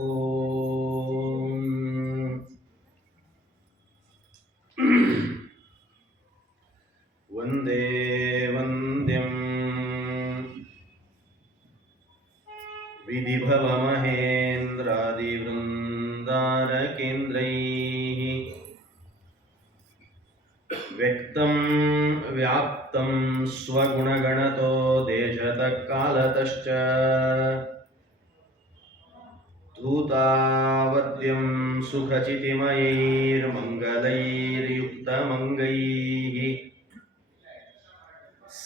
ಓಂ ವಂದೇ ವಂದ್ಯಂ ವಿಧಿಭವಮಹೇಂದ್ರಾದಿವೃಂದಾರಕೇಂದ್ರೈಃ ವ್ಯಕ್ತಂ ವ್ಯಾಪ್ತಂ ಸ್ವಗುಣಗಣತೋ ದೇಶತಃ ಕಾಲತಶ್ಚ ಧೂತಾವದ್ಯಂ ಸುಖಚಿತಿಮಯೈರ್ಮಂಗಲೈರ್ಯುಕ್ತಮಂಗೈಃ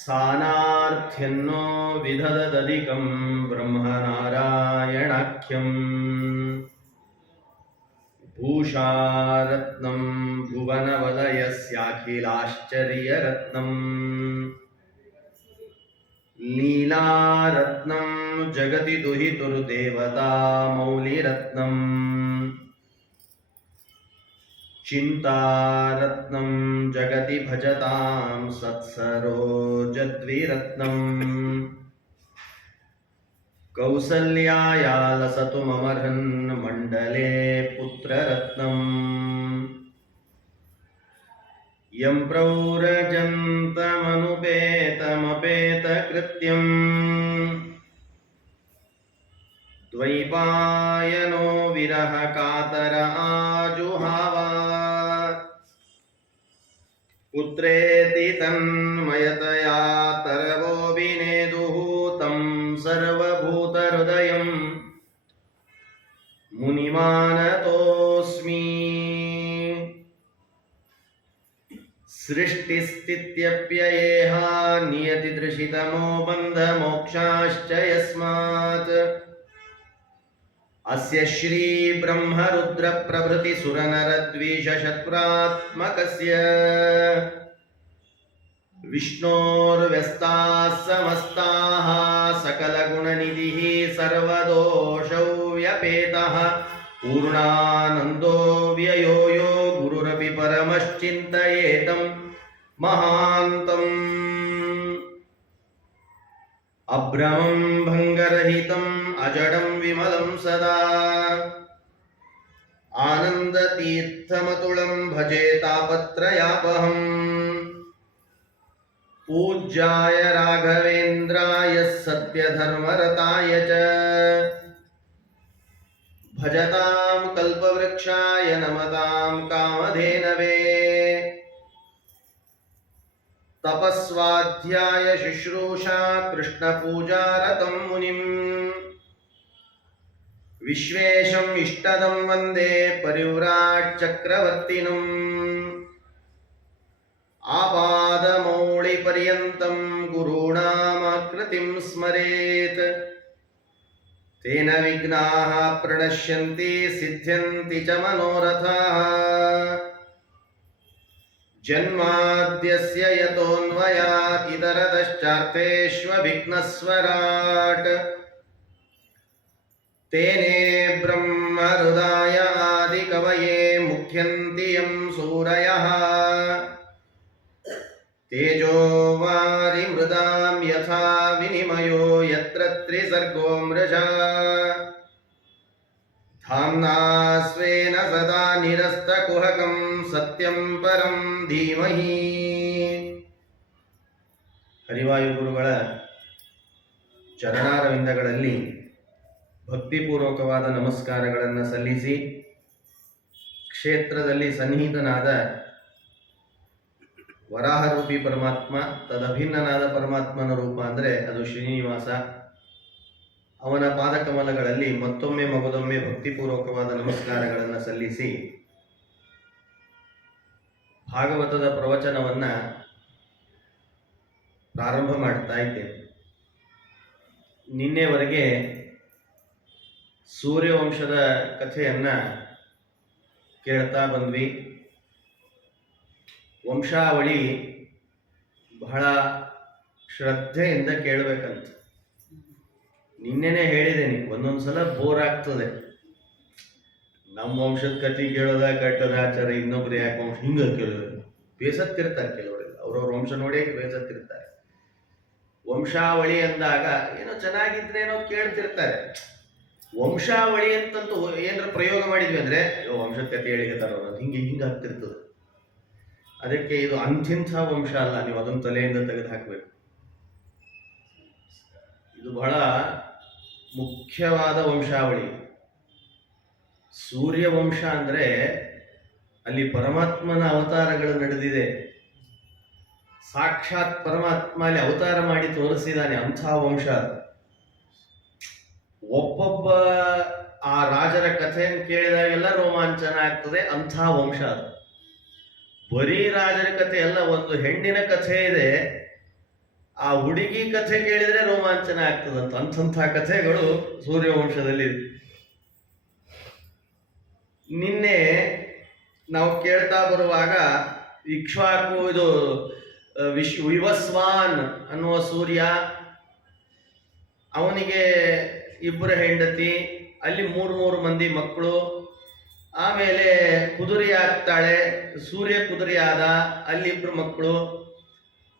ಸಾನಾರ್ಥ್ಯನ್ನೋ ವಿದಧದಧಿಕಂ ಬ್ರಹ್ಮನಾರಾಯಣಾಖ್ಯಂ ಭೂಷಾರತ್ನಂ ಭುವನವಲಯಸ್ಯಾಖಿಲಾಶ್ಚರ್ಯರತ್ನಂ ಲೀಲಾರತ್ನಂ ಜಗತಿ ದುಹಿತುರ್ದೇವತಾ ಮೌಲಿರತ್ನಂ ಚಿಂತಾರತ್ನಂ ಜಗತಿ ಭಜತಾಂ ಸತ್ಸರೋಜದ್ವಿರತ್ನಂ ಕೌಸಲ್ಯಾಯಾ ಲಸತು ಮಮರ್ಹನ್ ಮಂಡಲೆ ಪುತ್ರರತ್ನಂ ಯಂ ಪ್ರೌರಜಂತಮನುಪೇತಮಪೇತಕೃತ್ಯಂ ದ್ವೈಪಾಯನೋ ವಿರಹ ಕಾತರ ಆಜುಹಾವ ಪುತ್ರೇತಿ ತನ್ಮಯತಯಾ ತರವೋ ವಿನೇದುಃ तं ಸರ್ವಭೂತಹೃದಯಂ ಮುನಿಮಾನತೋಸ್ಮಿ ಸೃಷ್ಟಿಸ್ಥಿತ್ಯಪ್ಯಯೇಹ ನಿಯತಿದೃಶಿತಮೋ ಬಂಧಮೋಕ್ಷಾಶ್ಚ ಯಸ್ಮಾತ್ ಅಸ್ಯ ಶ್ರೀ ಬ್ರಹ್ಮರುದ್ರ ಪ್ರಭೃತಿ ಸುರನರದ್ವಿಷಶತ್ರಾತ್ಮಕಸ್ಯ ವಿಷ್ಣೋರ್ವ್ಯಸ್ತಾಃ ಸಮಸ್ತಾಃ ಸಕಲಗುಣನಿಧಿಃ ಸರ್ವದೋಷೌ ವ್ಯಪೇತಃ ಪೂರ್ಣಾನಂದೋ ವ್ಯಯೋ ಯೋ ಗುರುರಪಿ ಪರಮಶ್ಚಿಂತಯೇತಂ ಮಹಾಂತಂ ಅಭ್ರಮಂ ಭಂಗರಹಿತಂ ಅಜಡಂ ವಿಮಲಂ ಸದಾ ಆನಂದತೀರ್ಥಮತುಳಂ ಭಜೆ ತಾಪತ್ರಯಾಪಹಂ पूज्याय राघवेन्द्राय सत्यधर्मरताय च भजतां कल्पवृक्षाय नमतां कामधेनवे तपस्वाध्याय शुश्रूषा कृष्णपूजारतं मुनिं विश्वेशम् इष्टदं वन्दे परिव्राट् चक्रवर्तिनम् आपादमौलिपर्यन्तं गुरूणामाकृतिं स्मरेत् तेन विघ्नाः प्रणश्यन्ति सिद्ध्यन्ति च मनोरथाः जन्माद्यस्य यतोऽन्वयात् इतरतश्चार्थेष्वभिघ्नस्वराट् तेने ब्रह्महृदाय आदिकवये मुह्यन्ति यं सूरयः तेजो वारिमृदां यथा विनिमयो यत्र त्रिसर्गो मृषा धाम्ना स्वेन सदा निरस्तकुहकं सत्यं परं धीमहि. ಹರಿವಾಯು ಗುರುಗಳ ಚರಣಾರವಿಂದಗಳಲ್ಲಿ ಭಕ್ತಿಪೂರ್ವಕವಾದ ನಮಸ್ಕಾರಗಳನ್ನು ಸಲ್ಲಿಸಿ ಕ್ಷೇತ್ರದಲ್ಲಿ ಸನ್ನಿಹಿತನಾದ ವರಾಹರೂಪಿ ಪರಮಾತ್ಮ, ತದಭಿನ್ನನಾದ ಪರಮಾತ್ಮನ ರೂಪ ಅಂದರೆ ಅದು ಶ್ರೀನಿವಾಸ, ಅವನ ಪಾದಕಮಲಗಳಲ್ಲಿ ಮತ್ತೊಮ್ಮೆ ಮಗದೊಮ್ಮೆ ಭಕ್ತಿಪೂರ್ವಕವಾದ ನಮಸ್ಕಾರಗಳನ್ನು ಸಲ್ಲಿಸಿ ಭಾಗವತದ ಪ್ರವಚನವನ್ನು ಪ್ರಾರಂಭ ಮಾಡ್ತಾ ಇದ್ದೇನೆ. ನಿನ್ನೆವರೆಗೆ ಸೂರ್ಯವಂಶದ ಕಥೆಯನ್ನು ಕೇಳ್ತಾ ಬಂದ್ವಿ. ವಂಶಾವಳಿ ಬಹಳ ಶ್ರದ್ಧೆಯಿಂದ ಕೇಳಬೇಕಂತ ನಿನ್ನೆನೇ ಹೇಳಿದ್ದೇನೆ. ಒಂದೊಂದು ಸಲ ಬೋರ್ ಆಗ್ತದೆ. ನಮ್ಮ ವಂಶದ ಕಥೆ ಕೇಳೋದ ಕಟ್ಟದ ಆಚಾರ, ಇನ್ನೊಬ್ರು ಯಾಕೆ ವಂಶ ಹಿಂಗೆ ಕೇಳೋದು, ಬೇಸತ್ತಿರ್ತಾರೆ ಕೆಲವರೆಲ್ಲ. ಅವ್ರವ್ರ ವಂಶ ನೋಡಿ ಬೇಸತ್ತಿರ್ತಾರೆ. ವಂಶಾವಳಿ ಅಂದಾಗ ಏನೋ ಚೆನ್ನಾಗಿದ್ರೆ ಏನೋ ಕೇಳ್ತಿರ್ತಾರೆ. ವಂಶಾವಳಿ ಅಂತಂತೂ ಏನಾರ ಪ್ರಯೋಗ ಮಾಡಿದ್ವಿ ಅಂದ್ರೆ ವಂಶದ ಕಥೆ ಹೇಳಿಕತ್ತಾರ ಅನ್ನೋದು ಹಿಂಗೆ ಹಿಂಗೆ ಆಗ್ತಿರ್ತದೆ. ಅದಕ್ಕೆ ಇದು ಅಂಥಿಂಥ ವಂಶ ಅಲ್ಲ, ನೀವು ಅದನ್ನು ತಲೆಯಿಂದ ತೆಗೆದು ಹಾಕಬೇಕು. ಇದು ಬಹಳ ಮುಖ್ಯವಾದ ವಂಶಾವಳಿ. ಸೂರ್ಯವಂಶ ಅಂದ್ರೆ ಅಲ್ಲಿ ಪರಮಾತ್ಮನ ಅವತಾರಗಳು ನಡೆದಿದೆ. ಸಾಕ್ಷಾತ್ ಪರಮಾತ್ಮ ಅಲ್ಲಿ ಅವತಾರ ಮಾಡಿ ತೋರಿಸಿದಾನೆ, ಅಂಥ ವಂಶ. ಒಬ್ಬೊಬ್ಬ ಆ ರಾಜರ ಕಥೆಯನ್ನು ಕೇಳಿದಾಗೆಲ್ಲ ರೋಮಾಂಚನ ಆಗ್ತದೆ, ಅಂಥ ವಂಶ ಅದು. ಬರೀ ರಾಜರ ಕಥೆ ಎಲ್ಲ, ಒಂದು ಹೆಣ್ಣಿನ ಕಥೆ ಇದೆ, ಆ ಹುಡುಗಿ ಕಥೆ ಕೇಳಿದ್ರೆ ರೋಮಾಂಚನ ಆಗ್ತದಂತ. ಅಂಥ ಕಥೆಗಳು ಸೂರ್ಯವಂಶದಲ್ಲಿ. ನಿನ್ನೆ ನಾವು ಕೇಳ್ತಾ ಬರುವಾಗ ಇಕ್ಷ್ವಾಕು, ಇದು ವಿವಸ್ವಾನ್ ಅನ್ನುವ ಸೂರ್ಯ, ಅವನಿಗೆ 2 ಹೆಂಡತಿ, ಅಲ್ಲಿ 3 ಮಂದಿ ಮಕ್ಕಳು. ಆಮೇಲೆ ಕುದುರೆ ಆಗ್ತಾಳೆ, ಸೂರ್ಯ ಕುದುರೆ ಆದ, ಅಲ್ಲಿ 2 ಮಕ್ಕಳು.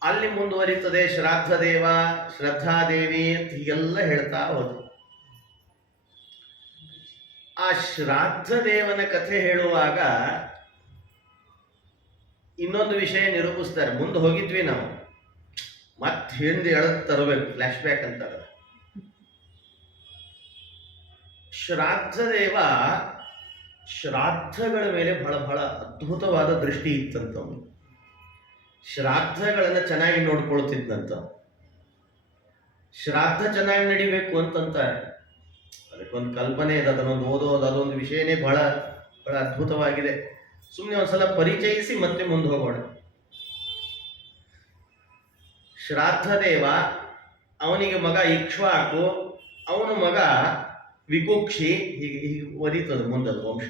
ಅಲ್ಲಿ ಮುಂದುವರಿತದೆ ಶ್ರಾದ್ದ ದೇವ, ಶ್ರದ್ಧಾದೇವಿ ಅಂತ ಹೀಗೆಲ್ಲ ಹೇಳ್ತಾ ಹೋದ್ರು. ಆ ಶ್ರಾದ್ದ ದೇವನ ಕಥೆ ಹೇಳುವಾಗ ಇನ್ನೊಂದು ವಿಷಯ ನಿರೂಪಿಸ್ತಾರೆ. ಮುಂದೆ ಹೋಗಿದ್ವಿ ನಾವು, ಮತ್ತೆ ಹಿಂದೆ ಎಳೆದು ತರಬೇಕು, ಫ್ಲಾಶ್ ಬ್ಯಾಕ್ ಅಂತಾರೆ. ಶ್ರಾದ್ದ ದೇವ ಶ್ರಾದ್ದಗಳ ಮೇಲೆ ಬಹಳ ಬಹಳ ಅದ್ಭುತವಾದ ದೃಷ್ಟಿ ಇತ್ತಂತ. ಶ್ರಾದ್ದಗಳನ್ನು ಚೆನ್ನಾಗಿ ನೋಡ್ಕೊಳ್ತಿದ್ದಂತ. ಶ್ರಾದ್ದ ಚೆನ್ನಾಗಿ ನಡಿಬೇಕು ಅಂತಂತಾರೆ. ಅದಕ್ಕೊಂದು ಕಲ್ಪನೆ ಇದೆ, ಅದನ್ನೊಂದು ಓದೋದು, ಅದೊಂದು ವಿಷಯನೇ ಬಹಳ ಬಹಳ ಅದ್ಭುತವಾಗಿದೆ. ಸುಮ್ಮನೆ ಒಂದ್ಸಲ ಪರಿಚಯಿಸಿ ಮತ್ತೆ ಮುಂದೆ ಹೋಗೋಣ. ಶ್ರಾದ್ದ ದೇವ, ಅವನಿಗೆ ಮಗ ಇಕ್ಷ್ವಾಕು, ಅವನ ಮಗ ವಿಕುಕ್ಷಿ, ಹೀಗೆ ಹೀಗೆ ಒದೀತದೆ ಮುಂದದು ವಂಶ.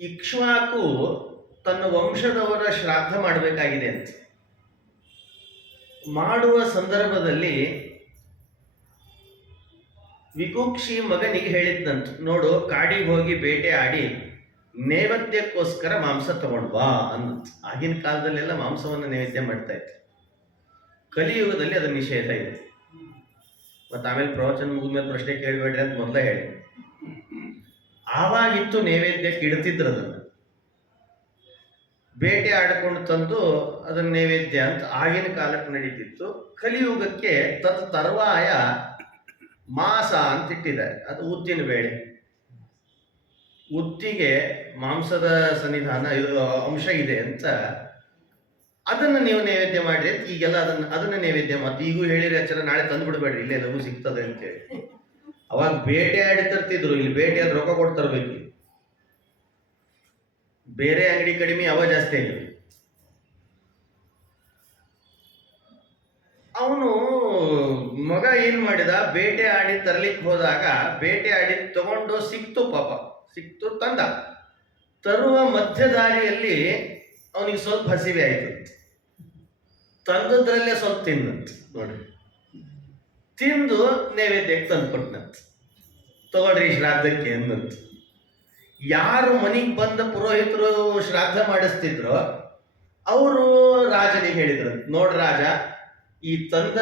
ಇಕ್ಷ್ವಾಕು ತನ್ನ ವಂಶದವರ ಶ್ರಾದ್ದ ಮಾಡಬೇಕಾಗಿದೆ ಅಂತ ಮಾಡುವ ಸಂದರ್ಭದಲ್ಲಿ ವಿಕುಕ್ಷಿ ಮಗನಿಗೆ ಹೇಳಿದ್ದಂತ, ನೋಡು, ಕಾಡಿಗೆ ಹೋಗಿ ಬೇಟೆ ಆಡಿ ನೈವೇದ್ಯಕ್ಕೋಸ್ಕರ ಮಾಂಸ ತಗೊಂಡು ಬಾ ಅಂತ. ಆಗಿನ ಕಾಲದಲ್ಲೆಲ್ಲ ಮಾಂಸವನ್ನು ನೈವೇದ್ಯ ಮಾಡ್ತಾ ಇತ್ತು. ಕಲಿಯುಗದಲ್ಲಿ ಅದರ ನಿಷೇಧ ಇದೆ. ಮತ್ತು ಆಮೇಲೆ ಪ್ರವಚನ ಮುಗಿದ್ಮೇಲೆ ಪ್ರಶ್ನೆ ಕೇಳಬೇಡ್ರಿ ಅಂತ ಮೊದಲೇ ಹೇಳಿ. ಆವಾಗಿತ್ತು ನೈವೇದ್ಯಕ್ಕೆ ಇಡ್ತಿದ್ರು, ಅದನ್ನು ಬೇಟೆ ಆಡಿಕೊಂಡು ತಂದು ಅದನ್ನ ನೈವೇದ್ಯ ಅಂತ ಆಗಿನ ಕಾಲಕ್ಕೆ ನಡೀತಿತ್ತು. ಕಲಿಯುಗಕ್ಕೆ ತತ್ ತರುವಾಯ ಮಾಸ ಅಂತ ಇಟ್ಟಿದ್ದಾರೆ. ಅದು ಉದ್ದಿನ ಬೇಳೆ, ಉದ್ದಿಗೆ ಮಾಂಸದ ಸನ್ನಿಧಾನ ಅಂಶ ಇದೆ ಅಂತ ಅದನ್ನು ನೀವು ನೈವೇದ್ಯ ಮಾಡ್ರಿ ಅಂತ ಈಗೆಲ್ಲ ಅದನ್ನ ನೈವೇದ್ಯ ಮಾಡಿ. ಈಗೂ ಹೇಳಿರಿ ಆಚಾರ, ನಾಳೆ ತಂದು ಬಿಡಬೇಡ್ರಿ, ಇಲ್ಲೇ ಲಘು ಸಿಗ್ತದೆ ಅಂತೇಳಿ. ಅವಾಗ ಬೇಟೆ ಆಡಿ ತರ್ತಿದ್ರು, ಇಲ್ಲಿ ಬೇಟೆ ಆದ್ರೆ ರೊಕ್ಕ ಕೊಟ್ಟು ತರಬೇಕು. ಬೇರೆ ಅಂಗಡಿ ಕಡಿಮೆ, ಅವ ಜಾಸ್ತಿ ಆಗಿವೆ. ಅವನು ಮಗ ಏನ್ ಮಾಡಿದ, ಬೇಟೆ ಆಡಿ ತರ್ಲಿಕ್ಕೆ ಹೋದಾಗ ಬೇಟೆ ಆಡಿ ತಗೊಂಡು ಸಿಕ್ತು, ಪಾಪ ಸಿಕ್ತು, ತಂದ. ತರುವ ಮಧ್ಯ ದಾರಿಯಲ್ಲಿ ಅವನಿಗೆ ಸ್ವಲ್ಪ ಹಸಿವೆ ಆಯ್ತು. ತಂದದ್ರಲ್ಲೇ ಸ್ವಲ್ಪ ತಿನ್ನಂತ, ನೋಡ್ರಿ, ತಿಂದು ನೈವೇದ್ಯಕ್ಕೆ ತಂದು ಕೊಟ್ಟನಂತ. ತಗೊಳ್ರಿ ಶ್ರಾದ್ದಕ್ಕೆ ಅಂದಂತ. ಯಾರು ಮನೆಗೆ ಬಂದ ಪುರೋಹಿತರು ಶ್ರಾದ್ದ ಮಾಡಿಸ್ತಿದ್ರು ಅವರು ರಾಜನಿಗೆ ಹೇಳಿದ್ರು, ನೋಡ್ ರಾಜ, ಈ ತಂದ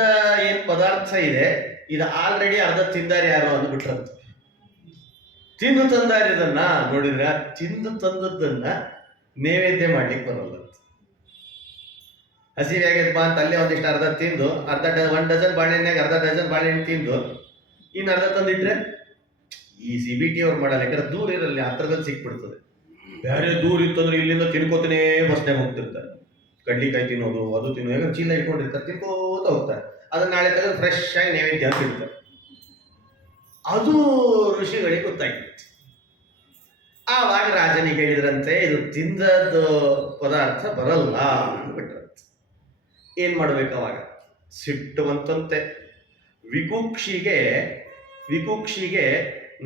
ಏನ್ ಪದಾರ್ಥ ಇದೆ ಇದು ಆಲ್ರೆಡಿ ಅರ್ಧ ತಿಂದಾರ ಯಾರು ಅಂದ್ಬಿಟ್ರಂತ. ತಿಂದು ತಂದಾರ ಇದನ್ನ ನೋಡಿದ್ರ, ತಿಂದು ತಂದದ್ದನ್ನ ನೈವೇದ್ಯ ಮಾಡ್ಲಿಕ್ಕೆ ಬರೋಲ್ಲ. ಹಸಿವೆ ಆಗೈತಪ್ಪ ಅಂತ ಅಲ್ಲೇ ಒಂದಿಷ್ಟು ಅರ್ಧ ತಿಂದು, 1 ಡಜನ್ ಬಾಳೆಹಣ್ಣಾಗ 1/2 ಡಜನ್ ಬಾಳೆಹಣ್ಣು ತಿಂದು ಇನ್ನು ಅರ್ಧ ತಂದಿಟ್ರೆ ಈ CBT ಅವ್ರು ಮಾಡಲ್ಲ. ಯಾಕಂದ್ರೆ ದೂರ ಇರಲ್ಲ, ಹತ್ರದಲ್ಲಿ ಸಿಕ್ಬಿಡ್ತದೆ. ಬೇರೆ ದೂರ ಇತ್ತಂದ್ರೆ ಇಲ್ಲಿಂದ ತಿನ್ಕೋತನೇ ಬಸ್ನಾಗ ಹೋಗ್ತಿರ್ತಾರೆ. ಕಡ್ಲಿಕಾಯಿ ತಿನ್ನೋದು, ಅದು ತಿನ್ನೋದು, ಯಾಕಂದ್ರೆ ಚೀಲ ಇಟ್ಕೊಂಡಿರ್ತಾರೆ, ತಿನ್ಕೋತ ಹೋಗ್ತಾರೆ. ಅದನ್ನ ನಾಳೆ ತೆಗೆದು ಫ್ರೆಶ್ ಆಗಿ ನೈವೇದ್ಯ ಅಂತ ಇಡ್ತಾರೆ. ಅದು ಋಷಿಗಳಿಗೆ ಗೊತ್ತಾಗಿತ್ತು. ಆವಾಗ ರಾಜನಿಗೆ ಹೇಳಿದ್ರಂತೆ, ಇದು ತಿಂದದ್ದು ಪದಾರ್ಥ ಬರಲ್ಲ ಅಂದ್ಬಿಟ್ರಂತೆ. ಏನ್ ಮಾಡ್ಬೇಕು ಅವಾಗ? ಸಿಟ್ಟು ಬಂತಂತೆ ವಿಕುಕ್ಷಿಗೆ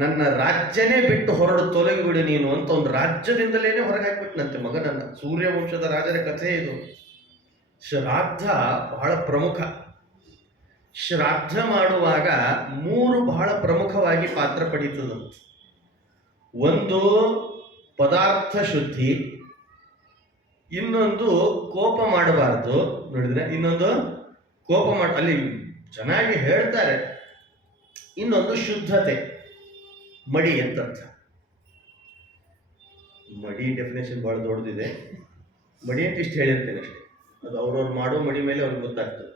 ನನ್ನ ರಾಜ್ಯನೇ ಬಿಟ್ಟು ಹೊರಡು, ತೊಲಗಿಬಿಡು ನೀನು ಅಂತ ಒಂದು ರಾಜ್ಯದಿಂದಲೇನೆ ಹೊರಗೆ ಹಾಕ್ಬಿಟ್ನಂತೆ ಮಗನನ್ನ. ಸೂರ್ಯವಂಶದ ರಾಜರ ಕಥೆ ಇದು. ಶ್ರಾದ್ದ ಬಹಳ ಪ್ರಮುಖ. ಶ್ರಾದ್ದ ಮಾಡುವಾಗ 3 ಬಹಳ ಪ್ರಮುಖವಾಗಿ ಪಾತ್ರ ಪಡೀತದಂತೆ. ಒಂದು ಪದಾರ್ಥ ಶುದ್ಧಿ, ಇನ್ನೊಂದು ಕೋಪ ಮಾಡಬಾರ್ದು, ನೋಡಿದ್ರೆ ಇನ್ನೊಂದು ಕೋಪ ಅಲ್ಲಿ ಚೆನ್ನಾಗಿ ಹೇಳ್ತಾರೆ. ಇನ್ನೊಂದು ಶುದ್ಧತೆ, ಮಡಿ ಅಂತ ಅರ್ಥ. ಮಡಿ ಡೆಫಿನೇಷನ್ ಬಹಳ ದೊಡ್ಡದಿದೆ. ಮಡಿ ಅಂತ ಇಷ್ಟು ಹೇಳಿರ್ತೇನೆ ಅಷ್ಟೇ, ಅದು ಅವ್ರವ್ರು ಮಾಡೋ ಮಡಿ ಮೇಲೆ ಅವ್ರಿಗೆ ಗೊತ್ತಾಗ್ತದೆ.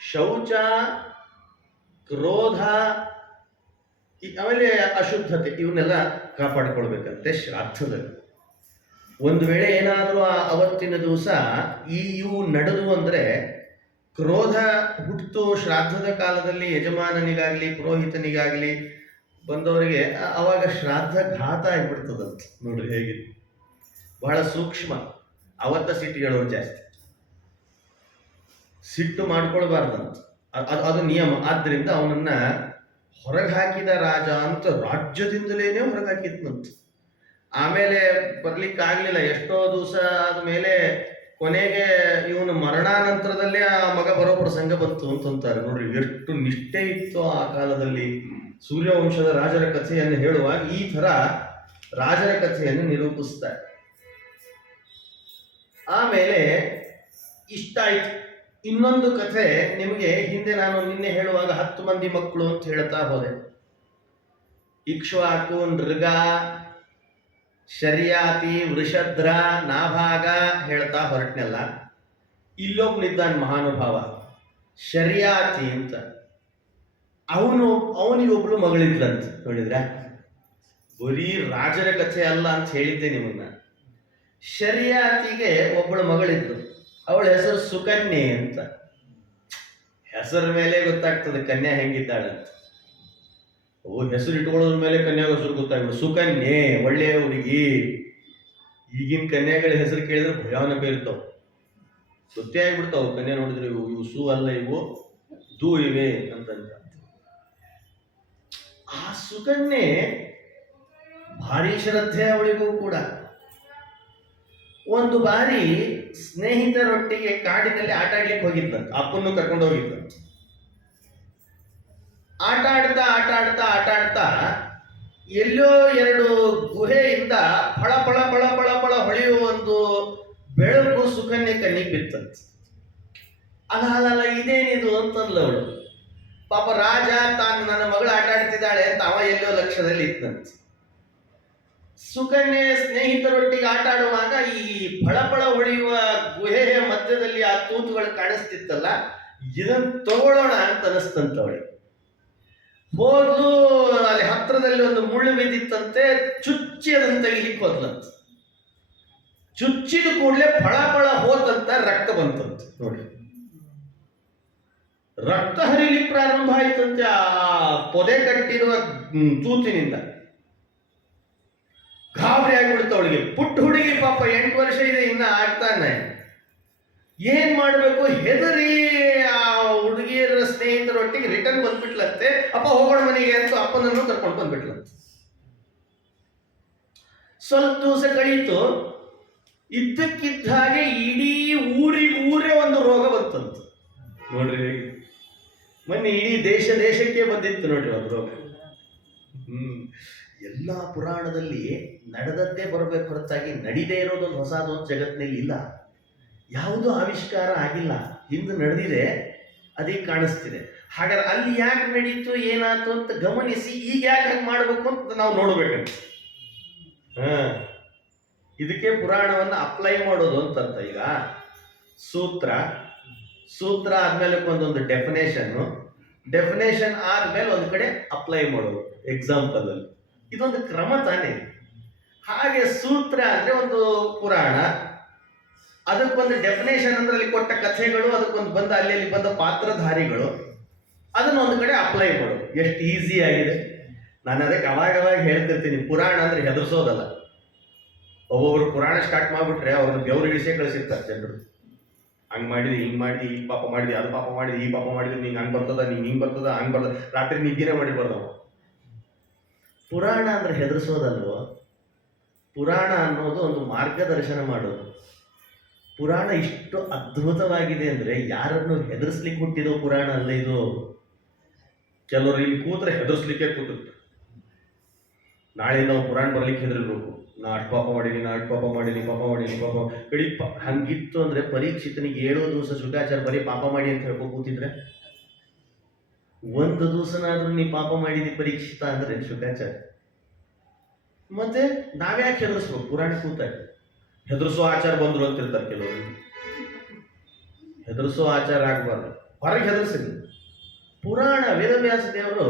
ಶೌಚ, ಕ್ರೋಧ, ಆಮೇಲೆ ಅಶುದ್ಧತೆ, ಇವನ್ನೆಲ್ಲ ಕಾಪಾಡಿಕೊಳ್ಬೇಕಂತೆ ಶ್ರಾದ್ದದಲ್ಲಿ. ಒಂದು ವೇಳೆ ಏನಾದರೂ ಅವತ್ತಿನ ದಿವಸ ಇವು ನಡೆದು ಅಂದರೆ, ಕ್ರೋಧ ಹುಟ್ಟಿತು ಶ್ರಾದ್ದದ ಕಾಲದಲ್ಲಿ ಯಜಮಾನನಿಗಾಗಲಿ ಪುರೋಹಿತನಿಗಾಗಲಿ ಬಂದವರಿಗೆ, ಅವಾಗ ಶ್ರಾದ್ದ ಘಾತ ಆಗಿಬಿಡ್ತದಂತ. ನೋಡ್ರಿ ಹೇಗೆ ಬಹಳ ಸೂಕ್ಷ್ಮ. ಅವತ್ತ ಸಿಟ್ಟು ಹೇಳೋರು ಜಾಸ್ತಿ, ಸಿಟ್ಟು ಮಾಡ್ಕೊಳ್ಬಾರ್ದಂತ, ಅದು ನಿಯಮ. ಆದ್ದರಿಂದ ಅವನನ್ನ ಹೊರಗೆ ಹಾಕಿದ ರಾಜ ಅಂತ ರಾಜ್ಯದಿಂದಲೇನೆ ಹೊರಗೆ ಹಾಕಿದ್ನಂತ. ಆಮೇಲೆ ಬರ್ಲಿಕ್ಕಾಗ್ಲಿಲ್ಲ, ಎಷ್ಟೋ ದಿವಸ ಆದ್ಮೇಲೆ ಕೊನೆಗೆ ಇವನು ಮರಣಾನಂತರದಲ್ಲೇ ಆ ಮಗ ಬರೋ ಪ್ರಸಂಗ ಬಂತು ಅಂತಂತಾರೆ. ನೋಡ್ರಿ ಎಷ್ಟು ನಿಷ್ಠೆ ಇತ್ತು ಆ ಕಾಲದಲ್ಲಿ. ಸೂರ್ಯವಂಶದ ರಾಜರ ಕಥೆಯನ್ನು ಹೇಳುವಾಗ ಈ ತರ ರಾಜರ ಕಥೆಯನ್ನು ನಿರೂಪಿಸ್ತಾರೆ. ಆಮೇಲೆ ಇಷ್ಟ ಆಯ್ತು. ಇನ್ನೊಂದು ಕಥೆ ನಿಮಗೆ ಹಿಂದೆ ನಾನು ನಿನ್ನೆ ಹೇಳುವಾಗ 10 ಮಂದಿ ಮಕ್ಕಳು ಅಂತ ಹೇಳ್ತಾ ಹೋದೆ. ಇಕ್ಷ್ವಾಕು, ನೃಗ, ಶರ್ಯಾತಿ, ವೃಷಧ್ರ, ನಾಭಾಗ ಹೇಳ್ತಾ ಹೊರಟ್ನೆಲ್ಲ. ಇಲ್ಲೊಬ್ನಿದ್ದಾನೆ ಮಹಾನುಭಾವ, ಶರ್ಯಾತಿ ಅಂತ. ಅವನಿಗೊಬ್ಳು ಮಗಳಿದ್ರಂತ. ನೋಡಿದ್ರ, ಬರೀ ರಾಜರ ಕಥೆ ಅಲ್ಲ ಅಂತ ಹೇಳಿದ್ದೆ ನಿಮನ್ನ. ಶರ್ಯಾತಿಗೆ ಒಬ್ಬಳು ಮಗಳಿದ್ರು, ಅವಳ ಹೆಸರು ಸುಕನ್ಯೆ ಅಂತ. ಹೆಸರ ಮೇಲೆ ಗೊತ್ತಾಗ್ತದೆ ಕನ್ಯಾ ಹೆಂಗಿದ್ದಾಳಂತ. ಹೆಸರು ಇಟ್ಕೊಳ್ಳೋದ್ರ ಮೇಲೆ ಕನ್ಯಾಗ ಹೆಸರು ಗೊತ್ತಾಗ್ಬಿಡು. ಸುಕನ್ಯೆ, ಒಳ್ಳೆಯ ಹುಡುಗಿ. ಈಗಿನ ಕನ್ಯಾಗಳ ಹೆಸರು ಕೇಳಿದ್ರೆ ಭಯಾನಕ ಇರ್ತಾವ, ಸುತ್ತಿ ಆಗ್ಬಿಡ್ತಾವ. ಕನ್ಯಾ ನೋಡಿದ್ರೆ ಇವು ಸು ಅಲ್ಲ, ಇವು ದೂ ಇವೆ ಅಂತಂತ. ಆ ಸುಕನ್ಯೆ ಭಾರಿ ಶ್ರದ್ಧೆ ಅವಳಿಗೂ ಕೂಡ. ಒಂದು ಬಾರಿ ಸ್ನೇಹಿತರೊಟ್ಟಿಗೆ ಕಾಡಿನಲ್ಲಿ ಆಟ ಆಡ್ಲಿಕ್ಕೆ ಹೋಗಿದ್ದಂತ, ಅಪ್ಪನ್ನು ಕರ್ಕೊಂಡು ಹೋಗಿದ್ದಂತ. ಆಟ ಆಡ್ತಾ ಎಲ್ಲೋ 2 ಗುಹೆಯಿಂದ ಫಳ ಫಳ ಫಳ ಫಳ ಫಳ ಹೊಳೆಯುವ ಒಂದು ಬೆಳಕು ಸುಕನ್ಯೆ ಕಣ್ಣಿಗೆ ಬಿತ್ತಂತ. ಅಲ್ಲ ಇದೇನಿದು ಅಂತಂದ್ಲ ಅವಳು. ಪಾಪ ರಾಜ ನನ್ನ ಮಗಳು ಆಟ ಆಡ್ತಿದ್ದಾಳೆ ಅಂತ ಅವ ಎಲ್ಲೋ ಲಕ್ಷ್ಯದಲ್ಲಿ ಇತ್ತಂತ. ಸುಕನ್ಯೆ ಸ್ನೇಹಿತರೊಟ್ಟಿಗೆ ಆಟ ಆಡುವಾಗ ಈ ಫಳಫಳ ಹೊಳೆಯುವ ಗುಹೆಯ ಮಧ್ಯದಲ್ಲಿ ಆ ತೂತುಗಳು ಕಾಣಿಸ್ತಿತ್ತಲ್ಲ, ಇದನ್ನು ತಗೊಳ್ಳೋಣ ಅಂತ ಅನಿಸ್ತಂತ ಅವಳಿಗೆ. ಹೋದ್ಲು, ಅಲ್ಲಿ ಹತ್ರದಲ್ಲಿ ಒಂದು ಮುಳ್ಳು ಬಿದ್ದಿತ್ತಂತೆ, ಚುಚ್ಚಿ ಅದನ್ನು ತೆಗಿಲಿಕ್ಕೆ ಹೋದ್ಲಂತ. ಚುಚ್ಚಿದ ಕೂಡಲೇ ಫಳ ಹೋತಂತ, ರಕ್ತ ಬಂತಂತ. ನೋಡಿ, ರಕ್ತ ಹರಿಲಿಕ್ಕೆ ಪ್ರಾರಂಭ ಆಯ್ತಂತೆ ಆ ಪೊದೆ ಕಟ್ಟಿರುವ ತೂತಿನಿಂದ. ಗಾಬರಿ ಆಗಿಬಿಡ್ತ ಅವಳಿಗೆ. ಪುಟ್ಟ ಹುಡುಗಿ ಪಾಪ, 8 ವರ್ಷ ಇದೆ, ಇನ್ನ ಆಗ್ತಾನೆ. ಏನ್ ಮಾಡ್ಬೇಕು ಹೆದರಿ ಆ ಹುಡುಗಿಯರ ಸ್ನೇಹಿತರೊಟ್ಟಿಗೆ ರಿಟರ್ನ್ ಬಂದ್ಬಿಟ್ಲಂತೆ. ಅಪ್ಪ ಹೋಗೋಣ ಮನೆಗೆ ಅಂತ ಅಪ್ಪನನ್ನು ಕರ್ಕೊಂಡು ಬಂದ್ಬಿಟ್ಲಂತೆ. ಸ್ವಲ್ಪ ದಿವಸ ಕಳೀತು. ಇದ್ದಕ್ಕಿದ್ದ ಹಾಗೆ ಇಡೀ ಊರೇ ಒಂದು ರೋಗ ಬಂತಂತ. ನೋಡ್ರಿ, ಮೊನ್ನೆ ಇಡೀ ದೇಶಕ್ಕೆ ಬಂದಿತ್ತು ನೋಡ್ರಿ ಒಂದು ರೋಗ. ಎಲ್ಲ ಪುರಾಣದಲ್ಲಿ ನಡೆದದ್ದೇ ಬರಬೇಕು ಹೊರತಾಗಿ ನಡೀದೇ ಇರೋದೊಂದು ಹೊಸದೊಂದು ಜಗತ್ತಿನಲ್ಲಿ ಇಲ್ಲ. ಯಾವುದೂ ಆವಿಷ್ಕಾರ ಆಗಿಲ್ಲ, ಹಿಂದೆ ನಡೆದಿದೆ, ಅದಕ್ಕೆ ಕಾಣಿಸ್ತಿದೆ. ಹಾಗಾದ್ರೆ ಅಲ್ಲಿ ಯಾಕೆ ನಡೀತು, ಏನಾಯ್ತು ಅಂತ ಗಮನಿಸಿ ಈಗ ಯಾಕೆ ಹಂಗೆ ಮಾಡಬೇಕು ಅಂತ ನಾವು ನೋಡ್ಬೇಕಂತ. ಇದಕ್ಕೆ ಪುರಾಣವನ್ನು ಅಪ್ಲೈ ಮಾಡೋದು ಅಂತಂತ. ಈಗ ಸೂತ್ರ ಆದ್ಮೇಲೆ ಒಂದೊಂದು ಡೆಫಿನೇಷನ್ ಆದ್ಮೇಲೆ ಒಂದು ಕಡೆ ಅಪ್ಲೈ ಮಾಡೋದು ಎಕ್ಸಾಂಪಲ್ ಅಲ್ಲಿ. ಇದೊಂದು ಕ್ರಮ ತಾನೇ. ಹಾಗೆ ಸೂತ್ರ ಅಂದ್ರೆ ಒಂದು ಪುರಾಣ, ಅದಕ್ಕೊಂದು ಡೆಫಿನೇಷನ್ ಅಂದ್ರೆ ಅಲ್ಲಿ ಕೊಟ್ಟ ಕಥೆಗಳು, ಅದಕ್ಕೊಂದು ಅಲ್ಲಿ ಬಂದ ಪಾತ್ರಧಾರಿಗಳು, ಅದನ್ನ ಒಂದು ಕಡೆ ಅಪ್ಲೈ ಮಾಡೋದು. ಎಷ್ಟು ಈಸಿ ಆಗಿದೆ. ನಾನು ಅದಕ್ಕೆ ಅವಾಗ ಹೇಳ್ತಿರ್ತೀನಿ, ಪುರಾಣ ಅಂದ್ರೆ ಹೆದರ್ಸೋದಲ್ಲ. ಒಬ್ಬೊಬ್ರು ಪುರಾಣ ಸ್ಟಾರ್ಟ್ ಮಾಡ್ಬಿಟ್ರೆ ಅವ್ರನ್ನ ಬೆವರು ಇಳಿಸೇ ಕಳಿಸಿರ್ತಾರೆ ಜನರು. ಹಂಗ್ ಮಾಡಿದ್ರಿ, ಹಿಂಗ್ ಮಾಡಿದ್ರಿ, ಈ ಪಾಪ ಮಾಡಿದ್ರಿ, ಅದು ಪಾಪ ಮಾಡಿದ್ರಿ, ಈ ಪಾಪ ಮಾಡಿದ್ರಿ, ನಿಂಗೆ ಹಂಗ್ ಬರ್ತದ, ನಿಂಗೆ ಹಿಂಗ್ ಬರ್ತದ, ಹಂಗ್ ಬರ್ತದ, ರಾತ್ರಿ ನಿದ್ದಿನೇ ಮಾಡಿಬಾರ್ದವ. ಪುರಾಣ ಅಂದ್ರೆ ಹೆದರ್ಸೋದಲ್ವೋ. ಪುರಾಣ ಅನ್ನೋದು ಒಂದು ಮಾರ್ಗದರ್ಶನ ಮಾಡೋದು. ಪುರಾಣ ಇಷ್ಟು ಅದ್ಭುತವಾಗಿದೆ ಅಂದ್ರೆ ಯಾರನ್ನು ಹೆದರ್ಸ್ಲಿಕ್ಕೆ ಹುಟ್ಟಿದೋ ಪುರಾಣ ಅಲ್ಲ ಇದು. ಕೆಲವರು ಇಲ್ಲಿ ಕೂತ್ರೆ ಹೆದರ್ಸ್ಲಿಕ್ಕೆ ಕೂತಿರ್ತಾರೆ. ನಾಳೆ ನಾವು ಪುರಾಣ ಬರ್ಲಿಕ್ಕೆ ಹೆದರ್ಬೇಕು. ನಾ ಅಷ್ಟು ಪಾಪ ಮಾಡೀನಿ ಪಾಪ ಕಡಿ ಹಂಗಿತ್ತು ಅಂದ್ರೆ ಪರೀಕ್ಷಿತನಿಗೆ 7 ದಿವಸ ಶುಕಾಚಾರ ಬರೀ ಪಾಪ ಮಾಡಿ ಅಂತ ಹೇಳ್ಕೊ ಕೂತಿದ್ರೆ ಒಂದು ದಿವಸನಾದ್ರೂ ನೀ ಪಾಪ ಮಾಡಿದಿ ಪರೀಕ್ಷಿತ ಅಂದ್ರೆ ಶುಕಾಚಾರ್ಯ. ಮತ್ತೆ ನಾವ್ಯಾಕೆ ಹೆದರ್ಸ್ಬೇಕು? ಪುರಾಣ ಕೂತಾಗ ಹೆದರ್ಸೋ ಆಚಾರ ಬಂದ್ರು ಅಂತಿರ್ತಾರೆ ಕೆಲವರು. ಹೆದರ್ಸೋ ಆಚಾರ ಆಗ್ಬಾರ್ದು, ಹೊರಗೆ ಹೆದರ್ಸಿದ್ರು. ಪುರಾಣ ವೇದವ್ಯಾಸ ದೇವರು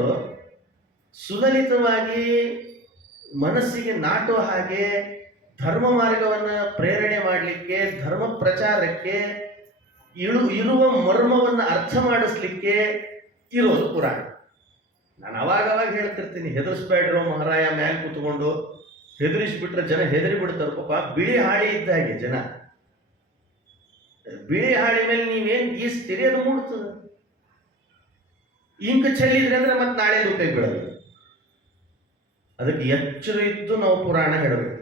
ಸುಲಲಿತವಾಗಿ ಮನಸ್ಸಿಗೆ ನಾಟೋ ಹಾಗೆ ಧರ್ಮ ಮಾರ್ಗವನ್ನ ಪ್ರೇರಣೆ ಮಾಡಲಿಕ್ಕೆ, ಧರ್ಮ ಪ್ರಚಾರಕ್ಕೆ, ಇರುವ ಮರ್ಮವನ್ನ ಅರ್ಥ ಮಾಡಿಸ್ಲಿಕ್ಕೆ ಇರೋದು ಪುರಾಣ. ನಾನು ಅವಾಗ ಹೇಳ್ತಿರ್ತೀನಿ, ಹೆದರ್ಸ್ಬೇಡ್ರೋ ಮಹಾರಾಯ ಮ್ಯಾಲ್ ಕೂತ್ಕೊಂಡು. ಹೆದರಿಸ್ಬಿಟ್ರೆ ಜನ ಹೆದರಿ ಬಿಡ್ತಾರೆ ಪಾಪ. ಬಿಳಿ ಹಾಳಿ ಇದ್ದ ಹಾಗೆ ಜನ. ಬಿಳಿ ಹಾಳಿ ಮೇಲೆ ನೀವೇನ್ ಗೀಸ್ತೀರಿ ಅದು ಮೂಡ್ತದೆ. ಇಂಕ ಚೆಲ್ಲಿದ್ರೆ ಅಂದ್ರೆ ಮತ್ತೆ ನಾಳೆ ಉಪಯೋಗ ಬೀಳೋದು. ಅದಕ್ಕೆ ಎಚ್ಚರ ಇದ್ದು ನಾವು ಪುರಾಣ ಹೇಳಬೇಕು.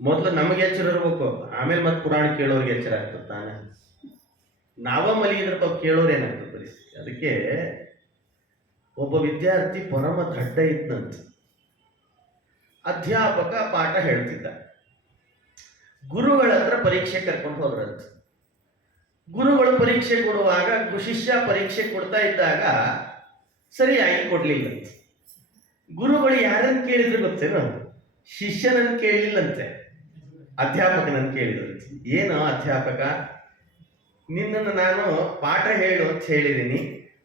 ಮೊದಲು ನಮಗೆ ಎಚ್ಚರ ಇರ್ಬೇಕು, ಆಮೇಲೆ ಮತ್ತೆ ಪುರಾಣ ಕೇಳೋರಿಗೆ ಎಚ್ಚರ ಆಗ್ತದೆ ತಾನೆ. ನಾವ ಮಲಗಿದ್ರೆ ಪಾಪ ಕೇಳೋರು ಏನಾಗ್ತದೆ ಪರಿಸ್ಥಿತಿ. ಅದಕ್ಕೆ ಒಬ್ಬ ವಿದ್ಯಾರ್ಥಿ ಪರಮ ದಡ್ಡ ಇದ್ದಂತ. ಅಧ್ಯಾಪಕ ಪಾಠ ಹೇಳ್ತಿದ್ದ. ಗುರುಗಳ ಹತ್ರ ಪರೀಕ್ಷೆ ಕರ್ಕೊಂಡು ಹೋದ್ರಂತ. ಗುರುಗಳು ಪರೀಕ್ಷೆ ಕೊಡುವಾಗ ಶಿಷ್ಯ ಪರೀಕ್ಷೆ ಕೊಡ್ತಾ ಇದ್ದಾಗ ಸರಿಯಾಗಿ ಕೊಡ್ಲಿಲ್ಲಂತೆ. ಗುರುಗಳು ಯಾರನ್ನು ಕೇಳಿದ್ರು ಗೊತ್ತೇನೋ? ಶಿಷ್ಯನನ್ನು ಕೇಳಲಿಲ್ಲಂತೆ, ಅಧ್ಯಾಪಕನನ್ನು ಕೇಳಿದ್ರಂತೆ. ಏನೋ ಅಧ್ಯಾಪಕ, ನಿನ್ನನ್ನು ನಾನು ಪಾಠ ಹೇಳು ಅಂತ ಹೇಳಿದ್ದೀನಿ,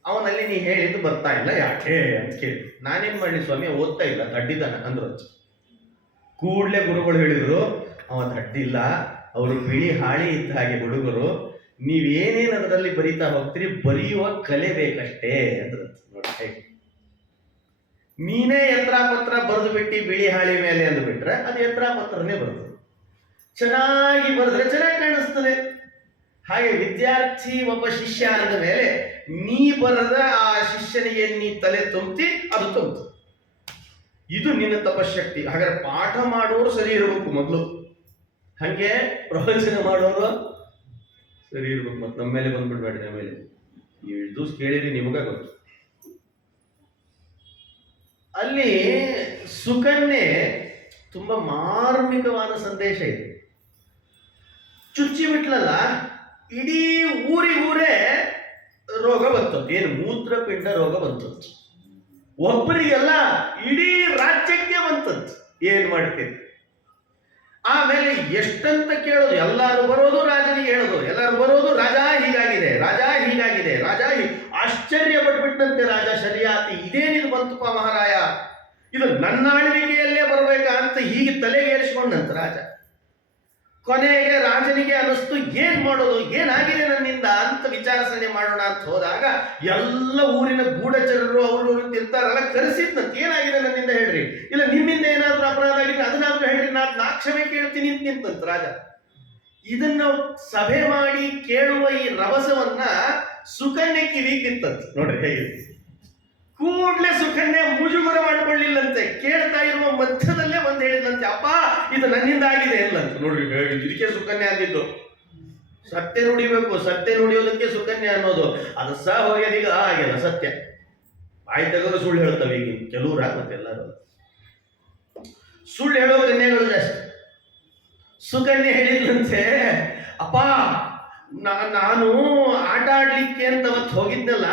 ಅವನಲ್ಲಿ ನೀ ಹೇಳಿದ್ದು ಬರ್ತಾ ಇಲ್ಲ, ಯಾಕೆ ಅಂತ ಕೇಳಿ. ನಾನೇನ್ ಮಾಡಲಿ ಸ್ವಾಮಿ, ಓದ್ತಾ ಇಲ್ಲ, ದಡ್ಡಿದ್ದಾನ ಅಂದ್ರು. ಕೂಡ್ಲೆ ಗುರುಗಳು ಹೇಳಿದ್ರು, ಅವ ದಡ್ಡಿಲ್ಲ, ಅವರು ಬಿಳಿ ಹಾಳಿ ಇದ್ದ ಹಾಗೆ ಹುಡುಗರು, ನೀವೇನೇನು ಅದರಲ್ಲಿ ಬರೀತಾ ಹೋಗ್ತೀರಿ, ಬರೆಯುವ ಕಲೆ ಬೇಕಷ್ಟೇ ಅಂದ್ರು. ನೋಡಿ, ನೀನೇ ಯಂತ್ರಾಪತ್ರ ಬರೆದು ಬಿಟ್ಟು ಬಿಳಿ ಹಾಳಿ ಮೇಲೆ ಅಂದ್ಬಿಟ್ರೆ ಅದು ಯಂತ್ರಾಪತ್ರನೇ ಬರ್ತದೆ. ಚೆನ್ನಾಗಿ ಬರೆದ್ರೆ ಚೆನ್ನಾಗಿ ಕಾಣಿಸ್ತದೆ. ಹಾಗೆ ವಿದ್ಯಾರ್ಥಿ ಒಬ್ಬ ಶಿಷ್ಯ ಅಂದ ಮೇಲೆ ನೀ ಬರದ ಆ ಶಿಷ್ಯನಿಗೆ ನೀ ತಲೆ ತುಂಬಿ ಅದು ತುಂಬ್ತು. ಇದು ನಿನ್ನ ತಪಶಕ್ತಿ. ಹಾಗಾದ್ರೆ ಪಾಠ ಮಾಡೋರು ಸರಿ ಇರಬೇಕು ಮೊದಲು, ಹಂಗೆ ಪ್ರವಚನ ಮಾಡೋರು ಸರಿ ಇರ್ಬೇಕು. ಮತ್ತೆ ನಮ್ಮ ಮೇಲೆ ಬಂದ್ಬಿಡ್ಬೇಡಿ. ನಮ್ಮ ಮೇಲೆ ನೀವು ಇದು ಕೇಳಿರಿ, ನಿಮಗ ಗೊತ್ತು. ಅಲ್ಲಿ ಸುಕನ್ಯೆ ತುಂಬಾ ಮಾರ್ಮಿಕವಾದ ಸಂದೇಶ ಇದೆ. ಚುಚ್ಚಿ ಬಿಟ್ಲಲ್ಲ, ಇಡೀ ಊರಿಗೂರೇ ರೋಗ ಬಂತದ್ದು. ಏನು ಮೂತ್ರಪಿಂಡ ರೋಗ ಬಂತದ್ದು. ಒಬ್ಬರಿಗೆಲ್ಲ ಇಡೀ ರಾಜ್ಯಕ್ಕೆ ಬಂತದ್ದು. ಏನ್ ಮಾಡ್ತೀರಿ? ಆಮೇಲೆ ಎಷ್ಟಂತ ಕೇಳೋದು, ಎಲ್ಲರೂ ಬರೋದು ರಾಜನಿಗೆ ಹೇಳೋದು, ಎಲ್ಲರೂ ಬರೋದು ರಾಜ ಹೀಗಾಗಿದೆ, ರಾಜ ಹೀಗಾಗಿದೆ, ರಾಜ ಆಶ್ಚರ್ಯ ಪಟ್ಬಿಟ್ಟಂತೆ ರಾಜ ಶರಿಯಾತಿ, ಇದೇನಿದು ಬಂತುಪ್ಪ ಮಹಾರಾಯ, ಇದು ನನ್ನ ಆಳ್ವಿಕೆಯಲ್ಲೇ ಬರ್ಬೇಕಾ ಅಂತ ಹೀಗೆ ತಲೆಗೇರಿಸಿಕೊಂಡಂತ ರಾಜ. ಕೊನೆಗೆ ರಾಜನಿಗೆ ಅನಿಸ್ತು, ಏನ್ ಮಾಡೋದು, ಏನಾಗಿದೆ ನನ್ನಿಂದ ಅಂತ ವಿಚಾರಣೆ ಮಾಡೋಣ ಅಂತ ಹೋದಾಗ ಎಲ್ಲ ಊರಿನ ಗೂಢಚರರು ಅವರು ಇರ್ತಾರಲ್ಲ ಕರೆಸಿದ್ನಂತ. ಏನಾಗಿದೆ ನನ್ನಿಂದ ಹೇಳ್ರಿ, ಇಲ್ಲ ನಿಮ್ಮಿಂದ ಏನಾದ್ರೂ ಅಪರಾಧ ಆಗಿದ್ರೆ ಅದನ್ನಾದ್ರೂ ಹೇಳ್ರಿ, ನಾ ಕ್ಷಮೆ ಕೇಳ್ತೀನಿ ನಿಂತಂತ ರಾಜ. ಇದನ್ನ ಸಭೆ ಮಾಡಿ ಕೇಳುವ ಈ ರಭಸವನ್ನ ಸುಕನ್ಯೆ ಕಿವಿಗೆ ಬಿತ್ತಂತ. ನೋಡ್ರಿ ಹೇಗೆ ಕೂಡ್ಲೆ ಸುಕನ್ಯೆ ಮುಜುಗರ ಮಾಡಿಕೊಳ್ಳಿಲ್ಲಂತೆ. ಕೇಳ್ತಾ ಇರುವ ಮಧ್ಯದಲ್ಲೇ ಬಂದು ಹೇಳಿದಂತೆ, ಅಪ್ಪ ಇದು ನನ್ನಿಂದ ಆಗಿದೆ ಇಲ್ಲಂತ. ನೋಡ್ರಿ ಇದಕ್ಕೆ ಸುಕನ್ಯೆ ಅಂದಿದ್ದು. ಸತ್ಯ ನುಡಿಬೇಕು, ಸತ್ಯ ನುಡಿಯೋದಕ್ಕೆ ಸುಕನ್ಯೆ ಅನ್ನೋದು. ಅದು ಸಹ ಹೋಗ್ಯದೀಗ ಆಗ್ಯದ ಸತ್ಯ. ಬಾಯಿ ತೆಗೆದು ಸುಳ್ಳು ಹೇಳ್ತವೆ ಈಗ ಕೆಲವ್ರ. ಮತ್ತೆಲ್ಲರೂ ಸುಳ್ಳು ಹೇಳೋ ಕನ್ಯೆಗಳು ಜಾಸ್ತಿ. ಸುಕನ್ಯೆ ಹೇಳಿದ್ರಂತೆ, ಅಪ್ಪ ನಾನು ಆಟ ಆಡ್ಲಿಕ್ಕೆ ಅಂತ ಅವತ್ತು ಹೋಗಿದ್ನಲ್ಲ,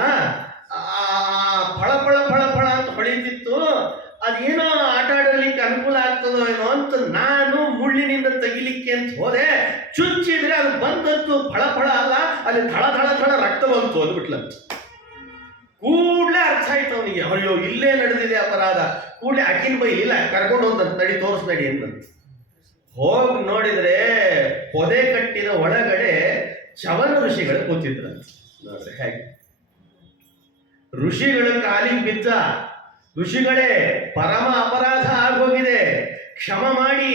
ಫಳ ಫಳ ಫಳ ಫಳ ಅಂತ ಹೊಳಿತಿತ್ತು, ಅದೇನೋ ಆಟ ಆಡಲಿಕ್ಕೆ ಅನುಕೂಲ ಆಗ್ತದೋ ಏನೋ ಅಂತ ನಾನು ಮುಳ್ಳಿನಿಂದ ತೆಗಿಲಿಕ್ಕೆ ಅಂತ ಹೋದೆ. ಚುಚ್ಚಿದ್ರೆ ಅದು ಬಂದದ್ದು ಫಳ ಫಳ ಅಲ್ಲ, ಅಲ್ಲಿ ಥಳ ಥಳ ಥಳ ರಕ್ತ ಬಂತು ಅಂದ್ಬಿಟ್ಲಂತ. ಕೂಡ್ಲೆ ಅರ್ಥ ಆಯ್ತು ಅವನಿಗೆ, ಅಯ್ಯೋ ಇಲ್ಲೇ ನಡೆದಿದೆ ಅಪರಾಧ. ಕೂಡ್ಲೆ ಅಕ್ಕಿನ ಬೈ ಇಲ್ಲ ಕರ್ಕೊಂಡು ಹೋದಂತ, ನಡಿ ತೋರಿಸ್ಬೇಡಿ ಅಂತಂತ. ಹೋಗಿ ನೋಡಿದ್ರೆ ಪೊದೆ ಕಟ್ಟಿದ ಒಳಗಡೆ ಚವನ ಋಷಿಗಳು ಕೂತಿದ್ರಂತ. ನೋಡ್ರಿ ಹೇಗೆ ಋಷಿಗಳ ಕಾಲಿಗೆ ಬಿದ್ದ, ಋಷಿಗಳೇ ಪರಮ ಅಪರಾಧ ಆಗೋಗಿದೆ, ಕ್ಷಮ ಮಾಡಿ,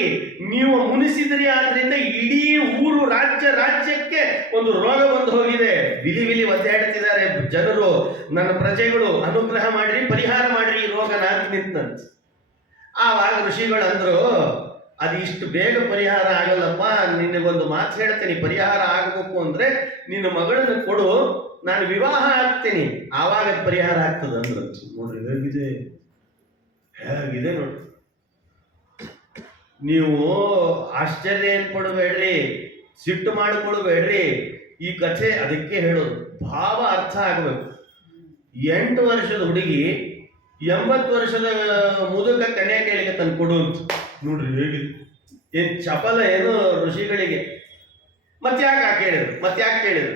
ನೀವು ಮುನಿಸಿದ್ರಿ, ಆದ್ರಿಂದ ಇಡೀ ಊರು ರಾಜ್ಯಕ್ಕೆ ಒಂದು ರೋಗ ಬಂದು ಹೋಗಿದೆ, ವಿಲಿ ವಿಲಿ ಒದ್ದಾಡ್ತಿದ್ದಾರೆ ಜನರು, ನನ್ನ ಪ್ರಜೆಗಳು, ಅನುಗ್ರಹ ಮಾಡ್ರಿ, ಪರಿಹಾರ ಮಾಡ್ರಿ ಈ ರೋಗನ ಅಂತ ನಿಂತಂತ. ಆವಾಗ ಋಷಿಗಳು ಅಂದ್ರು, ಅದು ಇಷ್ಟು ಬೇಗ ಪರಿಹಾರ ಆಗಲ್ಲಪ್ಪ, ನಿನಗೊಂದು ಮಾತು ಹೇಳ್ತೀನಿ, ಪರಿಹಾರ ಆಗಬೇಕು ಅಂದ್ರೆ ನಿನ್ನ ಮಗಳನ್ನು ಕೊಡು, ನಾನು ವಿವಾಹ ಆಗ್ತೀನಿ, ಆವಾಗ ಪರಿಹಾರ ಆಗ್ತದೆ ಅಂದ್ರು. ನೋಡ್ರಿ ಹೇಗಿದೆ, ಹೇಗಿದೆ ನೋಡ್ರಿ. ನೀವು ಆಶ್ಚರ್ಯ ಏನ್ ಪಡಬೇಡ್ರಿ, ಸಿಟ್ಟು ಮಾಡಿಕೊಳ್ಬೇಡ್ರಿ. ಈ ಕಥೆ ಅದಕ್ಕೆ ಹೇಳೋದು, ಭಾವ ಅರ್ಥ ಆಗಬೇಕು. 8 ವರ್ಷದ ಹುಡುಗಿ 80 ವರ್ಷದ ಮುದುಕ ಕನ್ಯಾ ಕೇಳಿಗೆ ತಂದು ಕೊಡು ಅಂತ. ನೋಡ್ರಿ ಹೇಗಿದೆ, ಏನ್ ಚಪಲ ಏನು ಋಷಿಗಳಿಗೆ. ಮತ್ತ್ಯಾಕೆ ಕೇಳಿದ್ರು?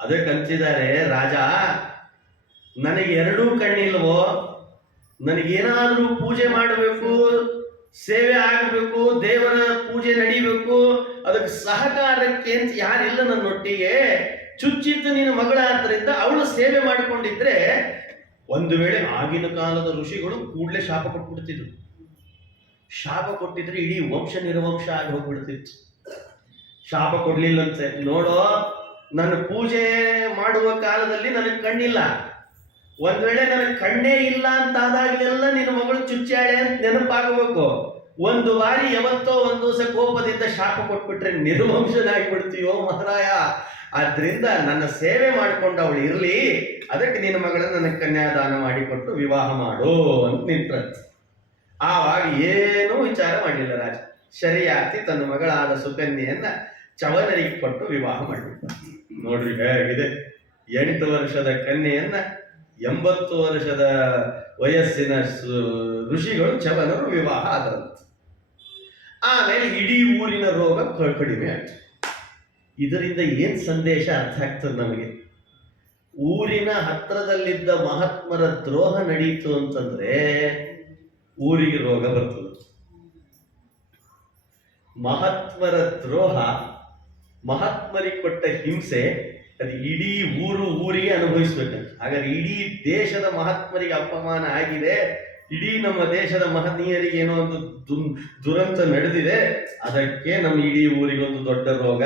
ಅದಕ್ಕೆ ಅಂತಿದ್ದಾರೆ, ರಾಜ ನನಗೆ ಎರಡೂ ಕಣ್ಣಿಲ್ವೋ, ನನಗೇನಾದ್ರೂ ಪೂಜೆ ಮಾಡಬೇಕು, ಸೇವೆ ಆಗಬೇಕು, ದೇವರ ಪೂಜೆ ನಡಿಬೇಕು, ಅದಕ್ಕೆ ಸಹಕಾರಕ್ಕೆ ಅಂತ ಯಾರಿಲ್ಲ ನನ್ನೊಟ್ಟಿಗೆ. ಚುಚ್ಚಿದ್ದು ನಿನ್ನ ಮಗಳ ಆದ್ದರಿಂದ ಅವಳು ಸೇವೆ ಮಾಡಿಕೊಂಡಿದ್ರೆ, ಒಂದು ವೇಳೆ ಆಗಿನ ಕಾಲದ ಋಷಿಗಳು ಕೂಡಲೇ ಶಾಪ ಕೊಟ್ಬಿಡ್ತಿದ್ರು. ಶಾಪ ಕೊಟ್ಟಿದ್ರೆ ಇಡೀ ವಂಶ ನಿರ್ವಂಶ ಆಗಿ ಹೋಗ್ಬಿಡ್ತಿತ್ತು. ಶಾಪ ಕೊಡ್ಲಿಲ್ಲಂತೆ, ನೋಡೋ ನನ್ನ ಪೂಜೆ ಮಾಡುವ ಕಾಲದಲ್ಲಿ ನನಗೆ ಕಣ್ಣಿಲ್ಲ, ಒಂದ್ ವೇಳೆ ನನಗೆ ಕಣ್ಣೇ ಇಲ್ಲ ಅಂತಾದಾಗಲೆಲ್ಲ ನಿನ್ನ ಮಗಳು ಚುಚ್ಚಾಳೆ ಅಂತ ನೆನಪಾಗಬೇಕು. ಒಂದು ಬಾರಿ ಯಾವತ್ತೋ ಒಂದು ದಿವಸ ಕೋಪದಿಂದ ಶಾಪ ಕೊಟ್ಬಿಟ್ರೆ ನಿರ್ವಂಶನಾಗಿ ಬಿಡ್ತೀಯೋ ಮಹಾರಾಯ. ಆದ್ರಿಂದ ನನ್ನ ಸೇವೆ ಮಾಡಿಕೊಂಡು ಅವಳು ಇರಲಿ, ಅದಕ್ಕೆ ನಿನ್ನ ಮಗಳನ್ನ ನನಗೆ ಕನ್ಯಾದಾನ ಮಾಡಿಕೊಟ್ಟು ವಿವಾಹ ಮಾಡು ಅಂತ ನಿಂತಂತ. ಆವಾಗ ಏನೂ ವಿಚಾರ ಮಾಡಲಿಲ್ಲ ರಾಜ. ಶರಿಯಾತಿ ತನ್ನ ಮಗಳಾದ ಸುಕನ್ಯೆಯನ್ನ ಚವನರಿಗೆ ಕೊಟ್ಟು ವಿವಾಹ ಮಾಡಿಬಿಟ್ಟ. ನೋಡ್ರಿ ಹೇಗಿದೆ, 8 ವರ್ಷದ ಕನ್ಯೆಯನ್ನ 80 ವರ್ಷದ ವಯಸ್ಸಿನ ಋಷಿಗಳು ಚವನರು ವಿವಾಹ ಆದಂತ. ಆಮೇಲೆ ಇಡೀ ಊರಿನ ರೋಗ ಕಡಿಮೆ ಆಯ್ತು. ಇದರಿಂದ ಏನ್ ಸಂದೇಶ ಅರ್ಥ ಆಗ್ತದೆ ನಮಗೆ? ಊರಿನ ಹತ್ರದಲ್ಲಿದ್ದ ಮಹಾತ್ಮರ ದ್ರೋಹ ನಡೀತು ಅಂತಂದ್ರೆ ಊರಿಗೆ ರೋಗ ಬರ್ತದೆ. ಮಹಾತ್ಮರ ದ್ರೋಹ, ಮಹಾತ್ಮರಿಗೆ ಕೊಟ್ಟ ಹಿಂಸೆ, ಅದು ಇಡೀ ಊರಿಗೆ ಅನುಭವಿಸ್ಬೇಕಂತ. ಹಾಗಾದ್ರೆ ಇಡೀ ದೇಶದ ಮಹಾತ್ಮರಿಗೆ ಅಪಮಾನ ಆಗಿದೆ, ಇಡೀ ನಮ್ಮ ದೇಶದ ಮಹನೀಯರಿಗೆ ಏನೋ ಒಂದು ದುರಂತ ನಡೆದಿದೆ, ಅದಕ್ಕೆ ನಮ್ಮ ಇಡೀ ಊರಿಗೆ ಒಂದು ದೊಡ್ಡ ರೋಗ,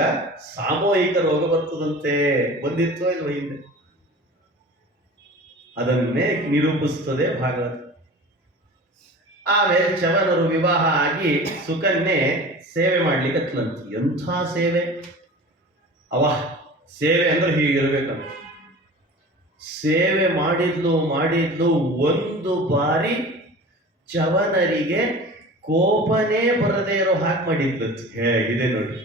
ಸಾಮೂಹಿಕ ರೋಗ ಬರ್ತದಂತೆ. ಬಂದಿತ್ತೋ ಇಲ್ವ ಹಿಂದೆ? ಅದನ್ನೇ ನಿರೂಪಿಸ್ತದೆ ಭಾಗವತ. ಆಮೇಲೆ ಚವನರು ವಿವಾಹ ಆಗಿ ಸುಕನ್ಯೆ ಸೇವೆ ಮಾಡ್ಲಿಕ್ಕೆ ಹತ್ಲಂತ. ಎಂಥ ಸೇವೆ! ಸೇವೆ ಅಂದ್ರೆ ಹೀಗಿರ್ಬೇಕಂತ. ಸೇವೆ ಮಾಡಿದ್ಲು. ಒಂದು ಬಾರಿ ಚವನರಿಗೆ ಕೋಪನೇ ಬರದೇ ಇರೋ ಹಾಗೆ ಮಾಡಿದ್ಲಂತ. ಹೇಗಿದೆ ನೋಡಿ.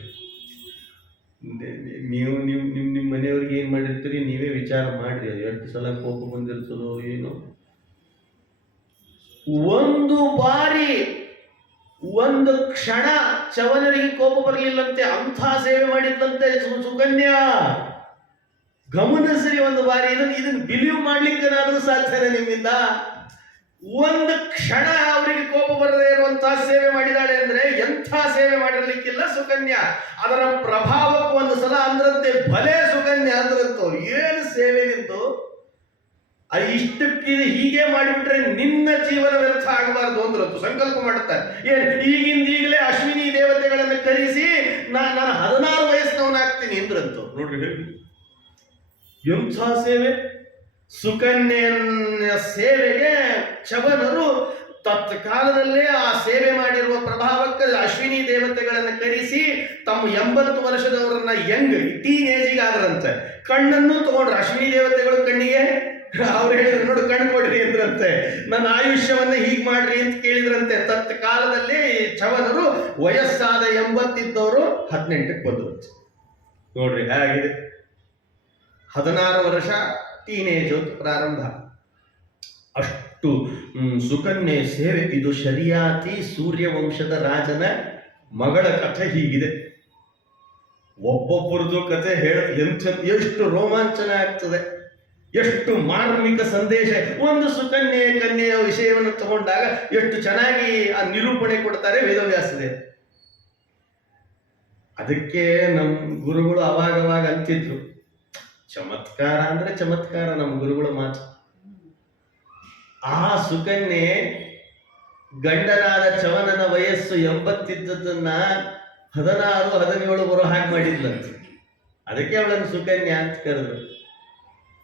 ನೀವು ನಿಮ್ಮ ಮನೆಯವ್ರಿಗೆ ಏನ್ ಮಾಡಿರ್ತೀರಿ ನೀವೇ ವಿಚಾರ ಮಾಡ್ರಿ, ಅದು ಎಷ್ಟು ಸಲ ಕೋಪ ಬಂದಿರ್ತದೋ ಏನೋ. ಒಂದು ಬಾರಿ ಒಂದು ಕ್ಷಣ ಚವನರಿಗೆ ಕೋಪ ಬರಲಿಲ್ಲಂತೆ, ಅಂಥ ಸೇವೆ ಮಾಡಿದ್ದಂತೆ ಸುಕನ್ಯಾ. ಗಮನಿಸ್ರಿ, ಒಂದು ಬಾರಿ ಇದನ್ನ ಬಿಲೀವ್ ಮಾಡ್ಲಿಕ್ಕೇನಾದ್ರೂ ಸಾಧ್ಯನೇ ನಿಮ್ಮಿಂದ? ಒಂದು ಕ್ಷಣ ಅವರಿಗೆ ಕೋಪ ಬರದೇ ಇರುವಂತಹ ಸೇವೆ ಮಾಡಿದಾಳೆ ಅಂದ್ರೆ ಎಂಥ ಸೇವೆ ಮಾಡಿರ್ಲಿಕ್ಕಿಲ್ಲ ಸುಕನ್ಯಾ. ಅದರ ಪ್ರಭಾವಕ್ಕೆ ಒಂದು ಸಲ ಅಂದ್ರಂತೆ, ಭಲೇ ಸುಕನ್ಯಾ ಅಂದ್ರಂತೂ, ಏನು ಸೇವೆ ನಿಂತು, ಇಷ್ಟಕ್ಕೆ ಹೀಗೆ ಮಾಡಿಬಿಟ್ರೆ ನಿನ್ನ ಜೀವನ ವ್ಯರ್ಥ ಆಗಬಾರ್ದು ಅಂದ್ರಂತು. ಸಂಕಲ್ಪ ಮಾಡುತ್ತಾರೆ, ಈಗಲೇ ಅಶ್ವಿನಿ ದೇವತೆಗಳನ್ನು ಕರೆಸಿ ನಾನು 16 ವಯಸ್ಸಿನವನಾಗ್ತೀನಿ ಅಂದ್ರಂತು. ನೋಡ್ರಿ ಎಂಥ ಸೇವೆ! ಸುಕನ್ಯೆಯ ಸೇವೆಗೆ ಚವನರು ತತ್ಕಾಲದಲ್ಲೇ ಆ ಸೇವೆ ಮಾಡಿರುವ ಪ್ರಭಾವಕ್ಕೆ ಅಶ್ವಿನಿ ದೇವತೆಗಳನ್ನು ಕರೆಸಿ ತಮ್ಮ 80 ವರ್ಷದವರನ್ನ ಟೀನೇಜಿಗೆ ಆದ್ರಂತೆ. ಕಣ್ಣನ್ನು ತಗೊಂಡ್ರು ಅಶ್ವಿನಿ ದೇವತೆಗಳು ಕಣ್ಣಿಗೆ. ಅವ್ರು ಹೇಳಿದ್ರು, ನೋಡು ಕಣ್ಣು ಕೊಡ್ರಿ ಅಂದ್ರಂತೆ, ನನ್ನ ಆಯುಷ್ಯವನ್ನ ಹೀಗೆ ಮಾಡ್ರಿ ಅಂತ ಕೇಳಿದ್ರಂತೆ. ತತ್ಕಾಲದಲ್ಲಿ ಚವನರು ವಯಸ್ಸಾದ 80 ಇದ್ದವರು 18ಕ್ಕೆ ಬಂದ್ರಂತೆ. ನೋಡ್ರಿ ಹೇಗಿದೆ. 16 ವರ್ಷ ಟೀನೇಜ್ ಪ್ರಾರಂಭ. ಅಷ್ಟು ಸುಕನ್ಯೆ ಸೇವೆ. ಇದು ಶರಿಯಾತಿ ಸೂರ್ಯವಂಶದ ರಾಜನ ಮಗಳ ಕಥೆ ಹೀಗಿದೆ. ಒಬ್ಬೊಬ್ಬರದು ಕಥೆ ಎಷ್ಟು ರೋಮಾಂಚನ ಆಗ್ತದೆ, ಎಷ್ಟು ಮಾರ್ಮಿಕ ಸಂದೇಶ. ಒಂದು ಕನ್ಯೆಯ ವಿಷಯವನ್ನು ತಗೊಂಡಾಗ ಎಷ್ಟು ಚೆನ್ನಾಗಿ ಆ ನಿರೂಪಣೆ ಕೊಡ್ತಾರೆ ವೇದವ್ಯಾಸದೇವರು. ಅದಕ್ಕೆ ನಮ್ಮ ಗುರುಗಳು ಅವಾಗವಾಗ ಅಂತಿದ್ರು, ಚಮತ್ಕಾರ ಅಂದ್ರೆ ಚಮತ್ಕಾರ ನಮ್ಮ ಗುರುಗಳ ಮಾತು. ಆ ಸುಕನ್ಯೆ ಗಂಡನಾದ ಚವನನ ವಯಸ್ಸು 80 ಇದ್ದದನ್ನ 16, 17 ಬರೋ ಹಾಗೆ ಮಾಡಿದ್ಲಂತ. ಅದಕ್ಕೆ ಅವಳನ್ನು ಸುಕನ್ಯಾ ಅಂತ ಕರೆದ್ರು.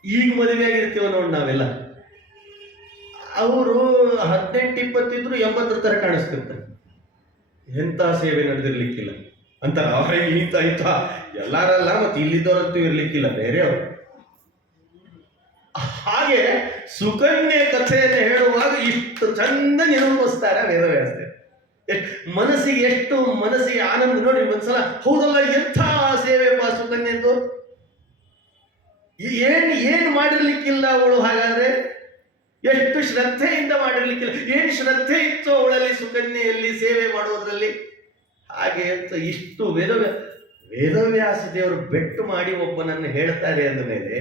ಈಗ ಮದುವೆ ಆಗಿರ್ತೀವ ನೋಡಿ ನಾವೆಲ್ಲ, ಅವರು 18, 20 ಇದ್ರು 80 ತರ ಕಾಣಿಸ್ತಿರ್ತಾರೆ. ಎಂಥ ಸೇವೆ ನಡೆದಿರ್ಲಿಕ್ಕಿಲ್ಲ ಅಂತ ಇಂಥ ಎಲ್ಲಾರಲ್ಲ, ಮತ್ತೆ ಇಲ್ಲಿದ್ದವರಂತೂ ಇರ್ಲಿಕ್ಕಿಲ್ಲ, ಬೇರೆ ಅವರು. ಹಾಗೆ ಸುಕನ್ಯೆ ಕಥೆಯನ್ನು ಹೇಳುವಾಗ ಇಷ್ಟು ಚಂದ ನಿರೂಪಿಸ್ತಾರೆ ವೇದವ್ಯಾಸದೇವರು. ಮನಸ್ಸಿಗೆ ಆನಂದ. ನೋಡಿ ಒಂದ್ಸಲ, ಹೌದಲ್ಲ ಎಂಥ ಸೇವೆ ಸುಕನ್ಯೆಂದು. ಏನು ಮಾಡಿರ್ಲಿಕ್ಕಿಲ್ಲ ಅವಳು. ಹಾಗಾದ್ರೆ ಎಷ್ಟು ಶ್ರದ್ಧೆಯಿಂದ ಮಾಡಿರ್ಲಿಕ್ಕಿಲ್ಲ, ಏನು ಶ್ರದ್ಧೆ ಇತ್ತು ಅವಳಲ್ಲಿ ಸುಕನ್ಯೆಯಲ್ಲಿ ಸೇವೆ ಮಾಡುವುದರಲ್ಲಿ. ಹಾಗೆ ಅಂತ ಇಷ್ಟು ವೇದವ್ಯಾಸ ದೇವರು ಬೆಟ್ಟು ಮಾಡಿ ಒಬ್ಬನನ್ನು ಹೇಳ್ತಾರೆ ಅಂದ ಮೇಲೆ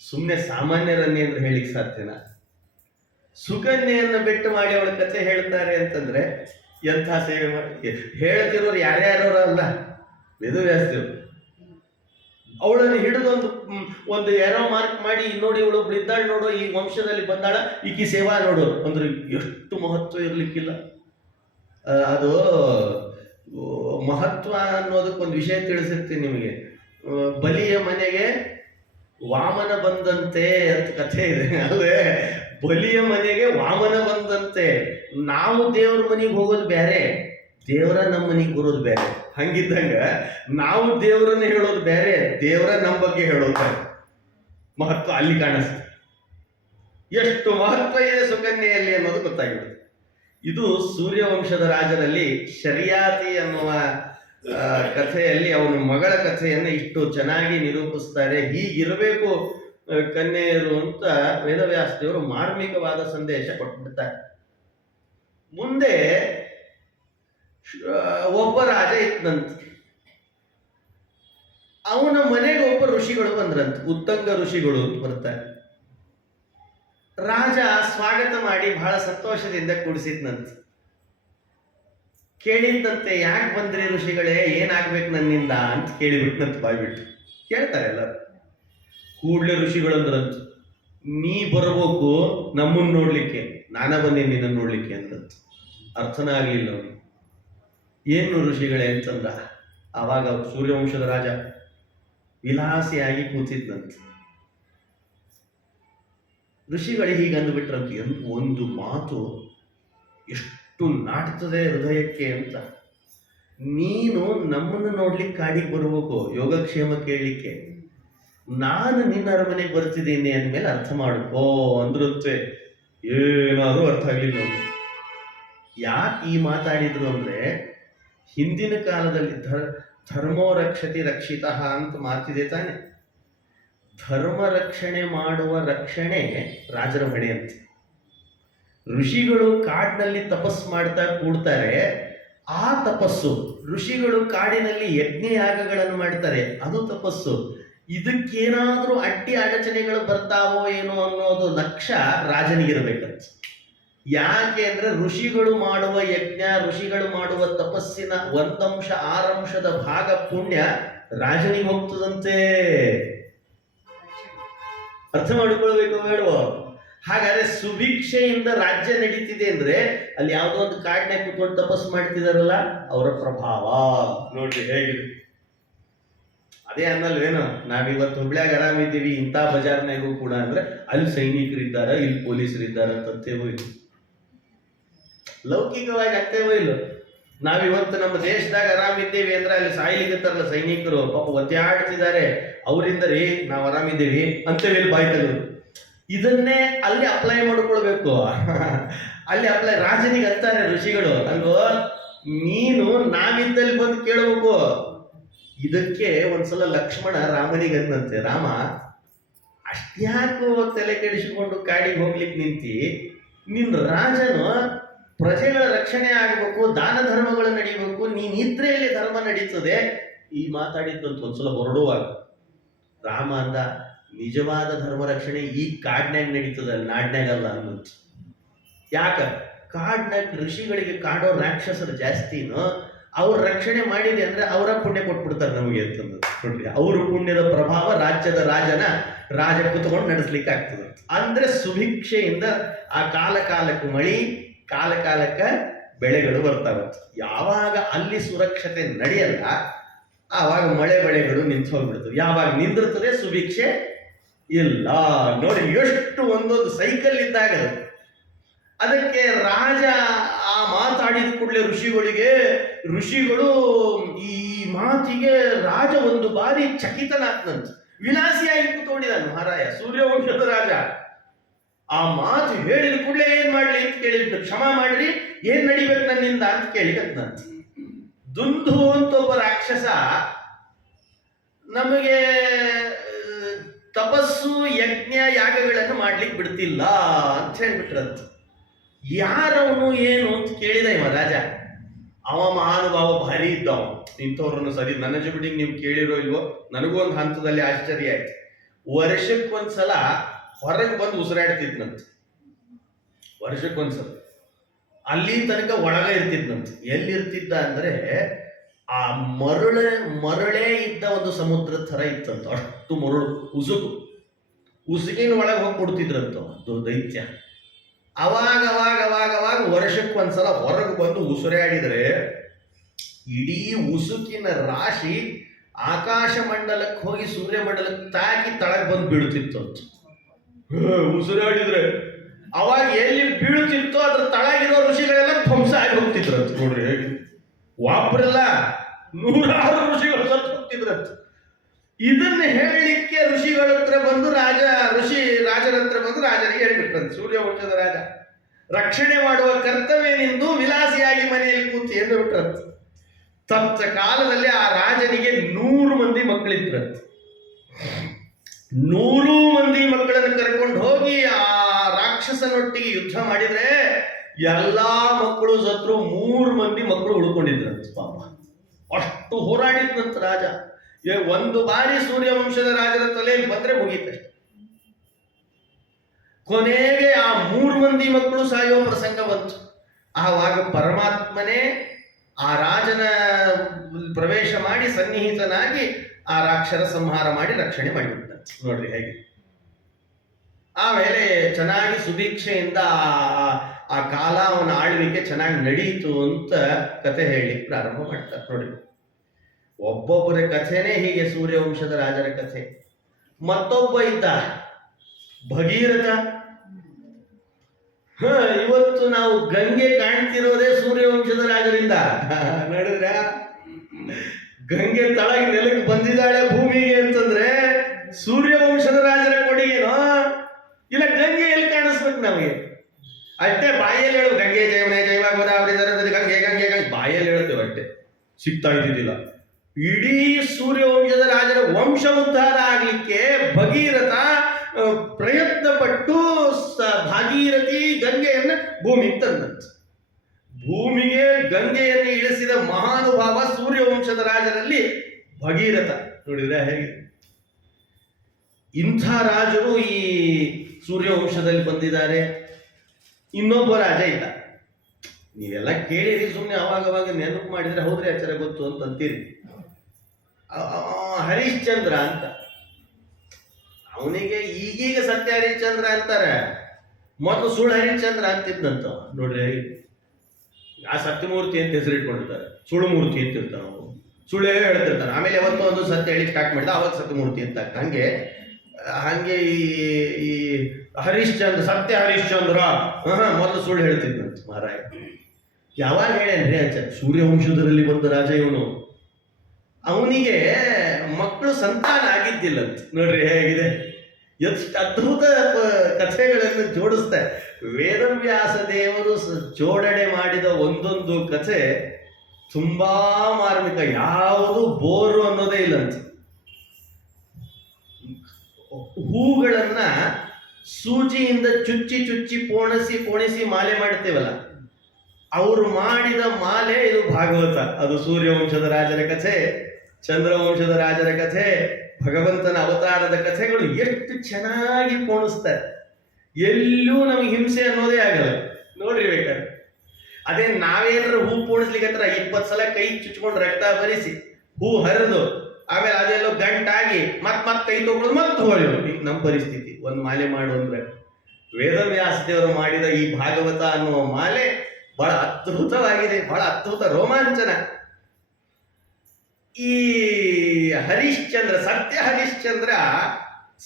ಸುಮ್ಮನೆ ಸಾಮಾನ್ಯರನ್ನೇ ಅಂದ್ರೆ ಹೇಳಿಕ್ ಸಾಧ್ಯನಾ? ಸುಕನ್ಯೆಯನ್ನು ಬೆಟ್ಟು ಮಾಡಿ ಅವಳ ಕಥೆ ಹೇಳ್ತಾರೆ ಅಂತಂದ್ರೆ ಎಂಥ ಸೇವೆ ಮಾಡಿ ಹೇಳ್ತಿರೋರು ಯಾರ್ಯಾರೋ ಅಲ್ಲ, ವೇದವ್ಯಾಸ ದೇವರು. ಅವಳನ್ನು ಹಿಡಿದು ಒಂದು ಎರೋ ಮಾರ್ಕ್ ಮಾಡಿ, ನೋಡಿ ಇವಳು ಇದ್ದಾಳೆ ನೋಡು, ಈ ವಂಶದಲ್ಲಿ ಬಂದಾಳ, ಈಕಿ ಸೇವಾ ನೋಡು ಅಂದ್ರೆ ಎಷ್ಟು ಮಹತ್ವ ಇರ್ಲಿಕ್ಕಿಲ್ಲ. ಅದು ಮಹತ್ವ ಅನ್ನೋದಕ್ಕೊಂದು ವಿಷಯ ತಿಳಿಸಿರ್ತೀನಿ ನಿಮಗೆ. ಬಲಿಯ ಮನೆಗೆ ವಾಮನ ಬಂದಂತೆ ಅಂತ ಕಥೆ ಇದೆ ಅಲ್ಲೇ. ಬಲಿಯ ಮನೆಗೆ ವಾಮನ ಬಂದಂತೆ. ನಾವು ದೇವ್ರ ಮನೆಗೆ ಹೋಗೋದು ಬೇರೆ, ದೇವರ ನಮ್ಮ ಮನೆಗೆ ಬರೋದು ಬೇರೆ. ಹಂಗಿದ್ದಂಗ ನಾವು ದೇವರನ್ನ ಹೇಳೋದು ಬೇರೆ, ದೇವರ ನಮ್ಮ ಬಗ್ಗೆ ಹೇಳೋದು ಬೇರೆ. ಮಹತ್ವ ಅಲ್ಲಿ ಕಾಣಿಸ್ತದೆ. ಎಷ್ಟು ಮಹತ್ವ ಇದೆ ಸುಕನ್ಯೆಯಲ್ಲಿ ಅನ್ನೋದು ಗೊತ್ತಾಗಿರುತ್ತೆ. ಇದು ಸೂರ್ಯವಂಶದ ರಾಜರಲ್ಲಿ ಶರಿಯಾತಿ ಅನ್ನುವ ಕಥೆಯಲ್ಲಿ ಅವನ ಮಗಳ ಕಥೆಯನ್ನು ಇಷ್ಟು ಚೆನ್ನಾಗಿ ನಿರೂಪಿಸ್ತಾರೆ. ಹೀಗಿರಬೇಕು ಕನ್ಯೆಯರು ಅಂತ ವೇದವ್ಯಾಸ ದೇವರು ಮಾರ್ಮಿಕವಾದ ಸಂದೇಶ ಕೊಟ್ಬಿಡ್ತಾರೆ. ಮುಂದೆ ಒಬ್ಬ ರಾಜ ಇದ್ದಂತ, ಅವನ ಮನೆಗೆ ಒಬ್ಬ ಋಷಿಗಳು ಬಂದ್ರಂತ, ಉತ್ತಂಗ ಋಷಿಗಳು ಅಂತ ಬರ್ತಾರೆ. ರಾಜ ಸ್ವಾಗತ ಮಾಡಿ ಬಹಳ ಸಂತೋಷದಿಂದ ಕೂಡಿಸಿದ್ನಂತ. ಕೇಳಿದ್ದಂತೆ, ಯಾಕೆ ಬಂದ್ರಿ ಋಷಿಗಳೇ, ಏನಾಗ್ಬೇಕು ನನ್ನಿಂದ ಅಂತ ಕೇಳಿಬಿಟ್ನಂತ. ಬಾಯ್ಬಿಟ್ಟು ಕೇಳ್ತಾರೆ ಎಲ್ಲರೂ. ಕೂಡ್ಲೆ ಋಷಿಗಳು ಅಂದ್ರಂತ, ನೀ ಬರಬೇಕು ನಮ್ಮನ್ನು ನೋಡ್ಲಿಕ್ಕೆ, ನಾನ ಬಂದೇನಿ ನಿನ್ನನ್ನು ನೋಡ್ಲಿಕ್ಕೆ ಅಂದ್ರಂತ. ಅರ್ಥನ ಆಗ್ಲಿಲ್ಲ ಅವನಿಗೆ. ಏನು ಋಷಿಗಳೇ ಅಂತಂದ. ಆವಾಗ ಸೂರ್ಯವಂಶದ ರಾಜ ವಿಲಾಸಿಯಾಗಿ ಕೂತಿದ್ನಂತ. ಋಷಿಗಳು ಹೀಗಂದುಬಿಟ್ರಂತ, ಒಂದು ಮಾತು ಎಷ್ಟು ನಾಟ್ತದೆ ಹೃದಯಕ್ಕೆ ಅಂತ. ನೀನು ನಮ್ಮನ್ನು ನೋಡ್ಲಿಕ್ಕೆ ಕಾಡಿಗೆ ಬರ್ಬೇಕು, ಯೋಗಕ್ಷೇಮ ಕೇಳಲಿಕ್ಕೆ. ನಾನು ನಿನ್ನ ಅರಮನೆಗೆ ಬರ್ತಿದ್ದೀನಿ ಅಂದಮೇಲೆ ಅರ್ಥ ಮಾಡ್ಕೋ ಅಂದ್ರಂತೆ. ಏನಾದರೂ ಅರ್ಥ ಆಗಲಿಲ್ಲ ನೋಡಿ. ಯಾಕೆ ಈ ಮಾತಾಡಿದ್ರು ಅಂದ್ರೆ, ಹಿಂದಿನ ಕಾಲದಲ್ಲಿ ಧರ್ಮೋ ರಕ್ಷತಿ ರಕ್ಷಿತ ಅಂತ ಮಾತಿದೆ ತಾನೆ. ಧರ್ಮ ರಕ್ಷಣೆ ಮಾಡುವ ರಕ್ಷಣೆ ರಾಜರ ಹೊಣೆ ಅಂತ. ಋಷಿಗಳು ಕಾಡಿನಲ್ಲಿ ತಪಸ್ಸು ಮಾಡ್ತಾ ಕೂಡ್ತಾರೆ, ಆ ತಪಸ್ಸು. ಋಷಿಗಳು ಕಾಡಿನಲ್ಲಿ ಯಜ್ಞಯಾಗಗಳನ್ನು ಮಾಡ್ತಾರೆ, ಅದು ತಪಸ್ಸು. ಇದಕ್ಕೇನಾದ್ರೂ ಅಡ್ಡಿ ಅಡಚಣೆಗಳು ಬರ್ತಾವೋ ಏನೋ ಅನ್ನೋದು ಲಕ್ಷ್ಯ ರಾಜನಿಗಿರ್ಬೇಕಂತ. ಯಾಕೆ ಅಂದ್ರೆ ಋಷಿಗಳು ಮಾಡುವ ಯಜ್ಞ, ಋಷಿಗಳು ಮಾಡುವ ತಪಸ್ಸಿನ 1/6 ಭಾಗ ಪುಣ್ಯ ರಾಜನಿಗೆ ಹೋಗ್ತದಂತೆ. ಅರ್ಥ ಮಾಡಿಕೊಳ್ಬೇಕು ಬೇಡವ? ಹಾಗಾದ್ರೆ ಸುಭಿಕ್ಷೆಯಿಂದ ರಾಜ್ಯ ನಡೀತಿದೆ ಅಂದ್ರೆ ಅಲ್ಲಿ ಯಾವುದೋ ಒಂದು ಕಾಡಿನಾಗ ಕೂತ್ಕೊಂಡು ತಪಸ್ಸು ಮಾಡ್ತಿದಾರಲ್ಲ, ಅವರ ಪ್ರಭಾವ ನೋಡ್ರಿ ಹೇಗಿದೆ. ಅದೇ ಅನ್ನಲ್ವೇನು, ನಾವಿವತ್ತು ಹುಬ್ಳ್ಯಾಗ ಆರಾಮಿದ್ದೀವಿ, ಇಂಥ ಬಜಾರ್ನಾಗೂ ಕೂಡ ಅಂದ್ರೆ ಅಲ್ಲಿ ಸೈನಿಕರಿದ್ದಾರೆ, ಇಲ್ಲಿ ಪೊಲೀಸರಿದ್ದಾರೆ ಅಂತೇವೋ ಇಲ್ಲ. ಲೌಕಿಕವಾಗಿ ಆಗ್ತೇವೋ ಇಲ್ಲ. ನಾವಿವತ್ತು ನಮ್ಮ ದೇಶದಾಗ ಆರಾಮಿದ್ದೇವೆ ಅಂದ್ರೆ ಅಲ್ಲಿ ಸಾಯ್ಲಿಕ್ಕತ್ತಾರಲ್ಲ ಸೈನಿಕರು, ಪಾಪ ಒತ್ತಾಡ್ತಿದ್ದಾರೆ, ಅವರಿಂದ ರೀ ನಾವು ಆರಾಮಿದ್ದೀವಿ ಅಂತೇಳಿ ಬಾಯಿ ತೆಗೆದು. ಇದನ್ನೇ ಅಲ್ಲಿ ಅಪ್ಲೈ ಮಾಡ್ಕೊಳ್ಬೇಕು. ಅಲ್ಲಿ ಅಪ್ಲೈ ರಾಜನಿಗೆ ಅಂತಾರೆ ಋಷಿಗಳು ಅಲ್ವೋ, ನೀನು ನಾವಿದ್ದಲ್ಲಿ ಬಂದು ಕೇಳಬೇಕು. ಇದಕ್ಕೆ ಒಂದ್ಸಲ ಲಕ್ಷ್ಮಣ ರಾಮನಿಗೆ ಅಂದಂತೆ, ರಾಮ ಅಷ್ಟ್ಯಾಕೋ ತಲೆ ಕೆಡಿಸಿಕೊಂಡು ಕಾಡಿಗೆ ಹೋಗ್ಲಿಕ್ಕೆ ನಿಂತಿ, ನಿನ್ ರಾಜನು ಪ್ರಜೆಗಳ ರಕ್ಷಣೆ ಆಗಬೇಕು, ದಾನ ಧರ್ಮಗಳು ನಡೀಬೇಕು, ನೀನ್ ನಿದ್ರೆಯಲ್ಲಿ ಧರ್ಮ ನಡೀತದೆ. ಈ ಮಾತಾಡಿದ್ದಂತ ಒಂದ್ಸಲ ಹೊರಡುವಾಗ ರಾಮ ಅಂದ, ನಿಜವಾದ ಧರ್ಮ ರಕ್ಷಣೆ ಈ ಕಾಡ್ನ್ಯಾಗ ನಡೀತದ, ನಾಡ್ನ್ಯಾಗಲ್ಲ ಅನ್ನೋದು. ಯಾಕ? ಕಾಡ್ನಾಗ ಋಷಿಗಳಿಗೆ ಕಾಡೋ ರಾಕ್ಷಸರು ಜಾಸ್ತಿನೋ, ಅವ್ರ ರಕ್ಷಣೆ ಮಾಡಿದೆ ಅಂದ್ರೆ ಅವರ ಪುಣ್ಯ ಕೊಟ್ಬಿಡ್ತಾರೆ ನಮಗೆ ಅಂತಂದ್ರೆ. ನೋಡ್ರಿ, ಅವ್ರ ಪುಣ್ಯದ ಪ್ರಭಾವ ರಾಜ್ಯದ ರಾಜ ಕುತ್ಕೊಂಡು ನಡೆಸ್ಲಿಕ್ಕೆ ಆಗ್ತದೆ. ಅಂದ್ರೆ ಸುಭಿಕ್ಷೆಯಿಂದ ಆ ಕಾಲಕ್ಕೆ ಮಳಿ, ಕಾಲಕ್ಕೆ ಬೆಳೆಗಳು ಬರ್ತಾವೆ. ಯಾವಾಗ ಅಲ್ಲಿ ಸುರಕ್ಷತೆ ನಡೆಯಲ್ಲ ಆವಾಗ ಮಳೆ ಬೆಳೆಗಳು ನಿಂತು ಹೋಗ್ಬಿಡ್ತವೆ. ಯಾವಾಗ ನಿಂದಿರ್ತದೆ ಸುಭಿಕ್ಷೆ ಇಲ್ಲ. ನೋಡಿ ಎಷ್ಟು ಒಂದೊಂದು ಸೈಕಲ್ ಇದ್ದಾಗ ಅದಕ್ಕೆ ರಾಜ ಆ ಮಾತಾಡಿದ ಕೂಡಲೇ ಋಷಿಗಳು ಈ ಮಾತಿಗೆ ರಾಜ ಒಂದು ಬಾರಿ ಚಕಿತನಾಗ್ತಂತ. ವಿಲಾಸಿಯಾಗಿ ಕೂತ್ಕೊಂಡಿದ್ದಾನೆ ಮಹಾರಾಯ, ಸೂರ್ಯವಂಶದ ರಾಜ. ಆ ಮಾತು ಹೇಳಿದ ಕೂಡಲೇ ಏನ್ ಮಾಡ್ಲಿ ಅಂತ ಕೇಳಿದ್ದು, ಕ್ಷಮ ಮಾಡ್ರಿ, ಏನ್ ನಡಿಬೇಕು ನನ್ನಿಂದ ಅಂತ ಕೇಳಿಕಂತ. ದುಂದು ಅಂತ ಒಬ್ಬ ರಾಕ್ಷಸ ನಮಗೆ ತಪಸ್ಸು ಯಜ್ಞ ಯಾಗಗಳನ್ನು ಮಾಡ್ಲಿಕ್ಕೆ ಬಿಡ್ತಿಲ್ಲ ಅಂತ ಹೇಳ್ಬಿಟ್ರಂತ. ಯಾರವನು ಏನು ಅಂತ ಕೇಳಿದ ಇವ ರಾಜ. ಅವ ಮಹಾನುಭಾವ ಭಾರಿ ಇದ್ದವ. ಇಂಥವ್ರನ್ನು ಸರಿ ನನ್ನ ಜೊತೆಗೆ ನೀವು ಕೇಳಿರೋ ಇಲ್ವೋ, ನನಗೂ ಒಂದು ಹಂತದಲ್ಲಿ ಆಶ್ಚರ್ಯ ಆಯ್ತು. ವರ್ಷಕ್ಕೊಂದ್ಸಲ ಹೊರಗೆ ಬಂದು ಉಸಿರಾಡ್ತಿದ್ನಂತ. ವರ್ಷಕ್ಕೊಂದ್ಸಲ ಅಲ್ಲಿ ತನಕ ಒಳಗ ಇರ್ತಿದ್ನಂತ. ಎಲ್ಲಿರ್ತಿದ್ದ ಅಂದ್ರೆ ಆ ಮರಳೇ ಇದ್ದ ಒಂದು ಸಮುದ್ರದ ಥರ ಇತ್ತಂತ. ಅಷ್ಟು ಮರಳು, ಉಸುಗಿನ ಒಳಗೆ ಹೋಗಿ ಕೊಡ್ತಿದ್ರಂತ ದೈತ್ಯ. ಅವಾಗ ವರ್ಷಕ್ಕೊಂದ್ಸಲ ಹೊರಗೆ ಬಂದು ಉಸಿರಾಡಿದರೆ ಇಡೀ ಉಸುಕಿನ ರಾಶಿ ಆಕಾಶ ಮಂಡಲಕ್ಕೆ ಹೋಗಿ ಸೂರ್ಯಮಂಡಲಕ್ಕೆ ತಾಕಿ ತಳಗೆ ಬಂದು ಬೀಳ್ತಿತ್ತಂತ. ಉಸಿರಾಡಿದ್ರೆ ಅವಾಗ ಎಲ್ಲಿ ಬೀಳ್ತಿತ್ತೋ ಅದ್ರ ತಳಗಿರೋ ಋಷಿಗಳೆಲ್ಲ ಧ್ವಂಸ ಆಗಿ ಹೋಗ್ತಿದ್ರಂತ. ನೋಡ್ರಿ ಹೇಗೆ ಒಬ್ಬರೆಲ್ಲ 100 ಋಷಿಗಳು ಸತ್ತು ಹೋಗ್ತಿದ್ರಂತ. ಇದನ್ನ ಹೇಳಲಿಕ್ಕೆ ಋಷಿಗಳ ಹತ್ರ ಬಂದು ರಾಜರ ಹತ್ರ ಬಂದು ರಾಜನಿಗೆ ಹೇಳ್ಬಿಟ್ರಂತ. ಸೂರ್ಯವಂಶದ ರಾಜ, ರಕ್ಷಣೆ ಮಾಡುವ ಕರ್ತವ್ಯ ನಿಂದು, ವಿಲಾಸಿಯಾಗಿ ಮನೆಯಲ್ಲಿ ಕೂತಿ ಎಂದು ಬಿಟ್ರಂತ. ತಪ್ಪ ಕಾಲದಲ್ಲಿ ಆ ರಾಜನಿಗೆ 100 ಮಂದಿ ಮಕ್ಕಳಿದ್ರಂತ. 100 ಮಂದಿ ಮಕ್ಕಳನ್ನು ಕರ್ಕೊಂಡು ಹೋಗಿ ಆ ರಾಕ್ಷಸನೊಟ್ಟಿಗೆ ಯುದ್ಧ ಮಾಡಿದ್ರೆ ಎಲ್ಲಾ ಮಕ್ಕಳು ಸತ್ರು, 3 ಮಂದಿ ಮಕ್ಕಳು ಉಳ್ಕೊಂಡಿದ್ರಂತ. ಪಾಪ ಅಷ್ಟು ಹೋರಾಡಿದ್ರಂತ ರಾಜ. ಒಂದು ಬಾರಿ ಸೂರ್ಯವಂಶದ ರಾಜರ ತಲೆಯಲ್ಲಿ ಬಂದ್ರೆ ಮುಗೀತಷ್ಟೆ. ಕೊನೆಗೆ ಆ 3 ಮಂದಿ ಮಕ್ಕಳು ಸಾಯೋ ಪ್ರಸಂಗ ಬಂತು. ಆವಾಗ ಪರಮಾತ್ಮನೇ ಆ ರಾಜನ ಪ್ರವೇಶ ಮಾಡಿ ಸನ್ನಿಹಿತನಾಗಿ ಆ ರಾಕ್ಷರ ಸಂಹಾರ ಮಾಡಿ ರಕ್ಷಣೆ ಮಾಡಿಬಿಟ್ಟಂತೆ. ನೋಡ್ರಿ ಹೇಗೆ. ಆಮೇಲೆ ಚೆನ್ನಾಗಿ ಸುದೀಕ್ಷೆಯಿಂದ ಆ ಕಾಲ ಅವನ ಆಳ್ವಿಕೆ ಚೆನ್ನಾಗಿ ನಡೀತು ಅಂತ ಕತೆ ಹೇಳಲಿಕ್ಕೆ ಪ್ರಾರಂಭ ಮಾಡ್ತಾರೆ. ನೋಡಿ, ಒಬ್ಬೊಬ್ಬರ ಕಥೆನೇ ಹೀಗೆ. ಸೂರ್ಯವಂಶದ ರಾಜರ ಕಥೆ. ಮತ್ತೊಬ್ಬ ಇದ್ದ ಭಗೀರಥ. ಇವತ್ತು ನಾವು ಗಂಗೆ ಕಾಣ್ತಿರೋದೇ ಸೂರ್ಯವಂಶದ ರಾಜರಿಂದ. ನೋಡಿದ್ರ, ಗಂಗೆ ತಳಗಿ ನೆಲಕ್ಕೆ ಬಂದಿದ್ದಾಳೆ ಭೂಮಿಗೆ ಅಂತಂದ್ರೆ ಸೂರ್ಯವಂಶದ ರಾಜರ ಕೊಡುಗೆನೋ ಇಲ್ಲ ಗಂಗೆ ಎಲ್ಲಿ ಕಾಣಿಸ್ಬೇಕು ನಮಗೆ? ಅಷ್ಟೇ ಬಾಯಲ್ಲಿ ಹೇಳು, ಗಂಗೆ ಜಯಮನೆ ಜೈವ ಗೋದಾವರಿ ಸರಸ್ವತಿ ಗಂಗೆ ಗಂಗೆ ಗಂಗೆ ಬಾಯಲ್ಲಿ ಹೇಳುತ್ತೇವೆ, ಅಷ್ಟೇ ಸಿಗ್ತಾ ಇದ್ದಿದ್ದಿಲ್ಲ. ಇಡೀ ಸೂರ್ಯವಂಶದ ರಾಜರ ವಂಶ ಉದ್ಧಾರ ಆಗ್ಲಿಕ್ಕೆ ಭಗೀರಥ ಪ್ರಯತ್ನ ಪಟ್ಟು ಭಾಗೀರಥಿ ಗಂಗೆಯನ್ನ ಭೂಮಿಗೆ ತಂದಂತ. ಭೂಮಿಗೆ ಗಂಗೆಯನ್ನು ಇಳಿಸಿದ ಮಹಾನುಭಾವ ಸೂರ್ಯವಂಶದ ರಾಜರಲ್ಲಿ ಭಗೀರಥ. ನೋಡಿದ್ರೆ ಹೇಗೆ. ಇಂಥ ರಾಜರು ಈ ಸೂರ್ಯವಂಶದಲ್ಲಿ ಬಂದಿದ್ದಾರೆ. ಇನ್ನೊಬ್ಬ ರಾಜ ಇದ್ದ. ನೀವೆಲ್ಲ ಕೇಳಿರಿ, ಸುಮ್ಮನೆ ಅವಾಗವಾಗ ನೆನಪು ಮಾಡಿದ್ರೆ ಹೌದ್ರಿ ಆಚಾರ ಗೊತ್ತು ಅಂತ ಅಂತೀರಿ. ಹರಿಶ್ಚಂದ್ರ ಅಂತ. ಅವನಿಗೆ ಈಗೀಗ ಸತ್ಯ ಹರಿಶ್ಚಂದ್ರ ಅಂತಾರೆ, ಮೊದಲು ಸುಳ್ಳು ಹರಿಶ್ಚಂದ್ರ ಅಂತಿದ್ದಂತ. ನೋಡ್ರಿ, ಆ ಸತ್ಯಮೂರ್ತಿ ಅಂತ ಹೆಸರಿಟ್ಕೊಂಡಿರ್ತಾರೆ, ಸುಳ್ಳು ಮೂರ್ತಿ ಅಂತ ಇರ್ತಾನೆ. ಅವನು ಸುಳ್ಳೇ ಹೇಳ್ತಿರ್ತಾನೆ. ಆಮೇಲೆ ಯಾವತ್ತೋ ಒಂದು ಸತ್ಯ ಹೇಳಿ ಸ್ಟಾರ್ಟ್ ಮಾಡಿದ, ಅವಾಗ ಸತ್ಯಮೂರ್ತಿ ಅಂತ. ಹಂಗೆ ಈ ಹರಿಶ್ಚಂದ್ರ, ಸತ್ಯ ಹರಿಶ್ಚಂದ್ರ ಮೊದಲು ಸುಳ್ಳು ಹೇಳ್ತಿದ್ದಂತ ಮಹಾರಾಯ. ಯಾವಾಗ ಹೇಳೇನ್ರಿ ಆಚಾರ? ಸೂರ್ಯವಂಶದಲ್ಲಿ ಬಂದ ರಾಜ ಇವನು. ಅವನಿಗೆ ಮಕ್ಕಳು ಸಂತಾನ ಆಗಿದ್ದಿಲ್ಲಂತ. ನೋಡ್ರಿ ಹೇಗಿದೆ. ಎಷ್ಟು ಅದ್ಭುತ ಕಥೆಗಳನ್ನು ಜೋಡಿಸ್ತಾರೆ. ವೇದವ್ಯಾಸ ದೇವರು ಜೋಡಣೆ ಮಾಡಿದ ಒಂದೊಂದು ಕಥೆ ತುಂಬಾ ಮಾರ್ಮಿಕ. ಯಾವುದು ಬೋರು ಅನ್ನೋದೇ ಇಲ್ಲಂತ. ಹೂಗಳನ್ನ ಸೂಜಿಯಿಂದ ಚುಚ್ಚಿ ಚುಚ್ಚಿ ಪೋಣಿಸಿ ಮಾಲೆ ಮಾಡ್ತೇವಲ್ಲ, ಅವರು ಮಾಡಿದ ಮಾಲೆ ಇದು ಭಾಗವತ. ಅದು ಸೂರ್ಯವಂಶದ ರಾಜರ ಕಥೆ, ಚಂದ್ರವಂಶದ ರಾಜರ ಕಥೆ, ಭಗವಂತನ ಅವತಾರದ ಕಥೆಗಳು ಎಷ್ಟು ಚೆನ್ನಾಗಿ ಪೋಣಿಸ್ತಾರೆ. ಎಲ್ಲೂ ನಮಗೆ ಹಿಂಸೆ ಅನ್ನೋದೇ ಆಗಲ್ಲ. ನೋಡ್ರಿ ಬೇಕಾದ್ರೆ. ಅದೇ ನಾವೇನಾದ್ರೂ ಹೂ ಪೋಣಿಸ್ಲಿಕ್ಕೆ 20 ಸಲ ಕೈ ಚುಚ್ಕೊಂಡು ರಕ್ತ ಬರಿಸಿ ಹೂ ಹರಿದು ಆಮೇಲೆ ಅದೆಲ್ಲೋ ಗಂಟಾಗಿ ಮತ್ ಕೈ ತಗೊಳ್ಳೋದು ಮತ್ತೆ ಹೊಳೆಯೋದು. ಈಗ ನಮ್ಮ ಪರಿಸ್ಥಿತಿ. ಒಂದು ಮಾಲೆ ಮಾಡು ಅಂದ್ರೆ ವೇದವ್ಯಾಸ ದೇವರು ಮಾಡಿದ ಈ ಭಾಗವತ ಅನ್ನುವ ಮಾಲೆ ಬಹಳ ಅದ್ಭುತವಾಗಿದೆ, ಬಹಳ ಅದ್ಭುತ ರೋಮಾಂಚನ. ಈ ಹರಿಶ್ಚಂದ್ರ, ಸತ್ಯ ಹರಿಶ್ಚಂದ್ರ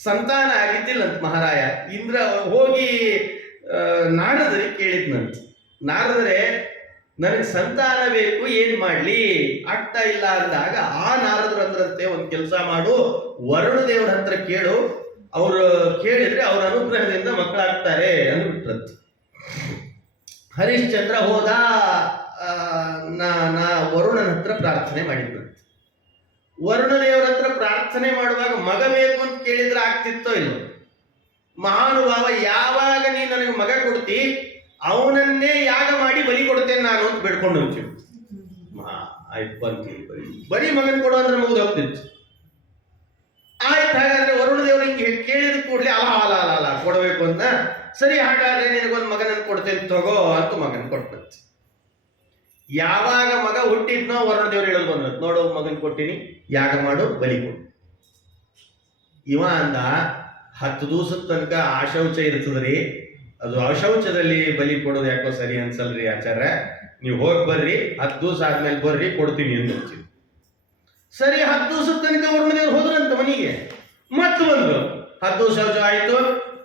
ಸಂತಾನ ಆಗಿದ್ದಿಲ್ಲಂತ ಮಹಾರಾಯ. ಇಂದ್ರ ಹೋಗಿ ನಾರದರಿಗೆ ಕೇಳಿದ್ನಂತ. ನಾರದರೆ ನನಗೆ ಸಂತಾನ ಬೇಕು, ಏನ್ ಮಾಡ್ಲಿ, ಆಗ್ತಾ ಇಲ್ಲ ಅಂದಾಗ ಆ ನಾರದರು ಅಂದ್ರಂತೆ, ಒಂದು ಕೆಲಸ ಮಾಡು, ವರುಣ ದೇವರ ಹತ್ರ ಕೇಳು, ಅವರು ಕೇಳಿದ್ರೆ ಅವ್ರ ಅನುಗ್ರಹದಿಂದ ಮಕ್ಕಳಾಗ್ತಾರೆ ಅಂದ್ಬಿಟ್ರಂತ. ಹರಿಶ್ಚಂದ್ರ ಹೋದ, ನಾ ವರುಣನ ಹತ್ರ ಪ್ರಾರ್ಥನೆ ಮಾಡಿದ್ನಂತೆ. ವರುಣದೇವರ ಹತ್ರ ಪ್ರಾರ್ಥನೆ ಮಾಡುವಾಗ ಮಗ ಬೇಕು ಅಂತ ಕೇಳಿದ್ರೆ ಆಗ್ತಿತ್ತೋ ಇಲ್ಲೋ? ಮಹಾನುಭಾವ, ಯಾವಾಗ ನೀ ನನಗೆ ಮಗ ಕೊಡ್ತಿ ಅವನನ್ನೇ ಯಾಗ ಮಾಡಿ ಬಲಿ ಕೊಡ್ತೇನೆ ನಾನು ಅಂತ ಬೇಡ್ಕೊಂಡು ಹೋಗ್ತೀವಿ. ಆಯ್ತು ಬಂತೀವಿ, ಬರೀ ಮಗನ್ ಕೊಡು ಅಂದ್ರೆ ಮುಗಿದು ಹೋಗ್ತಿತ್ತು. ಆಯ್ತು, ಹಾಗಾದ್ರೆ ವರುಣ ದೇವರು ಹಿಂಗೆ ಕೇಳಿದ ಕೂಡಲೇ ಅಲ್ಲ ಅಲ್ಲ ಅಲ್ಲ ಅಲ್ಲ ಕೊಡಬೇಕು ಅಂತ, ಸರಿ ಹಾಗಾದ್ರೆ ನಿನಗೊಂದು ಮಗನನ್ನು ಕೊಡ್ತೇನೆ ತಗೋ ಅಂತ ಮಗನ್ ಕೊಟ್ಬಂತ. ಯಾವಾಗ ಮಗ ಹುಟ್ಟಿದ್ನೋ ವರುಣ ದೇವ್ರು ಹೇಳೋದು ಬಂದ್ರತ್, ನೋಡು ಮಗನ್ ಕೊಟ್ಟಿನಿ, ಯಾಗ ಮಾಡು, ಬಲಿ ಕೊಡು. ಇವ ಅಂದ 10 ದಿವಸದ ತನಕ ಆಶೌಚ ಇರ್ತದ್ರಿ, ಅದು ಅಶೌಚದಲ್ಲಿ ಬಲಿ ಕೊಡೋದು ಯಾಕೋ ಸರಿ ಅನ್ಸಲ್ರಿ ಆಚಾರ್ಯ, ನೀವು ಹೋಗಿ ಬರ್ರಿ, 10 ದಿವಸ ಆದ್ಮೇಲೆ ಬರ್ರಿ ಕೊಡ್ತೀನಿ ಅಂತ ಹೇಳ್ತೀವಿ. ಸರಿ 10 ದಿವಸದ ತನಕ ವರುಣದೇವ್ರು ಹೋದ್ರಂತ ಮನೆಗೆ. ಮತ್ತೆ ಬಂದ್ರು, 10 ದಿವಸ ಶೌಚ ಆಯ್ತು,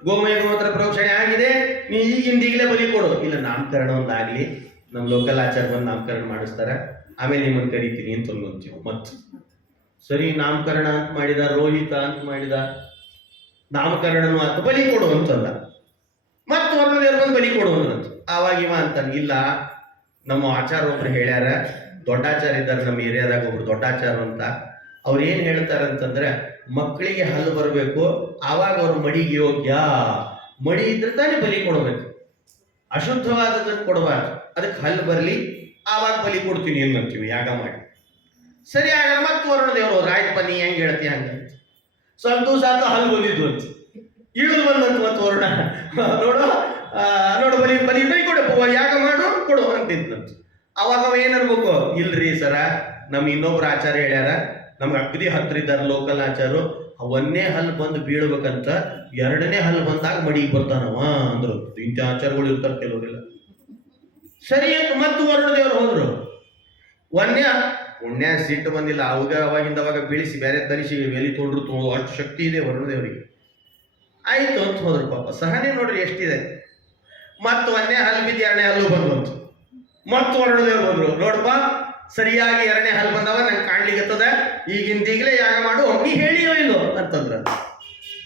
ಗೋಮಯ ಗೋಮೂತ್ರ ಪ್ರೋಕ್ಷಣೆ ಆಗಿದೆ, ನೀ ಈಗಿಂದೀಗಲೇ ಬಲಿ ಕೊಡು. ಇಲ್ಲ, ನಾಮಕರಣ ಒಂದಾಗ್ಲಿ, ನಮ್ಮ ಲೋಕಲ್ ಆಚಾರ ಬಂದು ನಾಮಕರಣ ಮಾಡಿಸ್ತಾರ, ಆಮೇಲೆ ನಿಮ್ಮನ್ನು ಕರಿತೀನಿ ಅಂತ ಅಂದ್ಕೊಂತೀವಿ. ಮತ್ತೆ ಸರಿ ನಾಮಕರಣ ಅಂತ ಮಾಡಿದ, ರೋಹಿತ ಅಂತ ಮಾಡಿದ, ನಾಮಕರಣನು ಆತ, ಬಲಿ ಕೊಡು ಅಂತಂದ. ಮತ್ತೆ ವರುಣದೇವ್ರು ಬಂದು ಬಲಿ ಕೊಡು ಅಂದ್ರಂತ. ಆವಾಗ ಇವ ಅಂತಾನೆ, ಇಲ್ಲ ನಮ್ಮ ಆಚಾರ ಒಬ್ರು ಹೇಳ್ಯಾರ, ದೊಡ್ಡಾಚಾರ ಇದ್ದಾರೆ ನಮ್ಮ ಏರಿಯಾದಾಗ ಒಬ್ರು ದೊಡ್ಡಾಚಾರ ಅಂತ, ಅವ್ರು ಏನ್ ಹೇಳ್ತಾರಂತಂದ್ರೆ ಮಕ್ಕಳಿಗೆ ಹಲ್ಲು ಬರಬೇಕು, ಆವಾಗ ಅವ್ರ ಮಡಿಗೆ ಯೋಗ್ಯ, ಮಡಿ ಇದ್ರೆ ತಾನೇ ಬಲಿ ಕೊಡಬೇಕು, ಅಶುದ್ಧವಾದದನ್ನು ಕೊಡಬಾರ್ದು, ಅದಕ್ಕೆ ಹಲ್ಲು ಬರಲಿ ಆವಾಗ ಬಲಿ ಕೊಡ್ತೀನಿ ಅಂತೀವಿ ಯಾಗ ಮಾಡಿ. ಸರಿ ಆಗ ಮತ್ತೆ ವರುಣ ದೇವ್ರು ಹೋದ್ರೆ, ಆಯ್ತು ಬನ್ನಿ ಹೆಂಗೆ ಹೇಳ್ತೀಯ ಹಂಗಂತ. ಸ್ವಲ್ಪ ದಿವಸ ಆತ ಹಲ್ಲು ಬಂದಿದ್ವು ಅಂತ, ಇಳಿದು ಬಂದಂತ ಮತ್ತೆ ವರುಣ, ನೋಡು ಬಲಿ ಬಲಿ ಬಲಿ ಕೊಡು, ಯಾಗ ಮಾಡು ಕೊಡು ಅಂತಿದ್ನಂತ. ಅವಾಗ ಅವ ಏನನ್ಬೇಕು, ಇಲ್ರಿ ಸರ ನಮ್ ಇನ್ನೊಬ್ರು ಆಚಾರ ಹೇಳ್ಯಾರ, ನಮ್ಗೆ ಅಗದಿ ಹತ್ರ ಇದ್ದಾರೆ ಲೋಕಲ್ ಆಚಾರು, ಒಂದೇ ಹಲ್ಲು ಬಂದು ಬೀಳ್ಬೇಕಂತ, 2ನೇ ಹಲ್ಲು ಬಂದಾಗ ಮಡಿಗೆ ಬರ್ತಾನವ ಅಂದ್ರು. ಇಂಥ ಆಚಾರಗಳು ಇರ್ತಾರೆ ಕೆಲವರಿಲ್ಲ. ಸರಿ ಅಂತ ಮತ್ತು ವರುಣ ದೇವ್ರು ಹೋದ್ರು. ಪುಣ್ಯ ಸಿಟ್ಟು ಬಂದಿಲ್ಲ, ಅವಾಗಿಂದ ಅವಾಗ ಬೀಳಿಸಿ ಬೇರೆ ತರಿಸಿ ಬೆಲಿ ತೊಗೊಂಡ್ರು, ಅಷ್ಟು ಶಕ್ತಿ ಇದೆ ವರುಣ ದೇವರಿಗೆ. ಆಯ್ತು ಅಂತ ಹೋದ್ರು. ಪಾಪ ಸಹನೆ ನೋಡ್ರಿ ಎಷ್ಟಿದೆ. ಮತ್ತು 1ನೇ ಹಲ್ಲು ಬಿದ್ದು 2ನೇ ಹಲ್ಲು ಬಂತು. ಮತ್ತು ವರುಣ ದೇವ್ರು ಬಂದ್ರು, ನೋಡಪ್ಪ ಸರಿಯಾಗಿ 2ನೇ ಹಲ್ಲು ಬಂದವ, ನಂಗೆ ಕಾಣ್ಲಿಕ್ಕತ್ತದ, ಈಗಿಂದೀಗಲೇ ಯಾಗ ಮಾಡು, ನೀ ಹೇಳಿಯೋ ಇಲ್ಲೋ ಅಂತಂದ್ರ.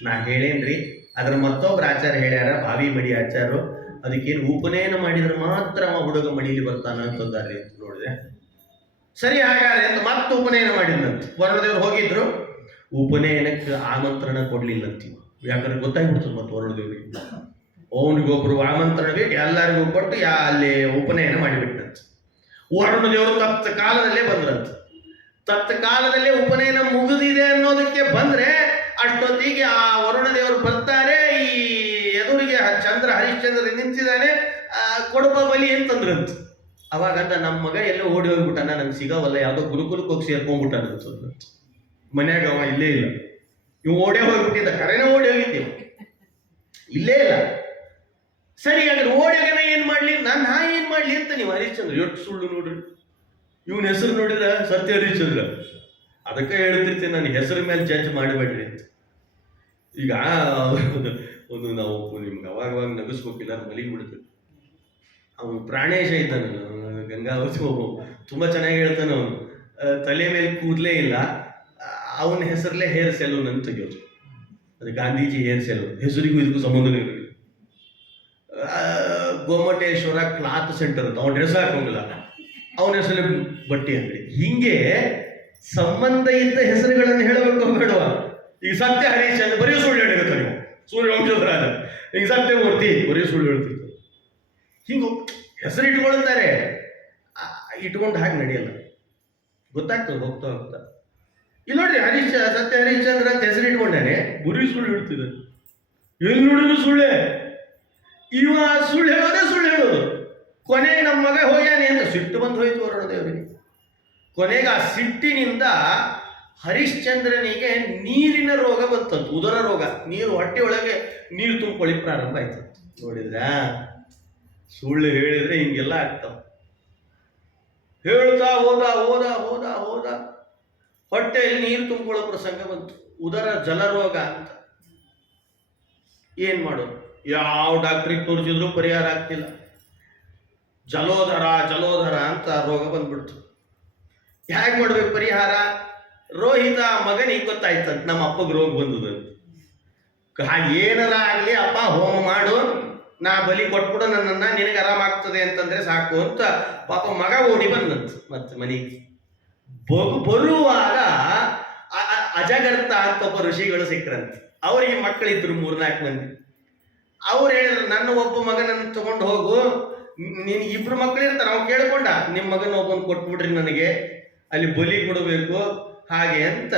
ನಾ ಹೇಳೇನ್ರಿ, ಅದ್ರ ಮತ್ತೊಬ್ರು ಆಚಾರ ಹೇಳ್ಯಾರ, ಭಾವಿ ಮಡಿ ಆಚಾರು, ಅದಕ್ಕೇನು ಉಪನಯನ ಮಾಡಿದ್ರೆ ಮಾತ್ರ ಅವ ಹುಡುಗ ಮಡಿಲಿ ಬರ್ತಾನ ಅಂತಂದಾರೆ ಅಂತ ನೋಡಿದೆ. ಸರಿ ಹಾಗಾದ್ರೆ ಅಂತ ಮತ್ತೆ ಉಪನಯನ ಮಾಡಿದ್ನಂತ. ವರುಣದೇವ್ರು ಹೋಗಿದ್ರು, ಉಪನಯನಕ್ಕೆ ಆಮಂತ್ರಣ ಕೊಡ್ಲಿಲ್ಲಂತೀವ, ಯಾಕಂದ್ರೆ ಗೊತ್ತಾಗ್ಬಿಡ್ತದೆ ಮತ್ತೆ ವರುಣದೇವ್ರಿಗೆ. ಅವನಿಗೊಬ್ರು ಆಮಂತ್ರಣ ಬೇಕು, ಎಲ್ಲರಿಗೂ ಕೊಟ್ಟು ಅಲ್ಲಿ ಉಪನಯನ ಮಾಡಿಬಿಟ್ಟಂತ. ವರುಣದೇವರು ತತ್ತ ಕಾಲದಲ್ಲೇ ಬಂದ್ರಂತ. ತತ್ತ ಕಾಲದಲ್ಲೇ ಉಪನಯನ ಮುಗಿದಿದೆ ಅನ್ನೋದಕ್ಕೆ ಬಂದ್ರೆ ಅಷ್ಟೊತ್ತಿಗೆ ಆ ವರುಣ ದೇವರು ಬರ್ತಾರೆ, ಈ ಎದುರಿಗೆ ಚಂದ್ರ ಹರಿಶ್ಚಂದ್ರ ನಿಂತಿದ್ದಾನೆ, ಕೊಡುವ ಬಲಿ ಅಂತಂದ್ರಂತ. ಅವಾಗಂತ ನಮ್ಮ ಮಗ ಎಲ್ಲೋ ಓಡಿ ಹೋಗ್ಬಿಟ್ಟಾನ, ನಂಗೆ ಸಿಗವಲ್ಲ, ಯಾವುದೋ ಗುರುಕುಲಕ್ಕೆ ಹೋಗಿ ಸೇರ್ಕೊಂಡ್ಬಿಟ್ಟಾನಂತ. ಮನ್ಯಾಗ ಅವ ಇಲ್ಲೇ ಇಲ್ಲ, ಇವ್ ಓಡೇ ಹೋಗ್ಬಿಟ್ಟಿದ್ದ, ಕರೆನ ಓಡಿ ಹೋಗಿದ್ದೀವಿ, ಇಲ್ಲೇ ಇಲ್ಲ. ಸರಿ ಹಾಗಾದ್ರೆ ಓಡ್ಯಾಗನ ಏನ್ ಮಾಡ್ಲಿ, ನಾ ಏನ್ ಮಾಡ್ಲಿ ಅಂತ ನೀವು ಹರಿಶ್ಚಂದ್ರ ಎಷ್ಟು ಸುಳ್ಳು ನೋಡ್ರಿ. ಇವನ್ ಹೆಸರು ನೋಡಿದ್ರ ಸತ್ಯ ಹರಿಶ್ಚಂದ್ರ, ಅದಕ್ಕೆ ಹೇಳ್ತಿರ್ತೀನಿ ನಾನು, ಹೆಸರು ಮೇಲೆ ಜಡ್ಜ್ ಮಾಡಬೇಡ್ರಿ ಅಂತ. ಈಗ ಒಂದು ನಾವು ನಿಮ್ಗೆ ಅವಾಗ ನಗಿಸ್ಬೇಕಿಲ್ಲ, ಮಲಿಗೆ ಬಿಡ್ತೀವಿ. ಅವನು ಪ್ರಾಣೇಶ ಇದ್ದಾನ, ಗಂಗಾವತಿ ತುಂಬಾ ಚೆನ್ನಾಗಿ ಹೇಳ್ತಾನೆ. ಅವನು ತಲೆ ಮೇಲೆ ಕೂದಲೇ ಇಲ್ಲ, ಅವನ ಹೆಸರಲ್ಲೇ ಹೇರ್ ಸೆಲೂನ್ ಅಂತ ತೆಗಿಯೋದು, ಅದು ಗಾಂಧೀಜಿ ಹೇರ್ ಸೆಲೂನ್. ಹೆಸರಿಗೂ ಇದಕ್ಕೂ ಸಂಬಂಧನೇ ಇರಲಿಲ್ಲ. ಗೋಮಟೇಶ್ವರ ಕ್ಲಾತ್ ಸೆಂಟರ್ ಅಂತ, ಅವನ ಡ್ರೆಸ್ ಹಾಕೋಂಗಿಲ್ಲ, ಅವನ ಹೆಸರಲ್ಲಿ ಬಟ್ಟೆ ಅಂಗಡಿ. ಹಿಂಗೆ ಸಂಬಂಧ ಇದ್ದ ಹೆಸರುಗಳನ್ನು ಹೇಳಬೇಕು ಬೇಡವಾ? ಈಗ ಸತ್ಯ ಹರಿಶ್ಚಂದ್ರ ಬರೀ ಸುಳ್ಳು ಹೇಳಿರ್ತಾರೆ ನೀವು, ಸೂರ್ಯವಂಶದ ರಾಜ. ಈಗ ಸತ್ಯಮೂರ್ತಿ ಬರೀ ಸುಳ್ಳು ಹೇಳ್ತಿರ್ತಾರೆ. ಹಿಂಗ ಹೆಸರು ಇಟ್ಕೊಳ್ತಾರೆ, ಇಟ್ಕೊಂಡು ಹಾಗೆ ನಡೆಯಲ್ಲ, ಗೊತ್ತಾಗ್ತದೆ ಹೋಗ್ತಾ ಹೋಗ್ತಾ. ಇಲ್ಲಿ ನೋಡ್ರಿ, ಸತ್ಯ ಹರಿಶ್ಚಂದ್ರ ಅಂತ ಹೆಸರು ಇಟ್ಕೊಂಡಾನೆ, ಬರೀ ಸುಳ್ಳು ಹೇಳ್ತಿದ್ದ. ಎಲ್ಲಿ ನೋಡಿದ್ರು ಸುಳ್ಳೆ, ಇವ ಸುಳ್ಳು ಹೇಳೋದೇ ಸುಳ್ಳು ಹೇಳೋದು. ಕೊನೆಗೆ ನಮ್ಮ ಮಗ ಹೋಗ್ಯಾನೆ ಅಂತ ಸಿಟ್ಟು ಬಂದು ಹೋಯ್ತು ವರುಣ ದೇವರಿಗೆ. ಕೊನೆಗೆ ಆ ಸಿಟ್ಟಿನಿಂದ ಹರಿಶ್ಚಂದ್ರನಿಗೆ ನೀರಿನ ರೋಗ ಬಂತಂತ, ಉದರ ರೋಗ. ನೀರು ಹೊಟ್ಟೆ ಒಳಗೆ ನೀರು ತುಂಬಿಕೊಳ್ಳಿಕ್ ಪ್ರಾರಂಭ ಆಯ್ತು. ನೋಡಿದ್ರ, ಸುಳ್ಳು ಹೇಳಿದ್ರೆ ಹಿಂಗೆಲ್ಲ ಆಗ್ತಾವ. ಹೇಳ್ತಾ ಹೋದ ಹೋದ ಹೋದ ಹೋದ ಹೊಟ್ಟೆಯಲ್ಲಿ ನೀರು ತುಂಬಿಕೊಳ್ಳೋ ಪ್ರಸಂಗ ಬಂತು, ಉದರ ಜಲರೋಗ ಅಂತ. ಏನ್ ಮಾಡೋದು, ಯಾವ ಡಾಕ್ಟ್ರಿಗೆ ತೋರಿಸಿದ್ರು ಪರಿಹಾರ ಆಗ್ತಿಲ್ಲ. ಜಲೋಧರ ಜಲೋಧರ ಅಂತ ರೋಗ ಬಂದ್ಬಿಡ್ತು. ಹೇಗೆ ಮಾಡ್ಬೇಕು ಪರಿಹಾರ? ರೋಹಿತ ಮಗನಿಗೆ ಗೊತ್ತಾಯ್ತಂತ, ನಮ್ಮ ಅಪ್ಪಗೆ ರೋಗ ಬಂದದಂತ. ಏನಾರ ಆಗ್ಲಿ ಅಪ್ಪ ಹೋಮ ಮಾಡು, ನಾ ಬಲಿ ಕೊಟ್ಬಿಡು ನನ್ನನ್ನ, ನಿನಗೆ ಆರಾಮಾಗ್ತದೆ ಅಂತಂದ್ರೆ ಸಾಕು ಅಂತ ಪಾಪ ಮಗ ಓಡಿ ಬಂದಂತ. ಮತ್ತೆ ಮನೆಗೆ ಬರುವಾಗ ಅಜಗರ್ತ ಅಂತ ಒಬ್ಬ ಋಷಿಗಳು ಸಿಕ್ಕ್ರಂತೆ. ಅವರಿಗೆ ಮಕ್ಕಳಿದ್ರು 3-4 ಮಂದಿ. ಅವ್ರು ಹೇಳಿದ್ರು, ನನ್ನ ಒಬ್ಬ ಮಗನನ್ನು ತಗೊಂಡು ಹೋಗು, ನೀನು 2 ಮಕ್ಕಳಿರ್ತಾರೆ, ಅವ್ನು ಕೇಳ್ಕೊಂಡ, ನಿಮ್ಮ ಮಗನ ಒಬ್ಬನ ಕೊಟ್ಬಿಡ್ರಿ ನನಗೆ, ಅಲ್ಲಿ ಬಲಿ ಕೊಡಬೇಕು ಹಾಗೆ ಅಂತ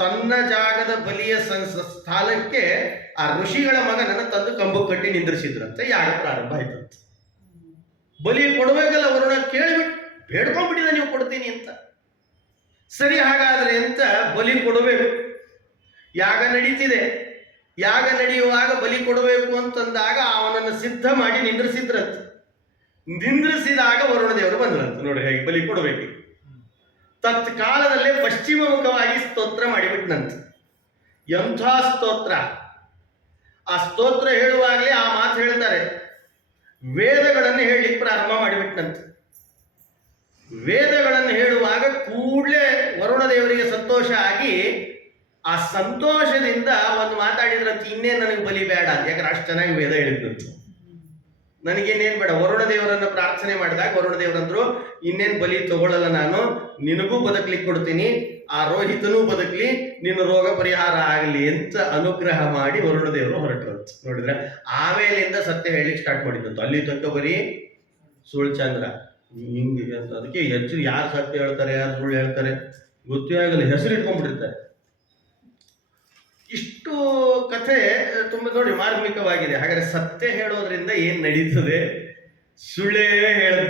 ತನ್ನ ಜಾಗದ ಬಲಿಯ ಸ್ಥಾನಕ್ಕೆ ಆ ಋಷಿಗಳ ಮಗನನ್ನು ತಂದು ಕಂಬ ಕಟ್ಟಿ ನಿಂದ್ರಿಸಿದ್ರಂತೆ. ಯಾಗ ಪ್ರಾರಂಭ ಆಯ್ತಂತೆ. ಬಲಿ ಕೊಡಬೇಕಲ್ಲ, ವರುಣ ಕೇಳಿಬಿಟ್ಟು ಬೇಡ್ಕೊಂಡ್ಬಿಟ್ಟಿದ, ನೀವು ಕೊಡ್ತೀನಿ ಅಂತ. ಸರಿ ಹಾಗಾದ್ರೆ ಅಂತ ಬಲಿ ಕೊಡಬೇಕು. ಯಾಗ ನಡೀತಿದೆ. ಯಾಗ ನಡೆಯುವಾಗ ಬಲಿ ಕೊಡಬೇಕು ಅಂತಂದಾಗ ಅವನನ್ನು ಸಿದ್ಧ ಮಾಡಿ ನಿಂದ್ರಿಸಿದ್ರಂತೆ. ನಿಂದ್ರಿಸಿದಾಗ ವರುಣ ದೇವರು ಬಂದ್ರಂತೆ. ನೋಡಿ ಹೇಗೆ ಬಲಿ ಕೊಡಬೇಕು. ತತ್ಕಾಲದಲ್ಲೇ ಪಶ್ಚಿಮ ಮುಖವಾಗಿ ಸ್ತೋತ್ರ ಮಾಡಿಬಿಟ್ನಂತೆ. ಎಂಥ ಸ್ತೋತ್ರ! ಆ ಸ್ತೋತ್ರ ಹೇಳುವಾಗಲೇ ಆ ಮಾತು ಹೇಳ್ತಾರೆ, ವೇದಗಳನ್ನು ಹೇಳಲಿಕ್ಕೆ ಪ್ರಾರಂಭ ಮಾಡಿಬಿಟ್ನಂತೆ. ವೇದಗಳನ್ನು ಹೇಳುವಾಗ ಕೂಡಲೇ ವರುಣ ದೇವರಿಗೆ ಸಂತೋಷ ಆಗಿ, ಆ ಸಂತೋಷದಿಂದ ಒಂದು ಮಾತಾಡಿದ್ರಂತೆ, ಇನ್ನೇನು ನನಗೆ ಬಲಿ ಬೇಡ ಅಂತ. ಯಾಕಂದ್ರೆ ಅಷ್ಟು ಚೆನ್ನಾಗಿ ವೇದ ಹೇಳಿದ್ನಂತೆ, ನನಗೇನೇನು ಬೇಡ. ವರುಣ ದೇವರನ್ನು ಪ್ರಾರ್ಥನೆ ಮಾಡಿದಾಗ ವರುಣ ದೇವರಂದ್ರು, ಇನ್ನೇನು ಬಲಿ ತಗೊಳ್ಳಲ್ಲ ನಾನು, ನಿನಗೂ ಬದುಕಲಿಕ್ಕೆ ಕೊಡ್ತೀನಿ, ಆ ರೋಹಿತನೂ ಬದುಕಲಿ, ನಿನ್ನ ರೋಗ ಪರಿಹಾರ ಆಗಲಿ ಅಂತ ಅನುಗ್ರಹ ಮಾಡಿ ವರುಣ ದೇವರು ಹೊರಟರಂತೆ. ನೋಡಿದ್ರೆ ಆಮೇಲಿಂದ ಸತ್ಯ ಹೇಳಲಿಕ್ಕೆ ಸ್ಟಾರ್ಟ್ ಮಾಡಿದ್ದಂತ. ಅಲ್ಲಿ ತನಕ ಬರೀ ಸುಳ್ಳು ಚಂದ್ರ ಹಿಂಗೆ. ಅದಕ್ಕೆ ಹೆಚ್ಚು ಯಾರು ಸತ್ಯ ಹೇಳ್ತಾರೆ, ಯಾರು ಸುಳ್ಳು ಹೇಳ್ತಾರೆ ಗೊತ್ತೇ ಆಗಲ್ಲ, ಹೆಸರು ಇಟ್ಕೊಂಡ್ಬಿಟ್ಟಿರ್ತಾರೆ. ಇಷ್ಟು ಕಥೆ ತುಂಬ ನೋಡಿ ಮಾರ್ಮಿಕವಾಗಿದೆ. ಹಾಗಾದ್ರೆ ಸತ್ಯ ಹೇಳೋದ್ರಿಂದ ಏನ್ ನಡೀತದೆ? ಸುಳ್ಳೇ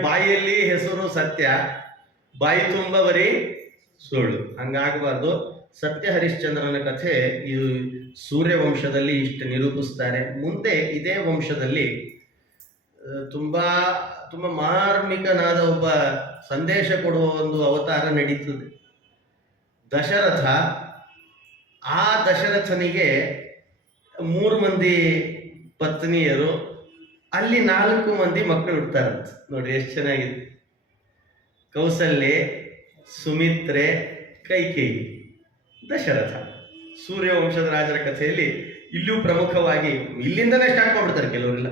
ಬಾಯಲ್ಲಿ ಹೆಸರು ಸತ್ಯ, ಬಾಯಿ ತುಂಬ ಬರೀ ಸುಳ್ಳು. ಹಂಗಾಗಬಾರ್ದು. ಸತ್ಯ ಹರಿಶ್ಚಂದ್ರನ ಕಥೆ ಈ ಸೂರ್ಯವಂಶದಲ್ಲಿ ಇಷ್ಟು ನಿರೂಪಿಸ್ತಾರೆ. ಮುಂದೆ ಇದೇ ವಂಶದಲ್ಲಿ ತುಂಬಾ ತುಂಬ ಮಾರ್ಮಿಕನಾದ ಒಬ್ಬ ಸಂದೇಶ ಕೊಡುವ ಒಂದು ಅವತಾರ ನಡೀತದೆ. ದಶರಥ. ಆ ದಶರಥನಿಗೆ 3 ಮಂದಿ ಪತ್ನಿಯರು, ಅಲ್ಲಿ 4 ಮಂದಿ ಮಕ್ಕಳು ಹುಡ್ತಾರಂತೆ. ನೋಡ್ರಿ ಎಷ್ಟು ಚೆನ್ನಾಗಿದೆ. ಕೌಸಲ್ಯೆ, ಸುಮಿತ್ರೆ, ಕೈಕೇಯಿ, ದಶರಥ. ಸೂರ್ಯವಂಶದ ರಾಜರ ಕಥೆಯಲ್ಲಿ ಇಲ್ಲೂ ಪ್ರಮುಖವಾಗಿ ಇಲ್ಲಿಂದನೇ ಸ್ಟಾರ್ಟ್ ಮಾಡ್ಬಿಡ್ತಾರೆ ಕೆಲವರೆಲ್ಲ.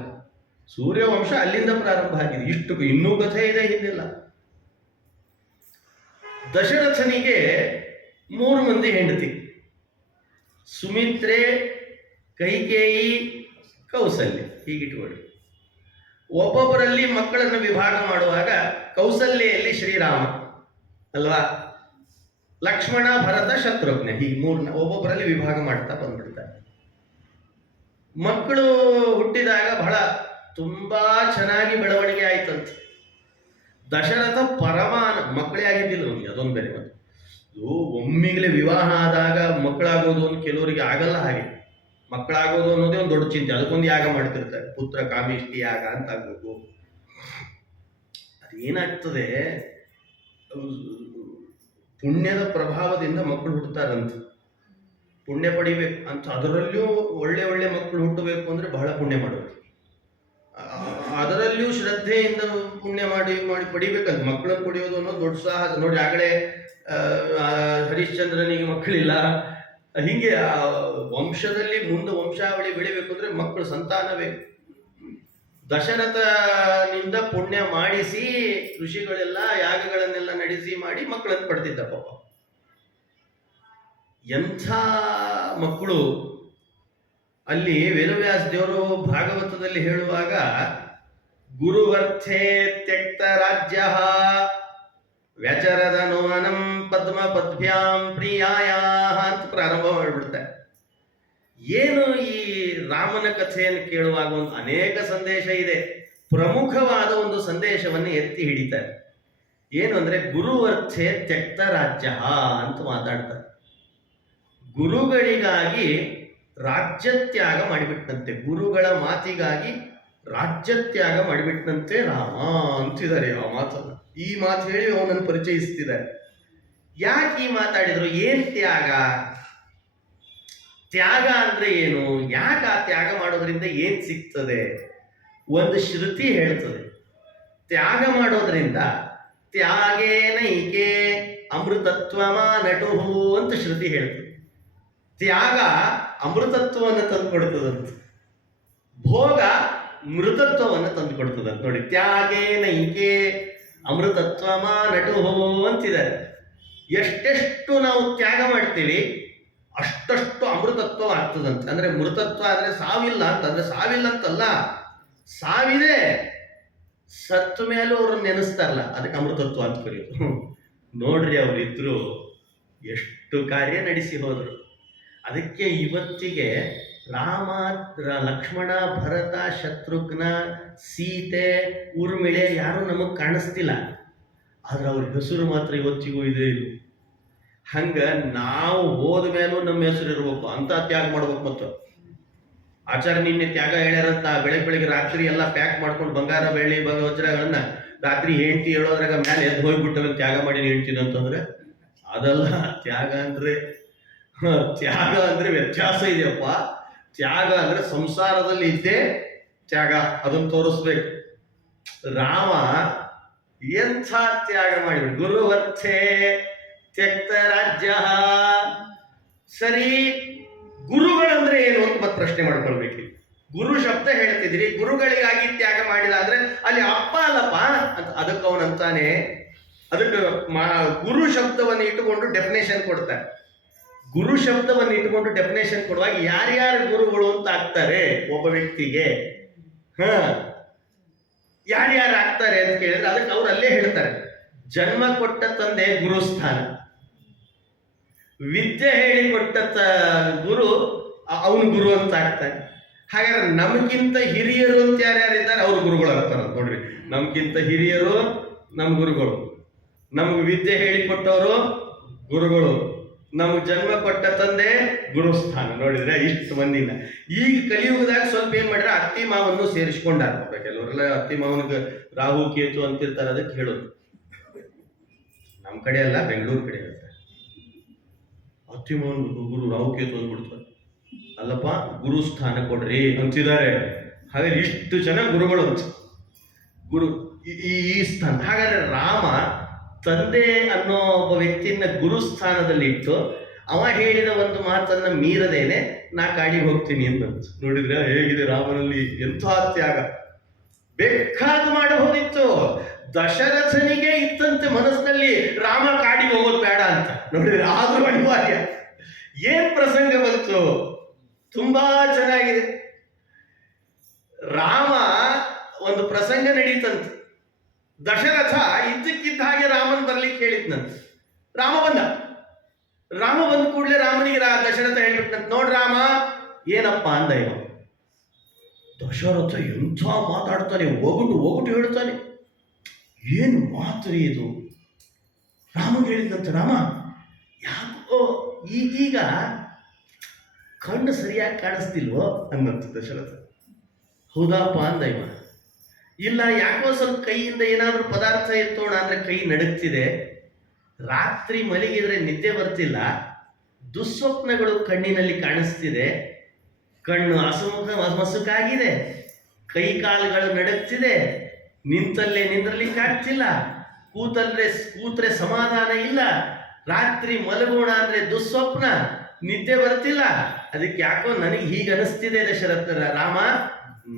ಸೂರ್ಯವಂಶ ಅಲ್ಲಿಂದ ಪ್ರಾರಂಭ ಆಗಿದೆ. ಇಷ್ಟು ಇನ್ನೂ ಕಥೆ ಇದೆ ಹಿಂದೆಲ್ಲ. ದಶರಥನಿಗೆ 3 ಮಂದಿ ಹೆಂಡತಿ, ಸುಮಿತ್ರೆ, ಕೈಕೇಯಿ, ಕೌಸಲ್ಯ. ಹೀಗಿಟ್ಕೊಳ್ಳಿ. ಒಬ್ಬೊಬ್ಬರಲ್ಲಿ ಮಕ್ಕಳನ್ನು ವಿಭಾಗ ಮಾಡುವಾಗ ಕೌಸಲ್ಯಲ್ಲಿ ಶ್ರೀರಾಮ ಅಲ್ವಾ, ಲಕ್ಷ್ಮಣ, ಭರತ, ಶತ್ರುಘ್ನ, ಹೀಗೆ 3 ಒಬ್ಬೊಬ್ಬರಲ್ಲಿ ವಿಭಾಗ ಮಾಡ್ತಾ ಬಂದ್ಬಿಡ್ತಾರೆ. ಮಕ್ಕಳು ಹುಟ್ಟಿದಾಗ ಬಹಳ ತುಂಬಾ ಚೆನ್ನಾಗಿ ಬೆಳವಣಿಗೆ ಆಯ್ತಂತೆ. ದಶರಥ ಪರಮಾನ ಮಕ್ಕಳೇ ಆಗಿದ್ದಿಲ್ಲ ಅವನಿಗೆ, ಅದೊಂದು ಬೇರೆ ಮಾತು. ಒಮ್ಮಿಗಲೇ ವಿವಾಹ ಆದಾಗ ಮಕ್ಕಳಾಗೋದು ಒಂದು ಕೆಲವರಿಗೆ ಆಗಲ್ಲ. ಹಾಗೆ ಮಕ್ಕಳಾಗೋದು ಅನ್ನೋದೇ ಒಂದು ದೊಡ್ಡ ಚಿಂತೆ. ಅದಕ್ಕೊಂದು ಯಾಗ ಮಾಡ್ತಿರ್ತಾರೆ, ಪುತ್ರ ಕಾಮೇಷ್ಟಿ ಯಾಗ ಅಂತ ಆಗ್ಬೇಕು. ಅದೇನಾಗ್ತದೆ, ಪುಣ್ಯದ ಪ್ರಭಾವದಿಂದ ಮಕ್ಕಳು ಹುಟ್ಟುತ್ತಾರಂತ. ಪುಣ್ಯ ಪಡಿಬೇಕು ಅಂತ, ಅದರಲ್ಲಿಯೂ ಒಳ್ಳೆ ಒಳ್ಳೆ ಮಕ್ಕಳು ಹುಟ್ಟಬೇಕು ಅಂದ್ರೆ ಬಹಳ ಪುಣ್ಯ ಮಾಡಬೇಕು. ಅದರಲ್ಲಿಯೂ ಶ್ರದ್ಧೆಯಿಂದ ಪುಣ್ಯ ಮಾಡಿ ಪಡಿಬೇಕಂತ. ಮಕ್ಕಳನ್ನು ಪಡೆಯೋದು ಅನ್ನೋದು ದೊಡ್ಡ ಸಾಹಸ. ನೋಡಿ ಆಗಲೇ ಹರಿಶ್ಚಂದ್ರನಿಗೆ ಮಕ್ಕಳಿಲ್ಲ. ಹೀಗೆ ವಂಶದಲ್ಲಿ ಮುಂದೆ ವಂಶಾವಳಿ ಬೆಳಿಬೇಕು ಅಂದ್ರೆ ಮಕ್ಕಳು ಸಂತಾನವೇ. ದಶರಥನಿಂದ ಪುಣ್ಯ ಮಾಡಿಸಿ ಋಷಿಗಳೆಲ್ಲ ಯಾಗಗಳನ್ನೆಲ್ಲ ನಡೆಸಿ ಮಾಡಿ ಮಕ್ಕಳನ್ನು ಪಡೆದಿದ್ದ ಪಾಪ. ಎಂಥ ಮಕ್ಕಳು! ಅಲ್ಲಿ ವೇದವ್ಯಾಸ ದೇವರು ಭಾಗವತದಲ್ಲಿ ಹೇಳುವಾಗ ಗುರುವರ್ಥೇ ತ್ಯಕ್ತ ರಾಜ್ಯ ವ್ಯಚರದ ನೋನಂ ಪದ್ಮ ಪದ್ಭ್ಯಾಂ ಪ್ರಿಯಾಯ ಅಂತ ಪ್ರಾರಂಭ ಮಾಡಿಬಿಡ್ತಾರೆ. ಏನು ಈ ರಾಮನ ಕಥೆಯನ್ನು ಕೇಳುವಾಗ ಒಂದು ಅನೇಕ ಸಂದೇಶ ಇದೆ. ಪ್ರಮುಖವಾದ ಒಂದು ಸಂದೇಶವನ್ನು ಎತ್ತಿ ಹಿಡಿತಾರೆ. ಏನು ಅಂದ್ರೆ ಗುರುವರ್ಥೆ ತ್ಯಕ್ತ ರಾಜ್ಯ ಅಂತ ಮಾತಾಡ್ತಾರೆ. ಗುರುಗಳಿಗಾಗಿ ರಾಜ್ಯತ್ಯಾಗ ಮಾಡಿಬಿಟ್ಟಂತೆ, ಗುರುಗಳ ಮಾತಿಗಾಗಿ ರಾಜ್ಯತ್ಯಾಗ ಮಾಡಿಬಿಟ್ಟಂತೆ ರಾಮ ಅಂತಿದ್ದಾರೆ. ಆ ಮಾತನ್ನು, ಈ ಮಾತು ಹೇಳಿ ಅವನನ್ನು ಪರಿಚಯಿಸ್ತಿದ್ದಾರೆ. ಯಾಕೆ ಈ ಮಾತಾಡಿದ್ರು? ಏನ್ ತ್ಯಾಗ? ತ್ಯಾಗ ಅಂದ್ರೆ ಏನು? ಯಾಕೆ ಆ ತ್ಯಾಗ ಮಾಡೋದ್ರಿಂದ ಏನ್ ಸಿಗ್ತದೆ? ಒಂದು ಶ್ರುತಿ ಹೇಳ್ತದೆ, ತ್ಯಾಗ ಮಾಡೋದ್ರಿಂದ ತ್ಯಾಗೇನೈಕೆ ಅಮೃತತ್ವಮ ನಟುಹು ಅಂತ ಶ್ರುತಿ ಹೇಳ್ತದೆ. ತ್ಯಾಗ ಅಮೃತತ್ವವನ್ನು ತಂದುಕೊಡ್ತದಂತ, ಭೋಗ ಮೃತತ್ವವನ್ನು ತಂದುಕೊಡ್ತದಂತ. ನೋಡಿ, ತ್ಯಾಗೇನೈಕೆ ಅಮೃತತ್ವಮ ನಟುಹು ಅಂತಿದ್ದಾರೆ. ಎಷ್ಟೆಷ್ಟು ನಾವು ತ್ಯಾಗ ಮಾಡ್ತೀವಿ ಅಷ್ಟಷ್ಟು ಅಮೃತತ್ವ ಆಗ್ತದಂತೆ. ಅಂದ್ರೆ ಮೃತತ್ವ ಅಂದ್ರೆ ಸಾವಿಲ್ಲ ಅಂತಂದ್ರೆ ಸಾವಿಲ್ಲ ಅಂತಲ್ಲ, ಸಾವಿದೆ, ಸತ್ತ ಮೇಲೂ ಅವ್ರನ್ನ ನೆನೆಸ್ತಾರಲ್ಲ ಅದಕ್ಕೆ ಅಮೃತತ್ವ ಅಂತ ಕರೆಯೋದು. ನೋಡ್ರಿ ಅವರಿದ್ರು ಎಷ್ಟು ಕಾರ್ಯ ನಡೆಸಿ ಹೋದ್ರು. ಅದಕ್ಕೆ ಇವತ್ತಿಗೆ ರಾಮ, ಲಕ್ಷ್ಮಣ, ಭರತ, ಶತ್ರುಘ್ನ, ಸೀತೆ, ಊರ್ಮಿಳೆ ಯಾರು ನಮಗೆ ಕಾಣಿಸ್ತಿಲ್ಲ, ಆದ್ರೆ ಅವ್ರ ಹೆಸರು ಮಾತ್ರ ಇವತ್ತಿಗೂ ಇದೆ. ಇಲ್ಲ ಹಂಗ ನಾವು ಹೋದ ಮೇಲೂ ನಮ್ಮ ಹೆಸರು ಇರ್ಬೇಕು ಅಂತ ತ್ಯಾಗ ಮಾಡ್ಬೇಕು. ಮತ್ತು ಆಚಾರ್ಯ ನಿನ್ನೆ ತ್ಯಾಗ ಹೇಳ್ಯಾರಂತ, ಬೆಳಗ್ಗೆ ರಾತ್ರಿ ಎಲ್ಲ ಪ್ಯಾಕ್ ಮಾಡ್ಕೊಂಡು ಬಂಗಾರ ಬೆಳ್ಳಿ ವಜ್ರಗಳನ್ನ ರಾತ್ರಿ ಹೆಂಡ್ತಿ ಹೇಳೋದ್ರಾಗ ಮೇಲೆ ಎದ್ದು ಹೋಗ್ಬಿಟ್ಟವನ್ ತ್ಯಾಗ ಮಾಡಿ ಹೇಳ್ತೀನಿ ಅಂತಂದ್ರೆ ಅದಲ್ಲ ತ್ಯಾಗ ಅಂದ್ರೆ. ತ್ಯಾಗ ಅಂದ್ರೆ ವ್ಯತ್ಯಾಸ ಇದೆಯಪ್ಪ. ತ್ಯಾಗ ಅಂದ್ರೆ ಸಂಸಾರದಲ್ಲಿ ಇದ್ದೇ ತ್ಯಾಗ, ಅದನ್ನು ತೋರಿಸ್ಬೇಕು. ರಾಮ ಎಂಥ ತ್ಯಾಗ ಮಾಡಿಬಿಟ್ಟು ಗುರುವರ್ಥೆ ತ್ಯಕ್ತ ರಾಜ್ಯ. ಸರಿ, ಗುರುಗಳಂದ್ರೆ ಏನು ಅಂತ ಮತ್ತೆ ಪ್ರಶ್ನೆ ಮಾಡ್ಕೊಳ್ಬೇಕು. ಗುರು ಶಬ್ದ ಹೇಳ್ತಿದ್ರಿ, ಗುರುಗಳಿಗಾಗಿ ತ್ಯಾಗ ಮಾಡಿದಾದ್ರೆ ಅಲ್ಲಿ ಅಪ್ಪ ಅಲ್ಲಪ್ಪ ಅಂತ ಅದಕ್ಕೆ ಅವನಂತಾನೆ. ಅದಕ್ಕೆ ಗುರು ಶಬ್ದವನ್ನು ಇಟ್ಟುಕೊಂಡು ಡೆಫಿನೇಷನ್ ಕೊಡ್ತಾರೆ. ಗುರು ಶಬ್ದವನ್ನು ಇಟ್ಟುಕೊಂಡು ಡೆಫಿನೇಷನ್ ಕೊಡುವಾಗ ಯಾರ್ಯಾರು ಗುರುಗಳು ಅಂತ ಆಗ್ತಾರೆ ಒಬ್ಬ ವ್ಯಕ್ತಿಗೆ, ಯಾರ್ಯಾರು ಆಗ್ತಾರೆ ಅಂತ ಕೇಳಿದ್ರೆ ಅದಕ್ಕೆ ಅವ್ರು ಅಲ್ಲೇ ಹೇಳ್ತಾರೆ. ಜನ್ಮ ಕೊಟ್ಟ ತಂದೆ ಗುರುಸ್ಥಾನ, ವಿದ್ಯೆ ಹೇಳಿಕೊಟ್ಟ ಗುರು ಅವನು ಗುರು ಅಂತ ಆಗ್ತಾನೆ. ಹಾಗಾದ್ರೆ ನಮಗಿಂತ ಹಿರಿಯರು ಅಂತ ಯಾರ್ಯಾರಿದ್ದಾರೆ ಅವ್ರು ಗುರುಗಳು ಆಗ್ತಾರ ನೋಡ್ರಿ. ನಮ್ಗಿಂತ ಹಿರಿಯರು ನಮ್ಮ ಗುರುಗಳು, ನಮ್ಗೆ ವಿದ್ಯೆ ಹೇಳಿಕೊಟ್ಟವರು ಗುರುಗಳು, ನಮ್ಗೆ ಜನ್ಮ ಕೊಟ್ಟ ತಂದೆ ಗುರುಸ್ಥಾನ. ನೋಡಿದ್ರೆ ಇಷ್ಟು ಮಂದಿನ ಈಗ ಕಲಿಯುಗದಾಗ ಸ್ವಲ್ಪ ಏನ್ ಮಾಡ್ರೆ ಅತ್ತಿ ಮಾವನ್ನು ಸೇರಿಸ್ಕೊಂಡಾರ. ಕೆಲವರೆಲ್ಲ ಅತ್ತಿ ಮಾವನಿಗೆ ರಾಹು ಕೇತು ಅಂತಿರ್ತಾರೆ, ಅದಕ್ಕೆ ಹೇಳೋದು. ನಮ್ಮ ಕಡೆ ಅಲ್ಲ, ಬೆಂಗಳೂರು ಕಡೆ ಹೇಳ್ತಾರೆ ಅತ್ತಿ ಮಾವನ್ ಗುರು ರಾಹು ಕೇತು ಅಂದ್ಬಿಡ್ತಾರೆ. ಅಲ್ಲಪ್ಪ ಗುರುಸ್ಥಾನ ಕೊಡ್ರಿ ಅಂತಿದ್ದಾರೆ. ಹಾಗಾದ್ರೆ ಇಷ್ಟು ಜನ ಗುರುಗಳು ಅಂತ ಗುರು ಈ ಸ್ಥಾನ. ಹಾಗಾದ್ರೆ ರಾಮ ತಂದೆ ಅನ್ನೋ ಒಬ್ಬ ವ್ಯಕ್ತಿಯನ್ನ ಗುರುಸ್ಥಾನದಲ್ಲಿ ಇಟ್ಟು ಅವ ಹೇಳಿದ ಒಂದು ಮಾತನ್ನ ಮೀರದೇನೆ ನಾ ಕಾಡಿಗೆ ಹೋಗ್ತೀನಿ ಅಂತ. ನೋಡಿದ್ರೆ ಹೇಗಿದೆ ರಾಮನಲ್ಲಿ ಎಂಥ ತ್ಯಾಗ. ಬೇಕಾದ ಮಾಡಬಹುದಿತ್ತು. ದಶರಥನಿಗೆ ಇತ್ತಂತೆ ಮನಸ್ಸಿನಲ್ಲಿ ರಾಮ ಕಾಡಿಗೆ ಹೋಗೋದು ಬೇಡ ಅಂತ. ನೋಡಿದ್ರೆ ಆದ್ರೂ ಅನಿವಾರ್ಯ. ಏನ್ ಪ್ರಸಂಗ ಬಂತು, ತುಂಬಾ ಚೆನ್ನಾಗಿದೆ. ರಾಮ ಒಂದು ಪ್ರಸಂಗ ನಡೀತಂತೆ. ದಶರಥ ಇದ್ದಕ್ಕಿದ್ದ ಹಾಗೆ ರಾಮನ್ ಬರ್ಲಿಕ್ಕೆ ಹೇಳಿದ್ನಂತೆ. ರಾಮ ಬಂದ ಕೂಡಲೇ ರಾಮನಿಗೆ ದಶರಥ ಹೇಳ್ಬಿಟ್ಟಂತ, ನೋಡ್ ರಾಮ ಏನಪ್ಪ ಅಂದ ಇವ. ದಶರಥ ಎಂಥ ಮಾತಾಡ್ತಾನೆ, ಒಗಟು ಹೇಳ್ತಾನೆ. ಏನು ಮಾತ್ರಿ ಇದು? ರಾಮಗೆ ಹೇಳಿದಂತೆ, ರಾಮ ಯಾಕೋ ಈಗೀಗ ಕಣ್ಣು ಸರಿಯಾಗಿ ಕಾಣಿಸ್ತಿಲ್ವೋ ಅನ್ನಂತ ದಶರಥ. ಹೌದಪ್ಪ ಅಂದ ಇವ. ಇಲ್ಲ, ಯಾಕೋ ಸ್ವಲ್ಪ ಕೈಯಿಂದ ಏನಾದ್ರೂ ಪದಾರ್ಥ ಎತ್ತೋಣ ಅಂದ್ರೆ ಕೈ ನಡುಗ್ತಿದೆ, ರಾತ್ರಿ ಮಲಗಿದ್ರೆ ನಿದ್ದೆ ಬರ್ತಿಲ್ಲ, ದುಸ್ವಪ್ನಗಳು ಕಣ್ಣಿನಲ್ಲಿ ಕಾಣಿಸ್ತಿದೆ, ಕಣ್ಣು ಮಸುಕಾಗಿದೆ, ಕೈ ಕಾಲುಗಳು ನಡುಗ್ತಿದೆ, ನಿಂತಲ್ಲೇ ನಿಂದ್ರಲಿಕ್ಕೆ ಆಗ್ತಿಲ್ಲ, ಕೂತ್ರೆ ಸಮಾಧಾನ ಇಲ್ಲ, ರಾತ್ರಿ ಮಲಗೋಣ ಅಂದ್ರೆ ದುಸ್ವಪ್ನ, ನಿದ್ದೆ ಬರ್ತಿಲ್ಲ. ಅದಕ್ಕೆ ಯಾಕೋ ನನಗೆ ಹೀಗೆ ಅನಿಸ್ತಿದೆ ದಶರಥ ರಾಮ,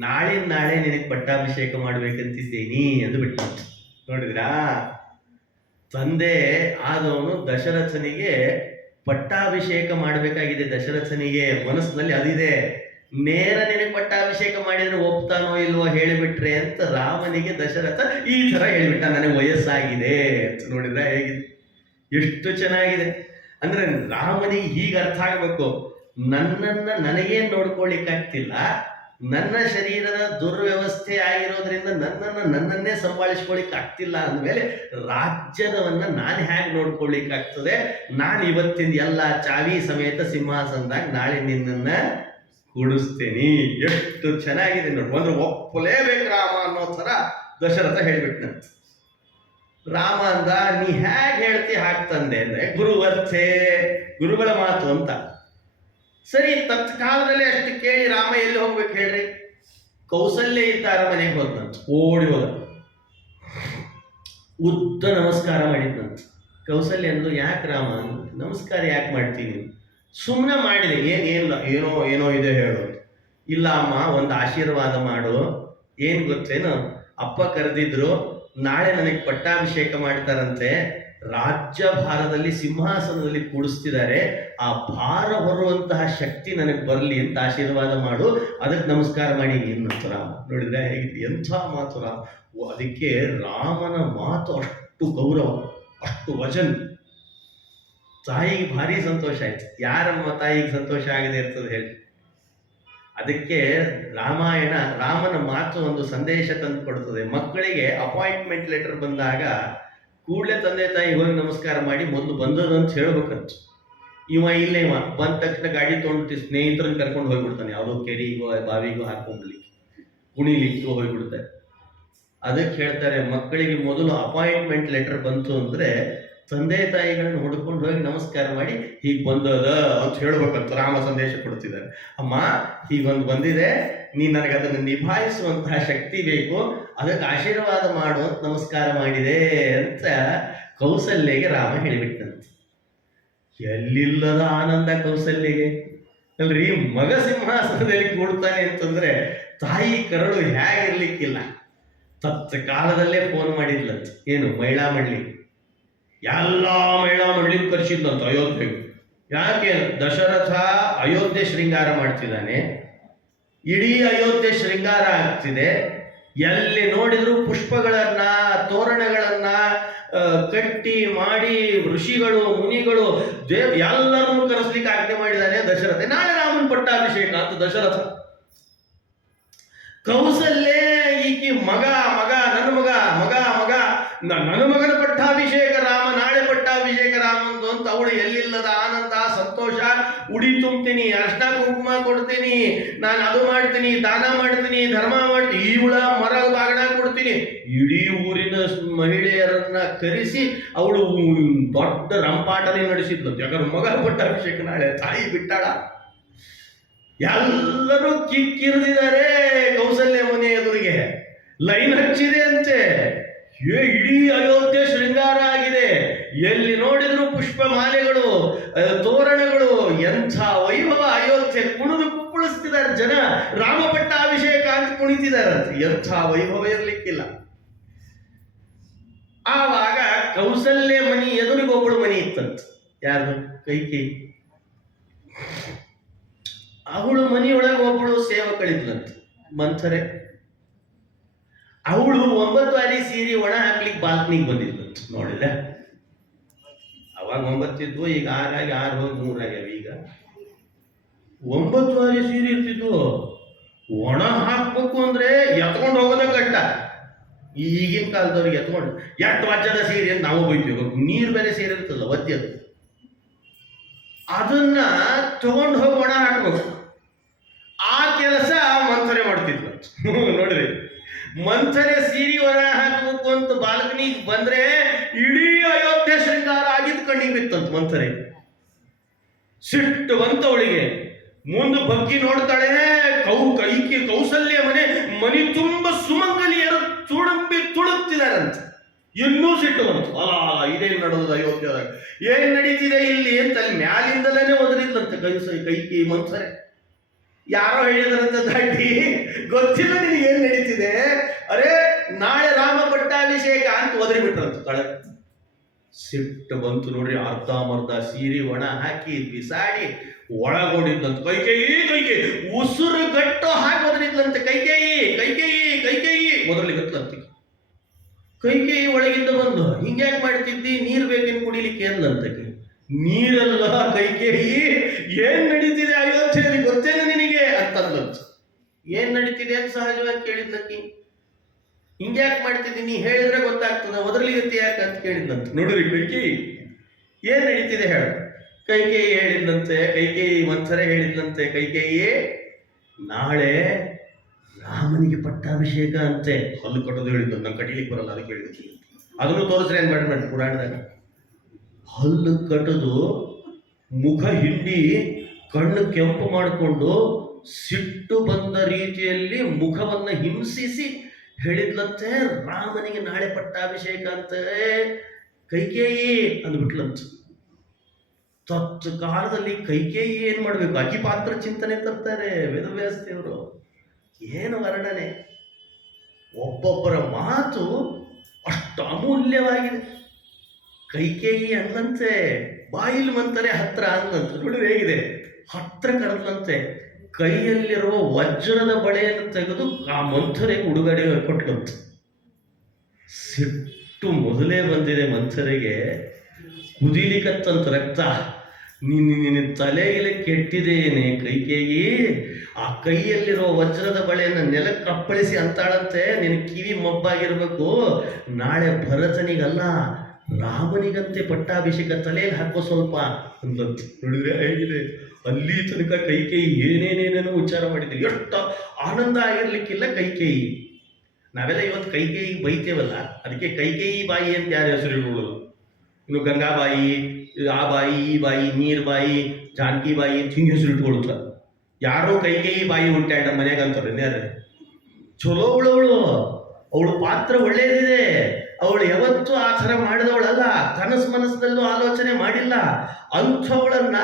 ನಾಳೆ ನಿನಗೆ ಪಟ್ಟಾಭಿಷೇಕ ಮಾಡ್ಬೇಕಂತಿದ್ದೇನಿ ಅಂದು ಬಿಟ್ಟ. ನೋಡಿದ್ರಾ, ತಂದೆ ಆದವನು ದಶರಥನಿಗೆ ಪಟ್ಟಾಭಿಷೇಕ ಮಾಡಬೇಕಾಗಿದೆ. ದಶರಥನಿಗೆ ಮನಸ್ಸಿನಲ್ಲಿ ಅದಿದೆ. ನೇರ ನಿನಗೆ ಪಟ್ಟಾಭಿಷೇಕ ಮಾಡಿದ್ರೆ ಒಪ್ತಾನೋ ಇಲ್ವೋ ಹೇಳಿಬಿಟ್ರೆ ಅಂತ ರಾಮನಿಗೆ ದಶರಥ ಈ ತರ ಹೇಳಿಬಿಟ್ಟ, ನನಗೆ ವಯಸ್ಸಾಗಿದೆ ಅಂತ. ನೋಡಿದ್ರ ಹೇಗಿದೆ, ಎಷ್ಟು ಚೆನ್ನಾಗಿದೆ. ಅಂದ್ರೆ ರಾಮನಿಗೆ ಹೀಗೆ ಅರ್ಥ ಆಗ್ಬೇಕು, ನನ್ನನ್ನ ನನಗೇ ನೋಡ್ಕೊಳ್ಳಿಕ್ಕಾಗ್ತಿಲ್ಲ, ನನ್ನ ಶರೀರದ ದುರ್ವ್ಯವಸ್ಥೆ ಆಗಿರೋದ್ರಿಂದ ನನ್ನನ್ನೇ ಸಂಭಾಳಿಸ್ಕೊಳ್ಳಿಕ್ ಆಗ್ತಿಲ್ಲ ಅಂದಮೇಲೆ ರಾಜ್ಯದವನ್ನ ನಾನು ಹೇಗೆ ನೋಡ್ಕೊಳ್ಳಿಕ್ಕಾಗ್ತದೆ? ನಾನು ಇವತ್ತಿಂದ ಎಲ್ಲ ಚಾವಿ ಸಮೇತ ಸಿಂಹಾಸನದಾಗ ನಾಳೆ ನಿನ್ನನ್ನ ಕೂಡಿಸ್ತೇನೆ. ಎಷ್ಟು ಚೆನ್ನಾಗಿದೆ ನೋಡಿ. ಒಂದು ಒಪ್ಪಲೇಬೇಕು ರಾಮ ಅನ್ನೋ ಥರ ದಶರಥ ಹೇಳ್ಬಿಟ್ನಂತ. ರಾಮ ಅಂದ, ನೀ ಹೇಗೆ ಹೇಳ್ತಿ ಹಾಕ್ತಂದೆ ಅಂದ್ರೆ ಗುರುವರ್ಥೆ, ಗುರುಗಳ ಮಾತು ಅಂತ. ಸರಿ, ತತ್ಕಾಲದಲ್ಲಿ ಅಷ್ಟು ಕೇಳಿ ರಾಮ ಎಲ್ಲಿ ಹೋಗ್ಬೇಕು ಹೇಳ್ರಿ? ಕೌಸಲ್ಯ ಇದ್ದ ಅರಮನೆಗೆ ಹೋದ್ನಂತ. ಓಡಿ ಹೋದ, ಉದ್ದ ನಮಸ್ಕಾರ ಮಾಡಿದ್ನಂತ. ಕೌಸಲ್ಯ ಅಂದು, ಯಾಕೆ ರಾಮ? ನಮಸ್ಕಾರ ಯಾಕೆ ಮಾಡ್ತೀನಿ? ಸುಮ್ಮನೆ ಮಾಡಿದೆ, ಏನಿಲ್ಲ, ಏನೋ ಇದೆ ಹೇಳು. ಇಲ್ಲ ಅಮ್ಮ, ಒಂದು ಆಶೀರ್ವಾದ ಮಾಡು. ಏನು ಗೊತ್ತೇನು, ಅಪ್ಪ ಕರೆದಿದ್ರು, ನಾಳೆ ನನಗೆ ಪಟ್ಟಾಭಿಷೇಕ ಮಾಡ್ತಾರಂತೆ, ರಾಜ್ಯಭಾರದಲ್ಲಿ ಸಿಂಹಾಸನದಲ್ಲಿ ಕೂಡಿಸ್ತಿದ್ದಾರೆ. ಆ ಭಾರ ಹೊರುವಂತಹ ಶಕ್ತಿ ನನಗೆ ಬರಲಿ ಅಂತ ಆಶೀರ್ವಾದ ಮಾಡು, ಅದಕ್ಕೆ ನಮಸ್ಕಾರ ಮಾಡಿ ನೀನು ರಾಮ. ನೋಡಿದ್ರೆ ಹೇಗಿದೆ, ಎಂಥ ಮಾತು ರಾಮ. ಅದಕ್ಕೆ ರಾಮನ ಮಾತು ಅಷ್ಟು ಗೌರವ, ಅಷ್ಟು ವಚನ. ತಾಯಿಗೆ ಭಾರಿ ಸಂತೋಷ ಆಯ್ತು. ಯಾರಮ್ಮ ತಾಯಿಗೆ ಸಂತೋಷ ಆಗದೆ ಇರ್ತದೆ ಹೇಳಿ? ಅದಕ್ಕೆ ರಾಮಾಯಣ, ರಾಮನ ಮಾತು ಒಂದು ಸಂದೇಶ ತಂದು ಕೊಡ್ತದೆ. ಮಕ್ಕಳಿಗೆ ಅಪಾಯಿಂಟ್ಮೆಂಟ್ ಲೆಟರ್ ಬಂದಾಗ ಕೂಡಲೇ ತಂದೆ ತಾಯಿ ಹೋಗಿ ನಮಸ್ಕಾರ ಮಾಡಿ ಮೊದಲು ಬಂದದಂತ ಹೇಳ್ಬೇಕಂತ. ಇವ ಬಂದ ತಕ್ಷಣ ಗಾಡಿ ತೊಗೊಂಡು ಸ್ನೇಹಿತರನ್ನ ಕರ್ಕೊಂಡು ಹೋಗ್ಬಿಡ್ತಾನೆ, ಯಾವುದೋ ಕೆರಿಗೋ ಬಾವಿಗೋ ಹಾಕೊಂಡ್ಲಿಕ್ಕೆ, ಕುಣಿಲಿಕ್ಕೆ ಹೋಗ್ಬಿಡ್ತಾರೆ. ಅದಕ್ಕೆ ಹೇಳ್ತಾರೆ, ಮಕ್ಕಳಿಗೆ ಮೊದಲು ಅಪಾಯಿಂಟ್ಮೆಂಟ್ ಲೆಟರ್ ಬಂತು ಅಂದ್ರೆ ತಂದೆ ತಾಯಿಗಳನ್ನ ಹುಡ್ಕೊಂಡು ಹೋಗಿ ನಮಸ್ಕಾರ ಮಾಡಿ ಹೀಗೆ ಬಂದದ ಅಂತ ಹೇಳ್ಬೇಕಂತ ರಾಮ ಸಂದೇಶ ಕೊಡ್ತಿದ್ದಾರೆ. ಅಮ್ಮ ಹೀಗೊಂದು ಬಂದಿದೆ, ನೀನು ನನಗೆ ಅದನ್ನು ನಿಭಾಯಿಸುವಂತಹ ಶಕ್ತಿ ಬೇಕು, ಅದಕ್ಕೆ ಆಶೀರ್ವಾದ ಮಾಡು ಅಂತ ನಮಸ್ಕಾರ ಮಾಡಿದೆ ಅಂತ ಕೌಸಲ್ಯಗೆ ರಾಮ ಹೇಳಿಬಿಟ್ಟಂತೆ. ಎಲ್ಲಿಲ್ಲದ ಆನಂದ ಕೌಸಲ್ಯಗೆ ಅಲ್ರಿ. ಮಗ ಸಿಂಹಾಸನದಲ್ಲಿ ಕೂಡ್ತಾನೆ ಅಂತಂದ್ರೆ ತಾಯಿ ಕರಳು ಹೇಗಿರ್ಲಿಕ್ಕಿಲ್ಲ. ತತ್ಕಾಲದಲ್ಲೇ ಫೋನ್ ಮಾಡಿದ್ಲಂತ, ಏನು ಮಹಿಳಾ ಮಂಡಳಿ, ಎಲ್ಲ ಮಹಿಳಾ ಮಂಡಳಿ ಕರೆಸಿದ್ಲಂತ ಅಯೋಧ್ಯೆಗೆ. ಯಾಕೆ? ದಶರಥ ಅಯೋಧ್ಯೆ ಶೃಂಗಾರ ಮಾಡ್ತಿದ್ದಾನೆ, ಇಡೀ ಅಯೋಧ್ಯೆ ಶೃಂಗಾರ ಆಗ್ತಿದೆ. ಎಲ್ಲಿ ನೋಡಿದ್ರು ಪುಷ್ಪಗಳನ್ನ, ತೋರಣಗಳನ್ನ ಕಟ್ಟಿ ಮಾಡಿ ಋಷಿಗಳು, ಮುನಿಗಳು, ಎಲ್ಲರನ್ನೂ ಕರೆಸ್ಲಿಕ್ಕೆ ಆಜ್ಞೆ ಮಾಡಿದ್ದಾನೆ ದಶರಥ. ನಾಳೆ ರಾಮನ ಪಟ್ಟಾಭಿಷೇಕ ಅಂತ ದಶರಥ. ಕೌಸಲ್ಯ ಈಕಿ ಮಗ ಮಗ ನನ್ನ ಮಗ ಮಗ ಮಗ ನನ್ನ ಮಗನ ಪಟ್ಟಾಭಿಷೇಕ ರಾಮ, ನಾಳೆ ಪಟ್ಟಾಭಿಷೇಕ ರಾಮಂದು ಅಂತ ಅವಳು ಎಲ್ಲಿಲ್ಲದ ಆನಂದ, ಸಂತೋಷ. ಉಡಿ ತುಂಬ್ತೀನಿ, ಅರ್ಶನ ಕುಂಕುಮ ಕೊಡ್ತೀನಿ, ನಾನು ಅದು ಮಾಡ್ತೀನಿ, ದಾನ ಮಾಡ್ತೀನಿ, ಧರ್ಮ ಮಾಡ್ತೀನಿ, ಇವಳ ಮರ ಬಾಗಣ ಕೊಡ್ತೀನಿ. ಇಡೀ ಊರಿನ ಮಹಿಳೆಯರನ್ನ ಕರೆಸಿ ಅವಳು ದೊಡ್ಡ ರಂಪಾಟನೆ ನಡೆಸಿದ್ಲು. ಯಾಕಂದ್ರೆ ಮಗ ಪಟ್ಟಾಭಿಷೇಕ ನಾಳೆ, ತಾಯಿ ಬಿಟ್ಟಾಳ. ಎಲ್ಲರೂ ಕಿಕ್ಕಿರಿದಿದ್ದಾರೆ ಕೌಸಲ್ಯ ಮನೆ ಎದುರಿಗೆ, ಲೈನ್ ಹಚ್ಚಿದೆ ಅಂತೆ. ಇಡೀ ಅಯೋಧ್ಯೆ ಶೃಂಗಾರ ಆಗಿದೆ, ಎಲ್ಲಿ ನೋಡಿದ್ರು ಪುಷ್ಪ ಮಾಲೆಗಳು, ತೋರಣಗಳು, ಎಂಥ ವೈಭವ ಅಯೋಧ್ಯೆ. ಕುಣಿದು ಕುಪ್ಪಳಿಸ್ತಿದ್ದಾರೆ ಜನ, ರಾಮ ಪಟ್ಟಾಭಿಷೇಕ ಅಂತ ಕುಣಿತಿದ್ದಾರೆ. ಎಂಥ ವೈಭವ ಇರ್ಲಿಕ್ಕಿಲ್ಲ. ಆವಾಗ ಕೌಸಲ್ಯ ಮನಿ ಎದುರಿಗೆ ಒಬ್ಬಳು ಮನಿ ಇತ್ತಂತ. ಯಾರು? ಕೈಕೇಯಿ. ಅವಳು ಮನೆಯೊಳಗೆ ಒಬ್ಬಳು ಸೇವಕಳಿದ್ಲಂತ, ಮಂಥರೆ. ಅವಳು 9 ವಾರಿ ಸೀರೆ ಒಣ ಹಾಕ್ಲಿಕ್ಕೆ ಬಾಲ್ಕನಿಗೆ ಬಂದಿದ್ಲಂತ. ನೋಡಿದ್ರೆ ಅವಾಗ 9 ಇದ್ವು, ಈಗ 6 ಆಗಿ 6 ಹೋಗಿ 3 ಆಗ್ಯಾವ. ಈಗ 9 ವಾರಿ ಸೀರೆ ಇರ್ತಿದ್ವು. ಒಣ ಹಾಕ್ಬೇಕು ಅಂದ್ರೆ ಎತ್ಕೊಂಡು ಹೋಗೋದ ಕಷ್ಟ. ಈಗಿನ ಕಾಲದವ್ರಿಗೆ ಎತ್ಕೊಂಡು ಎಷ್ಟು ವಜ್ಜದ ಸೀರೆ ಅಂತ ನಾವು ಬೈತೀವಿ. ನೀರು ಬೇರೆ ಸೀರೆ ಇರ್ತಲ್ಲ ವಜ್ಜದು, ಅದನ್ನ ತಗೊಂಡು ಹೋಗಿ ಒಣ ಹಾಕ್ಬೇಕು. ಆ ಕೆಲಸ ಮಂಥರೆ ಮಾಡ್ತಿದ್ಲು. ನೋಡ್ರಿ, ಮಂಥರೆ ಸೀರೆ ಒಣ ಹಾಕಬೇಕು ಅಂತ ಬಾಲ್ಕನಿಗೆ ಬಂದ್ರೆ ಇಡೀ ಅಯೋಧ್ಯೆ ಶೃಂಗಾರ ಆಗಿದ್ದು ಕಣ್ಣಿಗೆ ಬಿತ್ತಂತ ಮಂಥರೆ. ಸಿಟ್ಟು ಬಂತವಳಿಗೆ. ಮುಂದೆ ಬಗ್ಗಿ ನೋಡ್ತಾಳೆ, ಕೌಸಲ್ಯ ಮನೆ ತುಂಬ ಸುಮಂಗಲಿಯರು ತುಳುಕ್ತಿದಾರಂತ. ಇನ್ನೂ ಸಿಟ್ಟು ಬಂತು. ಇದೇನು ನಡೆದ ಅಯೋಧ್ಯದಾಗ, ಏನ್ ನಡೀತಿದೆ ಇಲ್ಲಿ ಅಂತ ಅಲ್ಲಿ ಮ್ಯಾಲಿಂದಲೇ ಒದರಿದ್ಲಂತೆ ಕೈಕೇಯಿ ಮಂಥರೆ. ಯಾರೋ ಹೇಳಿದ್ರಂತ ದಾಟಿ, ಗೊತ್ತಿಲ್ಲ ನಿನಗೆ ಏನ್ ನಡೀತಿದೆ, ಅರೆ ನಾಳೆ ರಾಮ ಪಟ್ಟಾಭಿಷೇಕ ಅಂತ ಒದರಿ ಬಿಟ್ರಂತ ತಳ. ಸಿಟ್ಟು ಬಂತು ನೋಡ್ರಿ. ಅರ್ಧಮರ್ಧ ಸೀರೆ ಒಣ ಹಾಕಿ ಬಿಸಾಡಿ ಒಳಗೊಂಡಿದ್ಲಂತ ಕೈಕೇಯಿ. ಉಸುರು ಗಟ್ಟು ಹಾಕಿ ಒದರಿದ್ಲಂತೆ ಕೈಕೇಯಿ ಒದರ್ಲಿಕ್ಕಂತ. ಕೈಕೇಯಿ ಒಳಗಿಂದ ಬಂದು, ಹಿಂಗ್ಯಾಕೆ ಮಾಡ್ತಿದ್ದಿ, ನೀರು ಬೇಕೇನು ಕುಡಿಲಿಕ್ಕೆ ಅಂದ್ಲಂತಕ್ಕೆ. ನೀರಲ್ಲ ಕೈಕೇಯಿ, ಏನ್ ನಡೀತಿದೆ ಅಯೋಧ್ಯೆಯಲ್ಲಿ ಗೊತ್ತೇನೆ ನಿನಗೆ ಅಂತಂದ್ಲಂತ. ಏನ್ ನಡೀತಿದೆ ಅಂತ ಸಹಜವಾಗಿ ಕೇಳಿದ್ಲಕ್ಕಿ. ಹಿಂಗ್ಯಾಕೆ ಮಾಡ್ತಿದ್ದಿ, ನೀ ಹೇಳಿದ್ರೆ ಗೊತ್ತಾಗ್ತದ, ಒದರ್ಲಿಗತ್ತಿ ಯಾಕೆ ಅಂತ ಕೇಳಿದ್ಲಂತ. ನೋಡ್ರಿ ಕೈಕೇಯಿ, ಏನ್ ನಡೀತಿದೆ ಹೇಳ. ಕೈಕೇಯಿ ಹೇಳಿದ್ಲಂತೆ, ಮಂಥರೆ ಹೇಳಿದ್ಲಂತೆ, ಕೈಕೇಯಿ ನಾಳೆ ರಾಮನಿಗೆ ಪಟ್ಟಾಭಿಷೇಕ ಅಂತೆ. ಹಲ್ಲು ಕಟ್ಟೋದು ಹೇಳಿದ್ದು, ನಂಗೆ ಕಟೀಲಿಕ್ಕೆ ಬರಲ್ಲ, ಅದಕ್ಕೆ ಹೇಳಿದ್ವಿ. ಅದನ್ನು ತೋರಿಸ್ರೆ ಏನ್ ಮಾಡ್ಬೇಡಿ ಪುರಾಣದಾಗ. ಹಲ್ಲು ಕಟ್ಟದು, ಮುಖ ಹಿಂಡಿ, ಕಣ್ಣು ಕೆಂಪು ಮಾಡಿಕೊಂಡು ಸಿಟ್ಟು ಬಂದ ರೀತಿಯಲ್ಲಿ ಮುಖವನ್ನ ಹಿಂಸಿಸಿ ಹೇಳಿದ್ಲಂತೆ, ರಾಮನಿಗೆ ನಾಳೆ ಪಟ್ಟಾಭಿಷೇಕ ಅಂತ ಕೈಕೇಯಿ ಅಂದ್ಬಿಟ್ಲಂತ. ತತ್ಕಾಲದಲ್ಲಿ ಕೈಕೇಯಿ ಏನ್ ಮಾಡ್ಬೇಕು, ಅಕಿ ಪಾತ್ರ ಚಿಂತನೆ ತರ್ತಾರೆ ವೇದವ್ಯಾಸದೇವರು. ಏನು ವರ್ಣನೆ, ಒಬ್ಬೊಬ್ಬರ ಮಾತು ಅಷ್ಟು ಅಮೂಲ್ಯವಾಗಿದೆ. ಕೈಕೇಯಿ ಅಂದಂತೆ, ಬಾಯಿಲ್ ಮಂತರೆ ಹತ್ರ ಅಂದಂತೆ. ನೋಡಿ ಹೇಗಿದೆ, ಹತ್ರ ಕರೆದಂತೆ ಕೈಯಲ್ಲಿರುವ ವಜ್ರದ ಬಳೆಯನ್ನು ತೆಗೆದು ಆ ಮಂಥರೆಗೆ ಉಡುಗೊರೆ ಕೊಟ್ಟಂತೆ. ಸಿಟ್ಟು ಮೊದಲೇ ಬಂದಿದೆ ಮಂಥರೆಗೆ, ಕುದಿಲಿಕತ್ತಂತ ರಕ್ತ. ನಿನ್ನ ತಲೆಗಿಲೆ ಕೆಟ್ಟಿದೇನೆ ಕೈಕೇಯಿ. ಆ ಕೈಯಲ್ಲಿರುವ ವಜ್ರದ ಬಳೆಯನ್ನು ನೆಲಕ್ಕೆ ಅಪ್ಪಳಿಸಿ ಅಂತಾಳಂತೆ, ನಿನ್ನ ಕಿವಿ ಮಬ್ಬಾಗಿರ್ಬೇಕು, ನಾಳೆ ಭರತನಿಗಲ್ಲ ರಾಮನಿಗಂತೆ ಪಟ್ಟಾಭಿಷೇಕ ತಲೆಯಲ್ಲಿ ಹಾಕೋ ಸ್ವಲ್ಪ ಅಂದಂತೆ. ನೋಡಿದ್ರೆ ಹೇಗಿದೆ, ಅಲ್ಲಿ ತನಕ ಕೈಕೇಯಿ ಏನೇನೇನೇನೋ ವಿಚಾರ ಮಾಡಿದ್ವಿ. ಎಷ್ಟು ಆನಂದ ಆಗಿರ್ಲಿಕ್ಕಿಲ್ಲ ಕೈಕೇಯಿ. ನಾವೆಲ್ಲ ಇವತ್ತು ಕೈಕೇಯಿ ಬೈತೇವಲ್ಲ, ಅದಕ್ಕೆ ಕೈಕೇಯಿ ಬಾಯಿ ಅಂತ ಯಾರು ಹೆಸರು ಇಟ್ಕೊಳ್ಳೋದು. ಇನ್ನು ಗಂಗಾಬಾಯಿ, ಆ ಬಾಯಿ, ಈ ಬಾಯಿ, ನೀರ್ ಬಾಯಿ, ಜಾನಕಿ ಬಾಯಿ ಅಂತ ಹಿಂಗೆ ಹೆಸರು ಇಟ್ಕೊಳ್ತ. ಯಾರೋ ಕೈಕೇಯಿ ಬಾಯಿ ಹುಟ್ಟಾಡ ನಮ್ಮ ಮನ್ಯಾಗ ಅಂತಾರೆ. ಯಾರು ಚಲೋ ಅವಳು ಪಾತ್ರ ಒಳ್ಳೇದಿದೆ. ಅವಳು ಯಾವತ್ತೂ ಆ ಥರ ಮಾಡಿದವಳಲ್ಲ, ಮನಸ್ಸಲ್ಲೂ ಆಲೋಚನೆ ಮಾಡಿಲ್ಲ. ಅಂಥವಳನ್ನ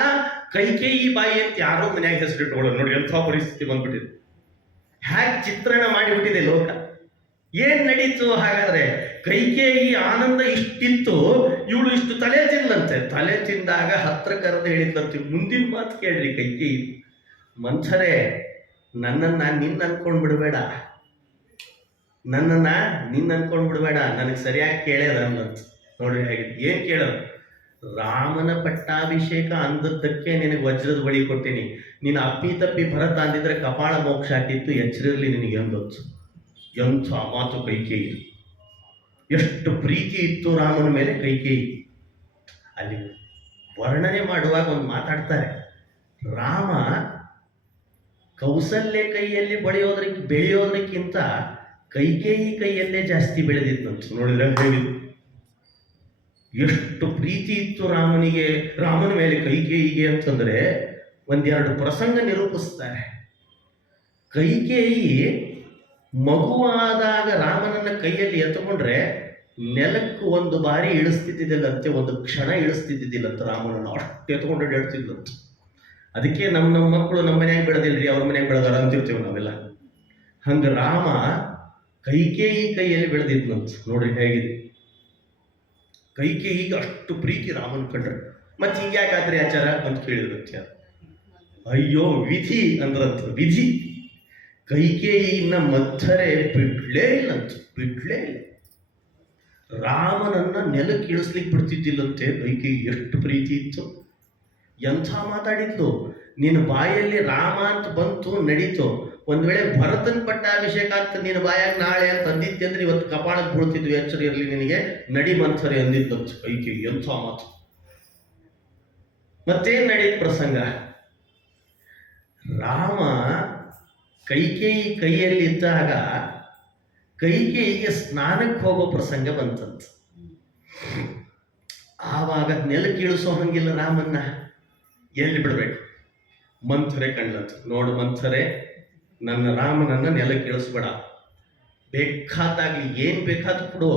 ಕೈಕೇಯಿ ಬಾಯಿ ಅಂತ ಯಾರೋ ಮನ್ಯಾಗ ಹೆಸರು ಇಟ್ಕೊಳ್ಳೋದು. ನೋಡಿ ಎಂಥ ಪರಿಸ್ಥಿತಿ ಬಂದ್ಬಿಟ್ಟಿದೆ, ಹ್ಯಾಕ್ ಚಿತ್ರಣ ಮಾಡಿಬಿಟ್ಟಿದೆ ಲೋಕ. ಏನ್ ನಡೀತು ಹಾಗಾದ್ರೆ? ಕೈಕೇಯಿ ಆನಂದ ಇಷ್ಟಿತ್ತು, ಇವಳು ಇಷ್ಟು ತಲೆ ತಿನ್ನಂತೆ. ತಲೆ ತಿಂದಾಗ ಹತ್ರ ಕರೆದು ಹೇಳಿದ್ದಂತೆ, ಮುಂದಿನ ಮಾತು ಕೇಳ್ರಿ ಕೈಕೇಯಿ, ಮಂಥರೆ ನನ್ನನ್ನ ನಿನ್ನ ಅನ್ಕೊಂಡ್ ಬಿಡಬೇಡ, ನನ್ನನ್ನ ನಿನ್ನ ಅನ್ಕೊಂಡ್ ಬಿಡಬೇಡ, ನನಗೆ ಸರಿಯಾಗಿ ಕೇಳ್ಯದ ಅನ್ನಂತ. ನೋಡ್ರಿ ಹೇಗಿದೆ, ಏನ್ ಕೇಳೋದು? ರಾಮನ ಪಟ್ಟಾಭಿಷೇಕ ಅಂದದ್ದಕ್ಕೆ ನಿನಗೆ ವಜ್ರದ ಬಳಿ ಕೊಟ್ಟೀನಿ, ನೀನು ಅಪ್ಪಿ ತಪ್ಪಿ ಭರತ ಅಂದಿದ್ರೆ ಕಪಾಳ ಮೋಕ್ಷ ಆಗ್ತಿತ್ತು, ಎಚ್ಚರಿರಲಿ ನಿನಗೆ ಅಂದೊತ್ತು. ಎಂಥ ಮಾತು ಕೈಕೇಯಿ, ಎಷ್ಟು ಪ್ರೀತಿ ಇತ್ತು ರಾಮನ ಮೇಲೆ ಕೈಕೇಯಿ. ಅಲ್ಲಿ ವರ್ಣನೆ ಮಾಡುವಾಗ ಒಂದು ಮಾತಾಡ್ತಾರೆ, ರಾಮ ಕೌಸಲ್ಯ ಕೈಯಲ್ಲಿ ಬೆಳೆಯೋದ್ರಕ್ಕಿಂತ ಕೈಕೇಯಿ ಕೈಯಲ್ಲೇ ಜಾಸ್ತಿ ಬೆಳೆದಿದ್ದಂತ. ನೋಡಿದ್ರೆ ಹೇಳಿದ್ರು, ಎಷ್ಟು ಪ್ರೀತಿ ಇತ್ತು ರಾಮನ ಮೇಲೆ ಕೈಕೇಯಿಗೆ ಅಂತಂದ್ರೆ ಒಂದೆರಡು ಪ್ರಸಂಗ ನಿರೂಪಿಸ್ತಾರೆ. ಕೈಕೇಯಿ ಮಗುವಾದಾಗ ರಾಮನನ್ನ ಕೈಯಲ್ಲಿ ಎತ್ತುಕೊಂಡ್ರೆ ನೆಲಕ್ಕೆ ಒಂದು ಬಾರಿ ಇಳಿಸ್ತಿದ್ದಿಲ್ಲಂತೆ, ಒಂದು ಕ್ಷಣ ಇಳಿಸ್ತಿದ್ದಿಲ್ಲಂತ ರಾಮನನ್ನು. ಅಷ್ಟು ಎತ್ಕೊಂಡು ಹೇಳ್ತಿದ್ಲಂತ. ಅದಕ್ಕೆ ನಮ್ಮ ಮಕ್ಕಳು ನಮ್ಮ ಮನ್ಯಾಗ ಬೆಳೆದಿಲ್ರಿ, ಅವ್ರ ಮನ್ಯಾಗ ಬೆಳೆದಾರ ಅಂತಿರ್ತೀವಿ ನಾವೆಲ್ಲ. ಹಂಗ ರಾಮ ಕೈಕೇಯಿ ಕೈಯಲ್ಲಿ ಬೆಳೆದಿದ್ನಂತ. ನೋಡ್ರಿ ಹೇಗಿದೆ, ಕೈಕೇಯಿಗೆ ಅಷ್ಟು ಪ್ರೀತಿ ರಾಮನ ಕಂಡ್ರೆ. ಮತ್ತೆ ಹಿಂಗ್ಯಾಕಾದ್ರಿ ಆಚಾರ ಅಂತ ಕೇಳಿದ್ರಂತ. ಅಯ್ಯೋ ವಿಧಿ ಅಂದ್ರಂತ, ವಿಧಿ. ಕೈಕೇಯಿನ ಮಂಥರೆ ಬಿಡ್ಲೇ ಇಲ್ಲಂತ, ಬಿಡ್ಲೇ ಇಲ್ಲ. ರಾಮನನ್ನ ನೆಲಕ್ಕೆ ಇಳಿಸ್ಲಿಕ್ಕೆ ಬಿಡ್ತಿದ್ದಿಲ್ಲಂತೆ ಕೈಕೇಯಿ, ಎಷ್ಟು ಪ್ರೀತಿ ಇತ್ತು. ಎಂಥ ಮಾತಾಡಿತ್ತು, ನಿನ್ನ ಬಾಯಲ್ಲಿ ರಾಮ ಅಂತ ಬಂತು ನಡೀತು, ಒಂದ್ ವೇಳೆ ಭರತನ್ ಪಟ್ಟಾಭಿಷೇಕ ಅಂತ ನಿನ್ನ ಬಾಯಾಗ ನಾಳೆ ಅಂತ ಅಂದಿದ್ದೆ ಅಂದ್ರೆ ಇವತ್ತು ಕಪಾಳಕ್ಕೆ ಬೀಳ್ತಿದ್ವಿ, ಎಚ್ಚರ ಇರಲಿ ನಿನಗೆ, ನಡಿ ಮಂಥರೆ ಅಂದಿದ್ದಂತ ಕೈಕೇಯಿ. ಎಂಥ ಮಾತು. ಮತ್ತೇನ್ ನಡೀತು ಪ್ರಸಂಗ? ರಾಮ ಕೈಕೇಯಿ ಕೈಯಲ್ಲಿದ್ದಾಗ ಕೈಕೇಯಿಗೆ ಸ್ನಾನಕ್ಕೆ ಹೋಗೋ ಪ್ರಸಂಗ ಬಂತಂತ. ಆವಾಗ ನೆಲಕ್ಕೆ ಇಳಿಸೋ ಹಂಗಿಲ್ಲ ರಾಮನ್ನ, ಎಲ್ಲಿ ಬಿಡ್ಬೇಕು? ಮಂಥರೆ ಕಂಡ್ಲಂತ. ನೋಡು ಮಂಥರೆ, ನನ್ನ ರಾಮನನ್ನ ನೆಲಕ್ಕೆ ಇಳಿಸ್ಬೇಡ, ಬೇಕಾದಾಗ್ಲಿ ಏನ್ ಬೇಕಾದ ಕೊಡು,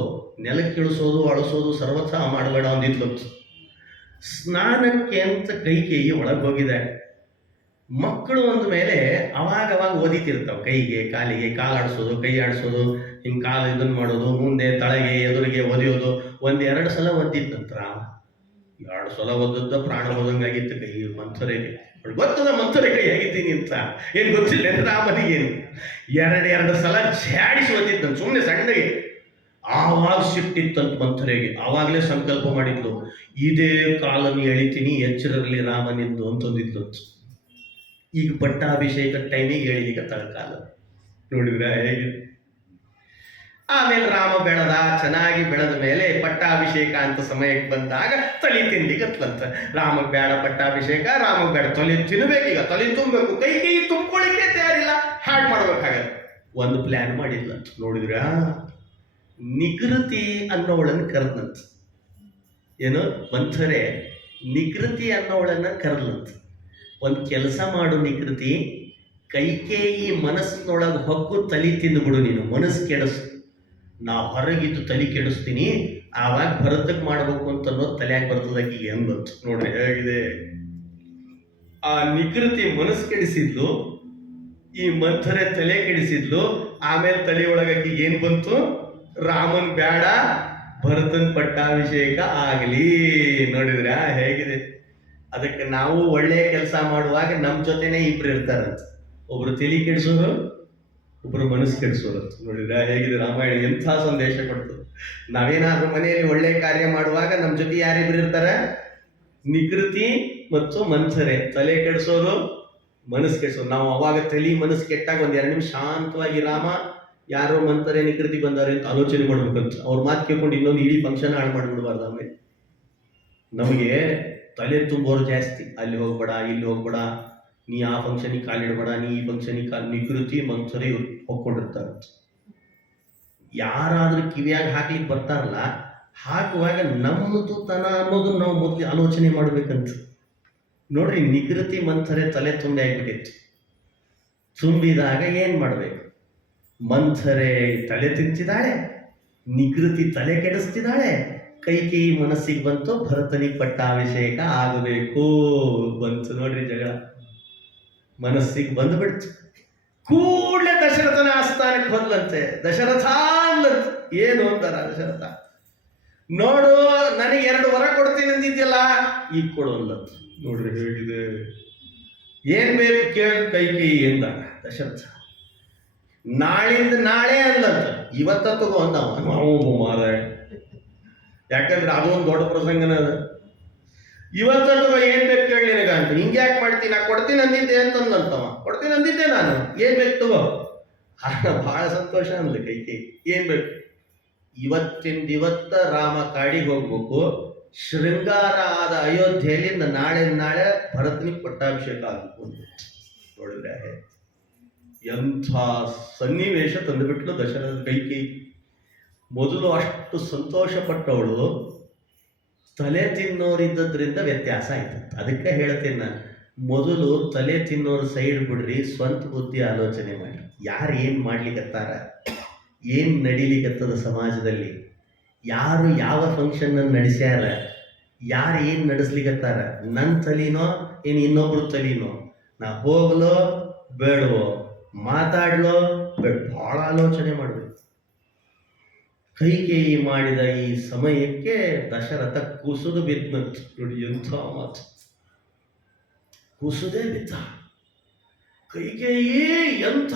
ನೆಲಕ್ಕೆ ಇಳಿಸೋದು ಅಳಿಸೋದು ಸರ್ವಥಾ ಮಾಡಬೇಡ ಅಂದಿದ್ಲಂತ. ಸ್ನಾನಕ್ಕೆ ಅಂತ ಕೈಕೇಯಿ ಒಳಗೆ ಹೋಗಿದೆ. ಮಕ್ಕಳು ಅಂದ ಮೇಲೆ ಅವಾಗ ಓದಿತಿರ್ತಾವೆ, ಕೈಗೆ ಕಾಲಿಗೆ ಕಾಲಾಡಿಸೋದು, ಕೈ ಆಡಿಸೋದು, ಹಿಂಗೆ ಕಾಲು ಇದನ್ನು ಮಾಡೋದು, ಮುಂದೆ ತಳಗೆ ಎದುರಿಗೆ ಒದೆಯೋದು. 1-2 ಸಲ ಒದ್ದಿತ್ತಂತ ರಾಮ. 2 ಸಲ ಒದ್ದದ್ದ ಪ್ರಾಣ ಹೋದಂಗಾಗಿತ್ತು ಕೈ ಮಂಥರೆಗೆ. ಗೊತ್ತದ ಮಂಥರೆ ಕೈ ಆಗಿದ್ದೀನಿ ಅಂತ, ಏನು ಗೊತ್ತಿಲ್ಲ ರಾಮನಿಗೇನು. 2 ಸಲ ಜಾಡಿಸಿ ಒದ್ದಿತ್ತಂತ ಸುಮ್ಮನೆ ಸಣ್ಣಗೆ. ಆವಾಗ ಸಿಟ್ಟಿತ್ತಂತ ಮಂಥರೆಗೆ. ಆವಾಗಲೇ ಸಂಕಲ್ಪ ಮಾಡಿದ್ಲು, ಇದೇ ಕಾಲನ್ನು ಎಳಿತೀನಿ, ಎಚ್ಚರಲ್ಲಿ ರಾಮನಿಂದು ಅಂತಂದಿದ್ಲಂತ. ಈಗ ಪಟ್ಟಾಭಿಷೇಕ ಟೈಮಿಗೆ ಹೇಳಿದೀಗ ತಳಕಾಲ. ನೋಡಿದ್ರ ಹೇಗೆ? ಆಮೇಲೆ ರಾಮ ಬೆಳೆದ, ಚೆನ್ನಾಗಿ ಬೆಳೆದ ಮೇಲೆ ಪಟ್ಟಾಭಿಷೇಕ ಅಂತ ಸಮಯಕ್ಕೆ ಬಂದಾಗ ತಲೆ ತಿಂಡಿಗತ್ಲಂತ. ರಾಮಗ್ ಬೇಡ ಪಟ್ಟಾಭಿಷೇಕ, ರಾಮಗ್ ಬೇಡ ತಲೆ ತಿನ್ಬೇಕೀಗ, ತಲೆ ತುಂಬಬೇಕು. ಕೈ ತುಂಬ್ಕೊಳ್ಳಿಕ್ಕೆ ತಯಾರಿಲ್ಲ, ಹ್ಯಾಡ್ ಮಾಡ್ಬೇಕಾಗತ್ತೆ. ಒಂದು ಪ್ಲಾನ್ ಮಾಡಿದ್ಲಂತ. ನೋಡಿದ್ರ, ನಿಕೃತಿ ಅನ್ನೋಳನ್ನ ಕರೆದ್ನಂತ. ಏನು ಮಂಥರೆ ನಿಕೃತಿ ಅನ್ನೋಳನ್ನ ಕರೆದ್ಲಂತ. ಒಂದು ಕೆಲಸ ಮಾಡು ನಿಕೃತಿ, ಕೈಕೇಯಿ ಮನಸ್ಸಿನೊಳಗೆ ಹೊಕ್ಕು ತಲೆ ತಿಂದುಬಿಡು, ನೀನು ಮನಸ್ಸು ಕೆಡಿಸು, ನಾ ಹೊರಗಿದ್ದು ತಲೆ ಕೆಡಿಸ್ತೀನಿ, ಆವಾಗ ಭರತಕ್ಕೆ ಮಾಡ್ಬೇಕು ಅಂತ ಅನ್ನೋದು ತಲೆಯಾಗಿ ಬರ್ತದಕ್ಕೆ ಎಂದಂತ. ನೋಡ್ರಿ ಹೇಗಿದೆ. ಆ ನಿಕೃತಿ ಮನಸ್ಸು ಕೆಡಿಸಿದ್ಲು, ಈ ಮಂಥರೆ ತಲೆ ಕೆಡಿಸಿದ್ಲು. ಆಮೇಲೆ ತಲೆ ಒಳಗಾಕಿ ಏನ್ ಬಂತು? ರಾಮನ್ ಬೇಡ, ಭರತನ್ ಪಟ್ಟಾಭಿಷೇಕ ಆಗಲಿ. ನೋಡಿದ್ರ ಹೇಗಿದೆ? ಅದಕ್ಕೆ ನಾವು ಒಳ್ಳೆ ಕೆಲಸ ಮಾಡುವಾಗ ನಮ್ಮ ಜೊತೆನೆ ಇಬ್ರು ಇರ್ತಾರಂತ. ಒಬ್ರು ತಲಿ ಕೆಡಿಸೋರು, ಒಬ್ರು ಮನಸ್ಸು ಕೆಡಿಸೋರು. ನೋಡಿದ್ರ ಹೇಗಿದೆ ರಾಮಾಯಣ ಎಂಥ ಸಂದೇಶ ಕೊಡ್ತದೆ. ನಾವೇನಾದ್ರೂ ಮನೆಯಲ್ಲಿ ಒಳ್ಳೆ ಕಾರ್ಯ ಮಾಡುವಾಗ ನಮ್ಮ ಜೊತೆ ಯಾರಿಬ್ರು ಇರ್ತಾರೆ? ನಿಕೃತಿ ಮತ್ತು ಮಂಥರೆ. ತಲೆ ಕೆಡಿಸೋರು, ಮನಸ್ಸು ಕೆಡಿಸೋರು. ನಾವು ಅವಾಗ ತಲೆ ಮನಸ್ಸು ಕೆಟ್ಟಾಗ ಒಂದ್ 2 ನಿಮಿಷ ಶಾಂತವಾಗಿ ರಾಮ ಯಾರೋ ಮಂಥರೆ ನಿಕೃತಿ ಬಂದಾರೆ ಅಂತ ಆಲೋಚನೆ ಮಾಡ್ಬೇಕಂತ. ಅವ್ರ ಮಾತು ಕೇಳ್ಕೊಂಡು ಇನ್ನೊಂದು ಇಡೀ ಫಂಕ್ಷನ್ ಹಾಳು ಮಾಡಿಬಿಡ್ಬಾರ್ದು. ಆಮೇಲೆ ನಮಗೆ ತಲೆ ತುಂಬೋರು ಜಾಸ್ತಿ. ಅಲ್ಲಿ ಹೋಗ್ಬೇಡ, ಇಲ್ಲಿ ಹೋಗ್ಬೇಡ, ನೀ ಆ ಫಂಕ್ಷನಿಗೆ ಕಾಲಿಡ್ಬೇಡ, ನೀ ಈ ಫಂಕ್ಷನಿಗೆ ನಿಕೃತಿ ಮಂಥರೆ ಇವ್ರು ಹೋಗ್ಕೊಂಡಿರ್ತಾರೆ. ಯಾರಾದ್ರೂ ಕಿವಿಯಾಗ ಹಾಕ್ಲಿಕ್ಕೆ ಬರ್ತಾರಲ್ಲ, ಹಾಕುವಾಗ ನಮ್ಮದು ತನ ಅನ್ನೋದು ನಾವು ಮೊದಲು ಆಲೋಚನೆ ಮಾಡ್ಬೇಕಂತ. ನೋಡ್ರಿ, ನಿಕೃತಿ ಮಂಥರೆ ತಲೆ ತುಂಬಿ ಆಗ್ಬಿಟ್ಟಿತ್ತು. ತುಂಬಿದಾಗ ಏನ್ ಮಾಡ್ಬೇಕು? ಮಂಥರೆ ತಲೆ ತಿಂತಿದ್ದಾಳೆ, ನಿಕೃತಿ ತಲೆ ಕೆಡಿಸ್ತಿದ್ದಾಳೆ. ಕೈಕೇಯಿ ಮನಸ್ಸಿಗೆ ಬಂತು, ಭರತನಿಗೆ ಪಟ್ಟಾಭಿಷೇಕ ಆಗಬೇಕು. ಬಂತು ನೋಡ್ರಿ ಜಗಳ, ಮನಸ್ಸಿಗೆ ಬಂದ್ಬಿಡ್ತು. ಕೂಡಲೇ ದಶರಥನ ಆಸ್ಥಾನಕ್ಕೆ ಹೋದ್ಲಂತೆ. ದಶರಥ ಅಂದ್ಲಂತ. ಏನು ಅಂತಾರ ದಶರಥ? ನೋಡು, ನನಗೆ 2 ವರ ಕೊಡ್ತೀನಿ ಅಂದಿದ್ಯಲ್ಲ, ಈಗ ಕೊಡು ಅಂದ್ಲಂತ. ನೋಡ್ರಿ ಹೇಗಿದೆ. ಏನ್ ಬೇಕು ಕೇಳು ಕೈಕೇಯಿ ಎಂದ ದಶರಥ. ನಾಳಿಂದ ನಾಳೆ ಅಂದ್ಲಂತ. ಇವತ್ತ ತಗೋ ಅಂದವ. ನಾವು ಮಾರ, ಯಾಕಂದ್ರೆ ಅದೊಂದು ದೊಡ್ಡ ಪ್ರಸಂಗನ ಅದ. ಇವತ್ತ ತಗೋ, ಏನ್ ಬೇಕು ಕೇಳಿ ನಿನಗ ಅಂತ. ಹಿಂಗ್ಯಾಕೆ ಮಾಡ್ತೀನಿ? ನಾ ಕೊಡ್ತೀನಿ ಅಂದಿದ್ದೆ ಅಂತಂದಂತವ. ಕೊಡ್ತೀನಿ ಅಂದಿದ್ದೆ ನಾನು, ಏನ್ ಬೇಕು ತಗೋ. ಬಹಳ ಸಂತೋಷ ಅಂದ್ಲು ಕೈಕೇಯಿ. ಏನ್ ಬೇಕು? ಇವತ್ತಿಂದಿವತ್ತ ರಾಮ ಕಾಡಿಗೆ ಹೋಗ್ಬೇಕು, ಶೃಂಗಾರ ಆದ ಅಯೋಧ್ಯೆಯಲ್ಲಿ ನಾಳೆ ಭರತನಿಗೆ ಪಟ್ಟಾಭಿಷೇಕ ಆಗಬೇಕು ಅಂತ. ನೋಡಿದ್ರೆ ಎಂಥ ಸನ್ನಿವೇಶ ತಂದುಬಿಟ್ಲು ದಶರಥ ಕೈಕೇಯಿ. ಮೊದಲು ಅಷ್ಟು ಸಂತೋಷ ಪಟ್ಟವಳು ತಲೆ ತಿನ್ನೋರಿದ್ದರಿಂದ ವ್ಯತ್ಯಾಸ ಆಯ್ತು. ಅದಕ್ಕೆ ಹೇಳ್ತೀನಿ ನಾನು, ಮೊದಲು ತಲೆ ತಿನ್ನೋರು ಸೈಡ್ ಬಿಡ್ರಿ, ಸ್ವಂತ ಬುದ್ಧಿ ಆಲೋಚನೆ ಮಾಡಿ. ಯಾರು ಏನು ಮಾಡ್ಲಿಕ್ಕತ್ತಾರ, ಏನು ನಡೀಲಿಕ್ಕತ್ತದ ಸಮಾಜದಲ್ಲಿ, ಯಾರು ಯಾವ ಫಂಕ್ಷನ್ ನಡೆಸ್ಯಾರ, ಯಾರು ಏನು ನಡೆಸ್ಲಿಕ್ಕತ್ತಾರ, ನನ್ನ ತಲೆನೋ ಏನು ಇನ್ನೊಬ್ರು ತಲೆನೋ, ನಾ ಹೋಗ್ಲೋ ಬೇಡವೋ, ಮಾತಾಡ್ಲೋ ಬೇಡ, ಭಾಳ ಆಲೋಚನೆ ಮಾಡಬೇಕು. ಕೈಕೇಯಿ ಮಾಡಿದ ಈ ಸಮಯಕ್ಕೆ ದಶರಥ ಕುಸಿದು ಬಿದ್ದಂತ. ನೋಡಿ ಎಂಥ ಮಾತು, ಕುಸುದೇ ಬಿದ್ದ. ಕೈಕೇಯಿ ಎಂಥ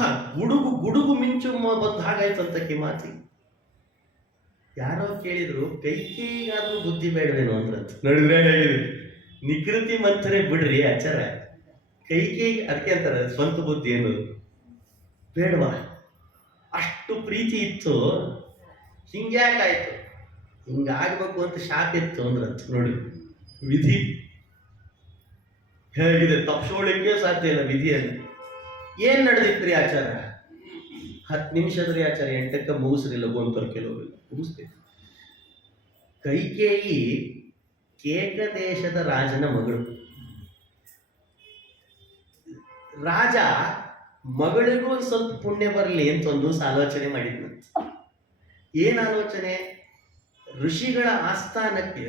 ಗುಡುಗು ಮಿಂಚು ಬಂದ ಹಾಗಾಯ್ತಂತಕ್ಕೆ ಮಾತಿ. ಯಾರೋ ಕೇಳಿದ್ರು, ಕೈಕೇಯಿಗಾದ್ರೂ ಬುದ್ಧಿ ಬೇಡವೇನೋ ಅಂದ್ರಂತ. ನೋಡಿದ್ರೆ ಹೇಗಿದೆ? ನಿಕೃತಿ ಮಂಥರೆ ಬಿಡ್ರಿ ಆಚಾರ, ಕೈಕೇಯಿ ಅದಕ್ಕೆ ಅಂತಾರೆ ಸ್ವಂತ ಬುದ್ಧಿ ಏನು ಬೇಡವಾ? ಅಷ್ಟು ಪ್ರೀತಿ ಇತ್ತು, ಹಿಂಗ್ಯಾಕಾಯ್ತು? ಹಿಂಗಾಗ್ಬೇಕು ಅಂತ ಶಾಪ್ ಇತ್ತು ಅಂದ್ರಂತ. ನೋಡಿ ವಿಧಿ ಹೇಗಿದೆ, ತಪ್ಪಿಸೋಳಿಕ್ಕೆ ಸಾಧ್ಯ ಇಲ್ಲ ವಿಧಿಯಲ್ಲಿ. ಏನ್ ನಡೆದಿತ್ರಿ ಆಚಾರ? 10 ನಿಮಿಷದ್ರಿ ಆಚಾರ, 8ಕ್ಕೆ ಮುಗಿಸ್ರಿ, ಲಘು ಅಂತವ್ರು ಕೆಲವರು ಮುಗಿಸ್ಬೇಕು. ಕೈಕೇಯಿ ಕೇಕ ದೇಶದ ರಾಜನ ಮಗಳು. ರಾಜ ಮಗಳಿಗೂ ಒಂದು ಸ್ವಲ್ಪ ಪುಣ್ಯ ಬರಲಿ ಅಂತ ಒಂದು ದಿವಸ ಆಲೋಚನೆ ಮಾಡಿದ್ನಂತ. ಏನ್ ಆಲೋಚನೆ? ಋಷಿಗಳ ಆಸ್ಥಾನಕ್ಕೆ,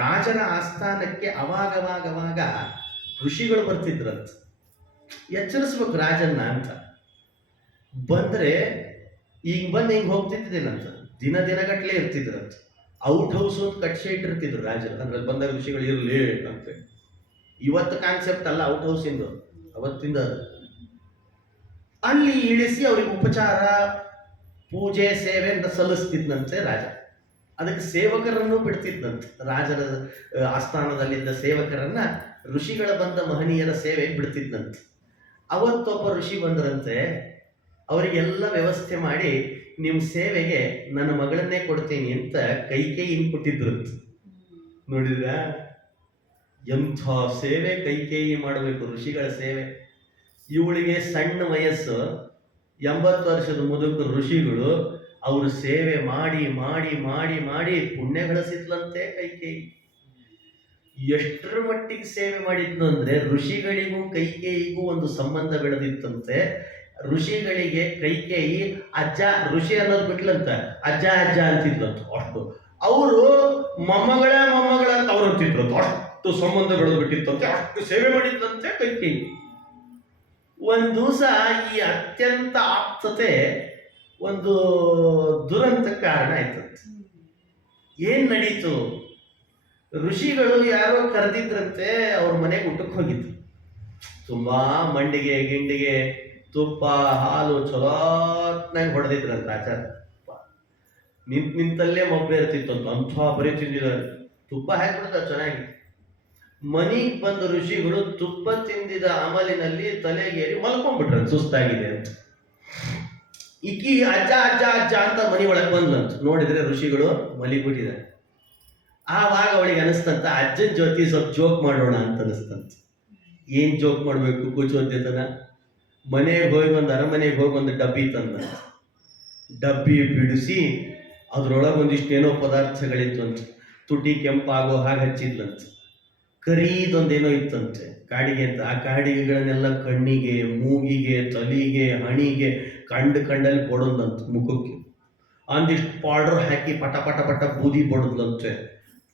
ರಾಜನ ಆಸ್ಥಾನಕ್ಕೆ ಅವಾಗ ಋಷಿಗಳು ಬರ್ತಿದ್ರಂತ. ಎಚ್ಚರಿಸ್ಬೇಕು ರಾಜನ್ನ ಅಂತ. ಬಂದ್ರೆ ಈಗ ಬಂದು ಹಿಂಗೆ ಹೋಗ್ತಿದ್ದಿಲ್ಲಂತ, ದಿನಗಟ್ಲೆ ಇರ್ತಿದ್ರಂತ. ಔಟ್ ಹೌಸ್ ಅಂತ ಕಟ್ಸೇ ಇಟ್ಟಿರ್ತಿದ್ರು ರಾಜರು. ಅಂದ್ರೆ ಬಂದಾಗ ಋಷಿಗಳು ಇರಲಿ ಅಂತ. ಇವತ್ತು ಕಾನ್ಸೆಪ್ಟ್ ಅಲ್ಲ ಔಟ್ ಹೌಸ್ ಇಂದು, ಅವತ್ತಿಂದ. ಅಲ್ಲಿ ಇಳಿಸಿ ಅವ್ರಿಗೆ ಉಪಚಾರ, ಪೂಜೆ, ಸೇವೆ ಅಂತ ಸಲ್ಲಿಸ್ತಿದ್ನಂತೆ ರಾಜ. ಅದಕ್ಕೆ ಸೇವಕರನ್ನು ಬಿಡ್ತಿದ್ನಂತೆ. ರಾಜರ ಆಸ್ಥಾನದಲ್ಲಿದ್ದ ಸೇವಕರನ್ನ ಋಷಿಗಳ ಬಂದ ಮಹನೀಯರ ಸೇವೆ ಬಿಡ್ತಿದ್ನಂತೆ. ಅವತ್ತೊಬ್ಬ ಋಷಿ ಬಂದ್ರಂತೆ, ಅವರಿಗೆಲ್ಲ ವ್ಯವಸ್ಥೆ ಮಾಡಿ ನಿಮ್ಮ ಸೇವೆಗೆ ನನ್ನ ಮಗಳನ್ನೇ ಕೊಡ್ತೀನಿ ಅಂತ ಕೈಕೇಯಿನ ಕೊಟ್ಟಿದ್ರಂತೆ. ನೋಡಿದ್ರ ಎಂಥ ಸೇವೆ ಕೈಕೇಯಿ ಮಾಡಬೇಕು, ಋಷಿಗಳ ಸೇವೆ. ಇವಳಿಗೆ ಸಣ್ಣ ವಯಸ್ಸು, 80 ವರ್ಷದ ಮುದುಕ ಋಷಿಗಳು ಅವ್ರ ಸೇವೆ ಮಾಡಿ ಮಾಡಿ ಮಾಡಿ ಮಾಡಿ ಪುಣ್ಯ ಗಳಿಸಿದ್ಲಂತೆ ಕೈಕೇಯಿ. ಎಷ್ಟರ ಮಟ್ಟಿಗೆ ಸೇವೆ ಮಾಡಿದ್ನು ಅಂದ್ರೆ, ಋಷಿಗಳಿಗೂ ಕೈಕೇಯಿಗೂ ಒಂದು ಸಂಬಂಧ ಬೆಳೆದಿತ್ತಂತೆ. ಋಷಿಗಳಿಗೆ ಕೈಕೇಯಿ ಅಜ್ಜ, ಋಷಿ ಅನ್ನೋದು ಬಿಟ್ಲಂತ, ಅಜ್ಜ ಅಂತಿದ್ಲಂತ. ಅಷ್ಟು ಅವರು ಮೊಮ್ಮಗಳ ಅಂತ ಅವ್ರು ಅಂತಿದ್ರಂತ. ಅಷ್ಟು ಸಂಬಂಧ ಬೆಳೆದು ಬಿಟ್ಟಿತ್ತಂತೆ, ಅಷ್ಟು ಸೇವೆ ಮಾಡಿದ್ಲಂತೆ ಕೈಕೇಯಿ. ಒಂದು ದಿವಸ ಈ ಅತ್ಯಂತ ಆಪ್ತತೆ ಒಂದು ದುರಂತ ಕಾರಣ ಆಯ್ತಂತೆ. ಏನ್ ನಡೀತು? ಋಷಿಗಳು ಯಾರೋ ಕರೆದಿದ್ರಂತೆ, ಅವ್ರ ಮನೆಗೆ ಊಟಕ್ಕೆ ಹೋಗಿದ್ರು. ತುಂಬಾ ಮಂಡಿಗೆ ಗಿಂಡಿಗೆ ತುಪ್ಪ ಹಾಲು ಚಲೋತ್ನಾಗ ಹೊಡೆದಿದ್ರಂತ ಆಚಾರ. ನಿಂತಲ್ಲೇ ಮೊಬ್ಬೆ ಇರ್ತಿತ್ತು ಅಂತ ಅಂಥ ಬರೀ ತಿಂದಿದ್ದಾರೆ. ತುಪ್ಪ ಹಾಕ್ಬಿಡ್ತಾರೆ ಚೆನ್ನಾಗಿ. ಮನಿಗೆ ಬಂದ ಋಷಿಗಳು ತುಪ್ಪ ತಿಂದಿದ ಅಮಲಿನಲ್ಲಿ ತಲೆಗೇರಿ ಮಲ್ಕೊಂಡ್ಬಿಟ್ರ ಸುಸ್ತಾಗಿದೆ ಅಂತ. ಈಕಿ ಅಜ್ಜ ಅಜ್ಜ ಅಜ್ಜ ಅಂತ ಮನಿ ಒಳಗೆ ಬಂದ್ಲಂತ. ನೋಡಿದ್ರೆ ಋಷಿಗಳು ಮಲಿಬಿಟ್ಟಿದ್ದಾರೆ. ಆವಾಗ ಅವಳಿಗೆ ಅನಿಸ್ತಂತ ಅಜ್ಜನ ಜೊತೆ ಸ್ವಲ್ಪ ಜೋಕ್ ಮಾಡೋಣ ಅಂತ ಅನಿಸ್ತಂತ. ಏನ್ ಜೋಕ್ ಮಾಡ್ಬೇಕು ಕೂಚೋದ್ಯತನ? ಮನೆಗೆ ಹೋಗಿ ಒಂದು ಅರಮನೆಗೆ ಹೋಗಿ ಒಂದು ಡಬ್ಬಿ ತಂದ. ಡಬ್ಬಿ ಬಿಡಿಸಿ ಅದ್ರೊಳಗೆ ಒಂದಿಷ್ಟೇನೋ ಪದಾರ್ಥಗಳಿತ್ತು ಅಂತ. ತುಟಿ ಕೆಂಪಾಗೋ ಹಾಗೆ ಹಚ್ಚಿದ್ಲಂತ. ಕರೀದೊಂದೇನೋ ಇತ್ತಂತೆ ಕಾಡಿಗೆ ಅಂತ. ಆ ಕಾಡಿಗೆಗಳನ್ನೆಲ್ಲ ಕಣ್ಣಿಗೆ ಮೂಗಿಗೆ ತಲೆಗೆ ಹಣಿಗೆ ಕಂಡಲ್ಲಿ ಕೊಡೋದಂತ. ಮುಖಕ್ಕೆ ಒಂದಿಷ್ಟು ಪೌಡರ್ ಹಾಕಿ ಪಟ ಪಟ ಪಟ ಬೂದಿ ಬಡದ್ಲಂತೆ.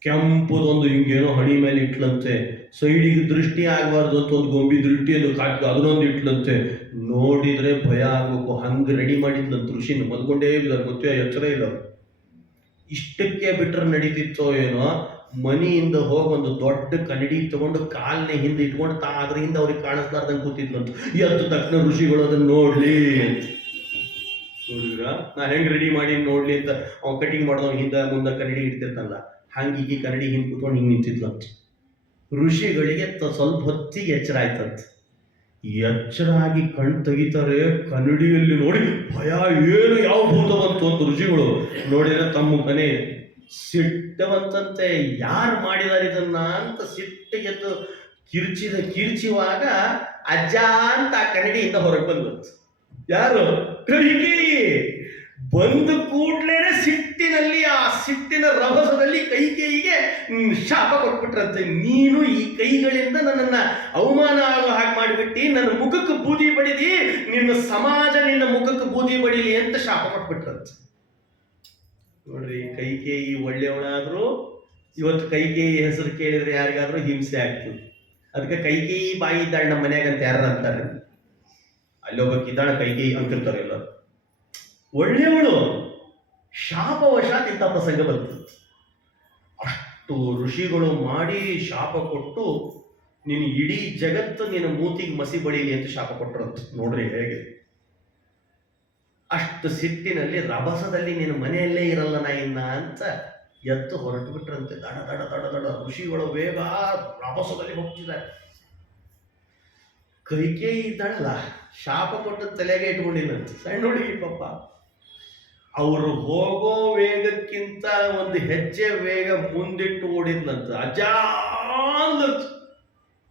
ಕೆಂಪುದೊಂದು ಹಿಂಗೇನೋ ಹಣಿ ಮೇಲೆ ಇಟ್ಲಂತೆ. ಸೈಡಿಗೆ ದೃಷ್ಟಿ ಆಗಬಾರ್ದು ಅಂತ ಒಂದು ಗೊಂಬಿ ದೃಷ್ಟಿಯನ್ನು ಕಾಟಿ ಅದನ್ನೊಂದು ಇಟ್ಲಂತೆ. ನೋಡಿದ್ರೆ ಭಯ ಆಗ್ಬೇಕು ಹಂಗೆ ರೆಡಿ ಮಾಡಿದ್ಲಂತ. ಋಷಿನ ಮಲ್ಕೊಂಡೇ ಇದ್ದಾರೆ, ಗೊತ್ತೇ ಎಚ್ಚರ ಇಲ್ಲ. ಇಷ್ಟಕ್ಕೆ ಬಿಟ್ರೆ ನಡೀತಿತ್ತೋ ಏನೋ, ಮನೆಯಿಂದ ಹೋಗಿ ಒಂದು ದೊಡ್ಡ ಕನ್ನಡಿ ತಗೊಂಡು ಕಾಲನೆ ಹಿಂದೆ ಇಟ್ಕೊಂಡು ಅದ್ರ ಹಿಂದೆ ಅವ್ರಿಗೆ ಕಾಣಿಸ್ಲಾರ್ದಂಗೆ ಕೂತಿದ್ಲಂತ. ಎದ್ದು ತಕ್ಷಣ ಋಷಿಗಳು ಅದನ್ನ ನೋಡ್ಲಿ ಅಂತ. ನೋಡಿದ್ರ ನಾ ಹೆಂಗ್ ರೆಡಿ ಮಾಡಿ ನೋಡ್ಲಿ ಅಂತ ಅವ್ನು ಕಟಿಂಗ್ ಮಾಡಿದವ್ ಹಿಂದೆ ಮುಂದೆ ಕನ್ನಡಿ ಇಡ್ತಿರ್ತಲ್ಲ, ಹಂಗೀಗಿ ಕನ್ನಡಿ ಹಿಂದೆ ಕೂತ್ಕೊಂಡು ಹಿಂಗೆ ನಿಂತಿದ್ಲಂತ. ಋಷಿಗಳಿಗೆ ಸ್ವಲ್ಪ ಹೊತ್ತಿಗೆ ಎಚ್ಚರ ಆಯ್ತಂತ. ಎಚ್ಚರ ಆಗಿ ಕಣ್ ತೆಗಿತಾರೆ. ಕನ್ನಡಿಯಲ್ಲಿ ನೋಡಿ ಭಯ, ಏನು ಯಾವ ಭೂತ ಬಂತು ಅಂತ ಋಷಿಗಳು ನೋಡಿದ್ರೆ ತಮ್ಮ ಮನೆ ಸಿಟ್ಟವಂತಂತೆ. ಯಾರು ಮಾಡಿದಾರೆ ಇದನ್ನ ಅಂತ ಸಿಟ್ಟಿಗೆದ್ದು ಕಿರ್ಚಿವಾಗ ಅಜ್ಜ ಅಂತ ಆ ಕನ್ನಡಿಯಿಂದ ಹೊರಗೆ ಬಂದಂತ. ಯಾರು? ಕೈಕೇಯಿ. ಬಂದು ಕೂಡ್ಲೇನೆ ಸಿಟ್ಟಿನಲ್ಲಿ, ಆ ಸಿಟ್ಟಿನ ರಭಸದಲ್ಲಿ ಕೈಕೇಯಿಗೆ ಶಾಪ ಕೊಟ್ಬಿಟ್ರಂತೆ. ನೀನು ಈ ಕೈಗಳಿಂದ ನನ್ನನ್ನ ಅವಮಾನ ಆಗೋ ಹಾಗೆ ಮಾಡಿಬಿಟ್ಟು ನನ್ನ ಮುಖಕ್ಕೆ ಬೂದಿ ಬಡಿದಿ, ನಿನ್ನ ಸಮಾಜ ನಿನ್ನ ಮುಖಕ್ಕೆ ಬೂದಿ ಬಡಿಲಿ ಅಂತ ಶಾಪ ಕೊಟ್ಬಿಟ್ರಂತೆ. ನೋಡ್ರಿ, ಕೈಕೇಯಿ ಒಳ್ಳೆಯವಳಾದ್ರು ಇವತ್ತು ಕೈಕೇಯಿ ಹೆಸರು ಕೇಳಿದ್ರೆ ಯಾರಿಗಾದ್ರೂ ಹಿಂಸೆ ಆಗ್ತದೆ. ಅದಕ್ಕೆ ಕೈಕೇಯಿ ಬಾಯಿ ಇದ್ದಾಳೆ ನಮ್ಮ ಮನ್ಯಾಗ ಅಂತ ಯಾರು ಅಂತಾರೆ. ಅಲ್ಲೊಬ್ಬಕ್ಕಿದ್ದಾಳ ಕೈಕೇಯಿ ಅಂತಿರ್ತಾರೆ ಎಲ್ಲ. ಒಳ್ಳೆಯವಳು, ಶಾಪವಶಾತ್ ಇಂಥ ಪ್ರಸಂಗ ಬಂತು. ಅಷ್ಟು ಋಷಿಗಳು ಮಾಡಿ ಶಾಪ ಕೊಟ್ಟು ನೀನು ಇಡೀ ಜಗತ್ತು ನಿನ್ನ ಮೂತಿಗೆ ಮಸಿ ಬಡೀಲಿ ಅಂತ ಶಾಪ ಕೊಟ್ಟರಂತ. ನೋಡ್ರಿ ಹೇಗೆ. ಅಷ್ಟು ಸಿಟ್ಟಿನಲ್ಲಿ ರಭಸದಲ್ಲಿ ನೀನು ಮನೆಯಲ್ಲೇ ಇರಲ್ಲ ನಾ ಇನ್ನ ಅಂತ ಎತ್ತು ಹೊರಟು ಬಿಟ್ರಂತೆ. ದಡ ದಡ ದಡ ದಡ ಋಷಿಗಳು ಬೇಗ ರಭಸದಲ್ಲಿ ಹೋಗ್ತಿದ್ದಾರೆ. ಕೈಕೇಯಿ ಇದ್ದಾಳಲ್ಲ, ಶಾಪ ಕೊಟ್ಟು ತಲೆಗೆ ಇಟ್ಕೊಂಡಿಲ್ಲಂತೆ. ಸಣ್ಣ ಹುಡುಗಿ ಪಾಪ. ಅವರು ಹೋಗೋ ವೇಗಕ್ಕಿಂತ ಒಂದು ಹೆಜ್ಜೆ ವೇಗ ಮುಂದಿಟ್ಟು ಓಡಿದ್ಲಂತ. ಅಜಾಂತ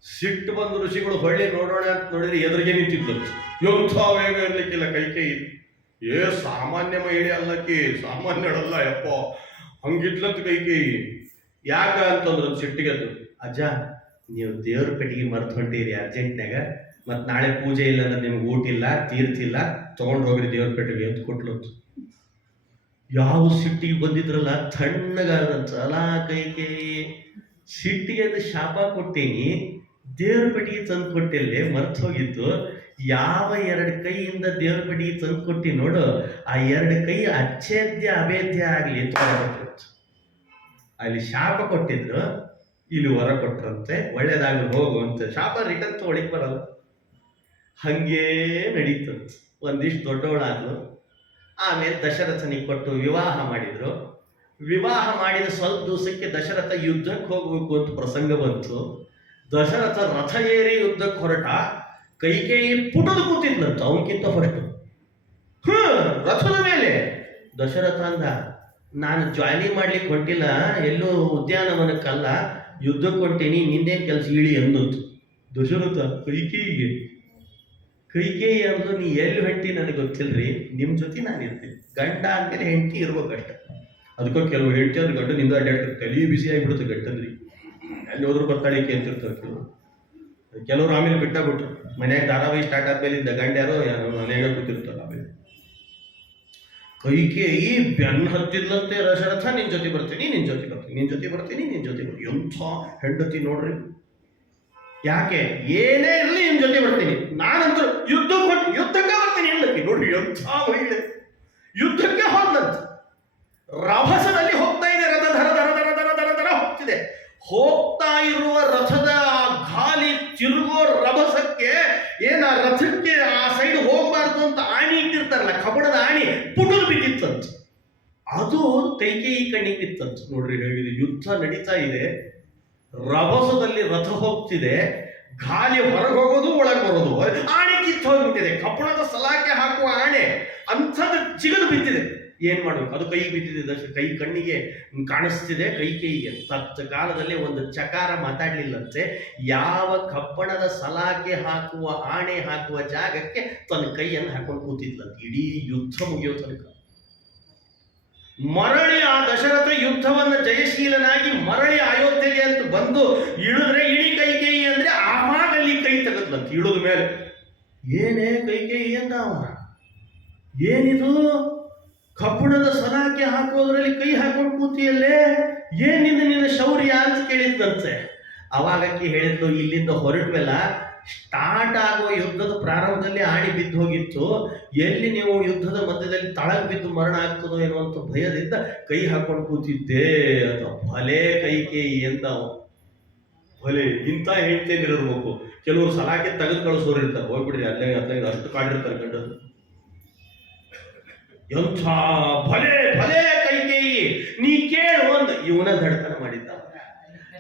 ಸಿಟ್ಟು ಬಂದು ಋಷಿಗಳು ಹೊಳ್ಳಿ ನೋಡೋಣ ಅಂತ ನೋಡಿದ್ರೆ ಎದುರಿಗೆ ನಿಂತಿದ್ದಂತ. ಎಂಥ ವೇಗ ಇರ್ಲಿಕ್ಕಿಲ್ಲ ಕೈಕೇಯಿ. ಸಾಮಾನ್ಯ ಮಹಿಳೆ ಅಲ್ಲಕ್ಕಿ, ಸಾಮಾನ್ಯಳಲ್ಲ ಯಪ್ಪ. ಹಂಗಿದ್ಲಂತ ಕೈಕೇಯಿ. ಯಾಕ ಅಂತಂದ್ರು ಸಿಟ್ಟಿಗೆದ್ದು, ಅಜ್ಜ ನೀವು ದೇವ್ರ ಪೆಟ್ಟಿಗೆ ಮರ್ತು ಹೊಂಟಿರಿ ಅರ್ಜೆಂಟ್ನಾಗ, ಮತ್ತು ನಾಳೆ ಪೂಜೆ ಇಲ್ಲ ಅಂದ್ರೆ ನಿಮ್ಗೆ ಊಟ ಇಲ್ಲ ತೀರ್ತಿಲ್ಲ, ತಗೊಂಡು ಹೋಗ್ರಿ ದೇವ್ರ ಪೆಟ್ಟಿಗೆ ಅಂತ ಕೊಟ್ಲಂತ. ಯಾವ ಸಿಟ್ಟಿಗೆ ಬಂದಿದ್ರಲ್ಲ ತಣ್ಣಗಾದಂತ. ಅಲ್ಲ ಕೈಕೇಯಿ, ಸಿಟ್ಟಿಗೆ ಅದು ಶಾಪ ಕೊಟ್ಟೀನಿ, ದೇವ್ರ ಪೆಟ್ಟಿಗೆ ತಂದು ಕೊಟ್ಟಿಲ್ಲೇ ಮರ್ತು ಹೋಗಿತ್ತು. ಯಾವ ಎರಡು ಕೈಯಿಂದ ದೇವ್ರ ಪೆಟ್ಟಿಗೆ ತಂದು ಕೊಟ್ಟಿ ನೋಡು, ಆ ಎರಡು ಕೈ ಅಚ್ಛೇದ್ಯ ಅಭೇದ್ಯ ಆಗಲಿ ಅಂತ ಅಲ್ಲಿ ಶಾಪ ಕೊಟ್ಟಿದ್ರು, ಇಲ್ಲಿ ಹೊರ ಕೊಟ್ರಂತೆ. ಒಳ್ಳೇದಾಗಲಿ ಹೋಗು ಅಂತ. ಶಾಪ ರಿಟರ್ನ್ ತಗೊಳಿಕ್ ಬರಲ್ಲ. ಹಂಗೇ ನಡೀತಂತ. ಒಂದಿಷ್ಟು ದೊಡ್ಡವಳಾದ್ಲು. ಆಮೇಲೆ ದಶರಥನಿಗೆ ಕೊಟ್ಟು ವಿವಾಹ ಮಾಡಿದ್ರು. ವಿವಾಹ ಮಾಡಿದ ಸ್ವಲ್ಪ ದಿವಸಕ್ಕೆ ದಶರಥ ಯುದ್ಧಕ್ಕೆ ಹೋಗ್ಬೇಕು ಅಂತ ಪ್ರಸಂಗ ಬಂತು. ದಶರಥ ರಥ ಏರಿ ಯುದ್ಧಕ್ಕೆ ಹೊರಟ. ಕೈಕೇಯಿ ಪುಟದ ಕೂತಿದ್ಲಂತ ಅವನಕ್ಕಿಂತ ಹೊರಟು. ರಥದ ಮೇಲೆ. ದಶರಥ ಅಂದ, ನಾನು ಜಾಯ್ನಿಂಗ್ ಮಾಡ್ಲಿಕ್ಕೆ ಹೊಂಟಿಲ್ಲ, ಎಲ್ಲೋ ಉದ್ಯಾನವನಕ್ಕಲ್ಲ, ಯುದ್ಧಕ್ಕೆ ಹೊಂಟೀನಿ, ನಿಂದೇನು ಕೆಲಸ ಇಳಿ ಅಂದಂತು. ದಶರಥ ಕೈಕೇಯಿಗೆ. ಕೈಕೇಯಿ ಅಂದ್ಲು, ನೀ ಎಲ್ಲಿ ಹೊಂಟಿ ನನಗೆ ಗೊತ್ತಿಲ್ರಿ, ನಿಮ್ಮ ಜೊತೆ ನಾನು ಇರ್ತೀನಿ. ಗಂಡ ಅಂದ್ಮೇಲೆ ಹೆಂಡತಿ ಇರ್ಬೇಕಷ್ಟ. ಅದಕ್ಕೂ ಕೆಲವು ಹೆಂಡತಿ ಅಂದ್ರೆ ಗಂಡನಿಂದ ಅಡ್ಡಾಡ್ತಾರೆ, ತಲೆ ಬಿಸಿ ಆಗಿಬಿಡುತ್ತೆ ಗಂಟಂದ್ರಿ. ಅಲ್ಲಿ ಹೋದ್ರು ಬರ್ತಾಳಿಕೆ ಅಂತಿರ್ತಾರೆ ಕೆಲವರು. ಆಮೇಲೆ ಬಿಟ್ಟಾಗ್ಬಿಟ್ರು. ಮನ್ಯಾಗ ಧಾರಾವಾಹಿ ಸ್ಟಾರ್ಟ್ ಆದ್ಮೇಲಿಂದ ಗಂಡ ಯಾರೋ ಮನೆಯಾಗ ಕೂತಿರ್ತಾರೆ. ಆಮೇಲೆ ಕೈಕೇಯಿ ಬೆನ್ನ ಹತ್ತಿದ್ಲಂತೆ. ದಶರಥ ನಿನ್ ಜೊತೆ ಬರ್ತೀನಿ, ನಿನ್ ಜೊತೆ ಬರ್ತೀನಿ, ನಿನ್ ಜೊತೆ ಬರ್ತೀನಿ, ನಿನ್ ಜೊತೆ ಬರ್ತೀನಿ. ಎಂಥ ಹೆಂಡತಿ ನೋಡ್ರಿ. ಯಾಕೆ? ಏನೇ ಇರಲಿ ನಿಮ್ ಜೊತೆ ಬರ್ತೀನಿ, ನಾನಂತೂ ಯುದ್ಧಕ್ಕೆ ಬರ್ತೀನಿ ಎಲ್ಲಕ್ಕೆ. ನೋಡ್ರಿ ಎಂಥ ಮಹಿಳೆ. ಯುದ್ಧಕ್ಕೆ ಹೋದ್ಲಂತ. ರಭಸದಲ್ಲಿ ಹೋಗ್ತಾ ಇದೆ ರಥಧರ ಅದು ಕೈಕೇಯಿ ಕಣ್ಣಿಗೆ ಬಿತ್ತಂತ. ನೋಡ್ರಿ ಹೇಗಿದೆ, ಯುದ್ಧ ನಡೀತಾ ಇದೆ, ರಭಸದಲ್ಲಿ ರಥ ಹೋಗ್ತಿದೆ, ಗಾಲಿ ಹೊರಗೆ ಹೋಗೋದು ಒಳಗೆ ಬರೋದು, ಆಣೆ ಕಿತ್ತು ಹೋಗ್ಬಿಟ್ಟಿದೆ, ಕಪ್ಪಣದ ಸಲಾಕೆ ಹಾಕುವ ಆಣೆ ಅಂಥದ್ದು ಚಿಗದು ಬಿದ್ದಿದೆ. ಏನ್ ಮಾಡ್ಬೇಕು? ಅದು ಕೈಗೆ ಬಿದ್ದಿದೆ, ಕೈ ಕಣ್ಣಿಗೆ ಕಾಣಿಸ್ತಿದೆ ಕೈಕೇಯಿಗೆ. ತತ್ಕಾಲದಲ್ಲಿ ಒಂದು ಚಕಾರ ಮಾತಾಡ್ಲಿಲ್ಲಂತೆ, ಯಾವ ಕಬ್ಬಣದ ಸಲಾಕೆ ಹಾಕುವ ಆಣೆ ಹಾಕುವ ಜಾಗಕ್ಕೆ ತನ್ನ ಕೈಯನ್ನು ಹಾಕೊಂಡು ಕೂತಿದ್ಲಂತೆ ಇಡೀ ಯುದ್ಧ ಮುಗಿಯೋ ತನಕ. ಮರಳಿ ಆ ದಶರಥ ಯುದ್ಧವನ್ನು ಜಯಶೀಲನಾಗಿ ಮರಳಿ ಅಯೋಧ್ಯೆಗೆ ಅಂತ ಬಂದು ಇಳಿದ್ರೆ ಇಡೀ ಕೈಕೇಯಿ ಅಂದ್ರೆ ಆವಾಗಲ್ಲಿ ಕೈ ತೆಗೆದ್ಲಂತ ಇಳಿದ ಮೇಲೆ. ಏನೇ ಕೈಕೇಯಿ ಅಂದ ಅವ, ಏನಿದು ಕಬ್ಬಣದ ಸಲಾಕೆ ಹಾಕೋದ್ರಲ್ಲಿ ಕೈ ಹಾಕೊಂಡು ಕೂತಿಯಲ್ಲೇ, ಏನಿಂದ ನಿನ್ನ ಶೌರ್ಯ ಅಂತ ಕೇಳಿದ್ದಂತೆ. ಅವಾಗಕ್ಕೆ ಹೇಳಿದ್ಲು, ಇಲ್ಲಿಂದ ಹೊರಟ್ವೆಲ್ಲ, ಸ್ಟಾರ್ಟ್ ಆಗುವ ಯುದ್ಧದ ಪ್ರಾರಂಭದಲ್ಲಿ ಆಣಿ ಬಿದ್ದು ಹೋಗಿತ್ತು, ಎಲ್ಲಿ ನೀವು ಯುದ್ಧದ ಮಧ್ಯದಲ್ಲಿ ತಳಗ್ ಬಿದ್ದು ಮರಣ ಆಗ್ತದೋ ಎನ್ನುವಂಥ ಭಯದಿಂದ ಕೈ ಹಾಕೊಂಡು ಕೂತಿದ್ದೆ ಅಂತ. ಭಲೆ ಕೈಕೇಯಿ ಅಂತ. ಭಲೆ ಇಂಥ ಹೇಳ್ತೇನಿರಬೇಕು. ಕೆಲವರು ಸಲಾಕೆ ತೆಗೆದು ಕಳಿಸೋರು ಇರ್ತಾರೆ, ಹೋಗ್ಬಿಡ್ರಿ ಅಲ್ಲೇ ಅಲ್ಲೇ ಅಷ್ಟು ಕಾಡಿರ್ತಾರೆ ಗಂಡದು. ಎಂಥ ಭಲೆ ಭಲೆ ಕೈಕೇಯಿ, ನೀ ಕೇಳು ಒಂದು. ಇವನ ದಡ್ತನ ಮಾಡಿದ್ದ.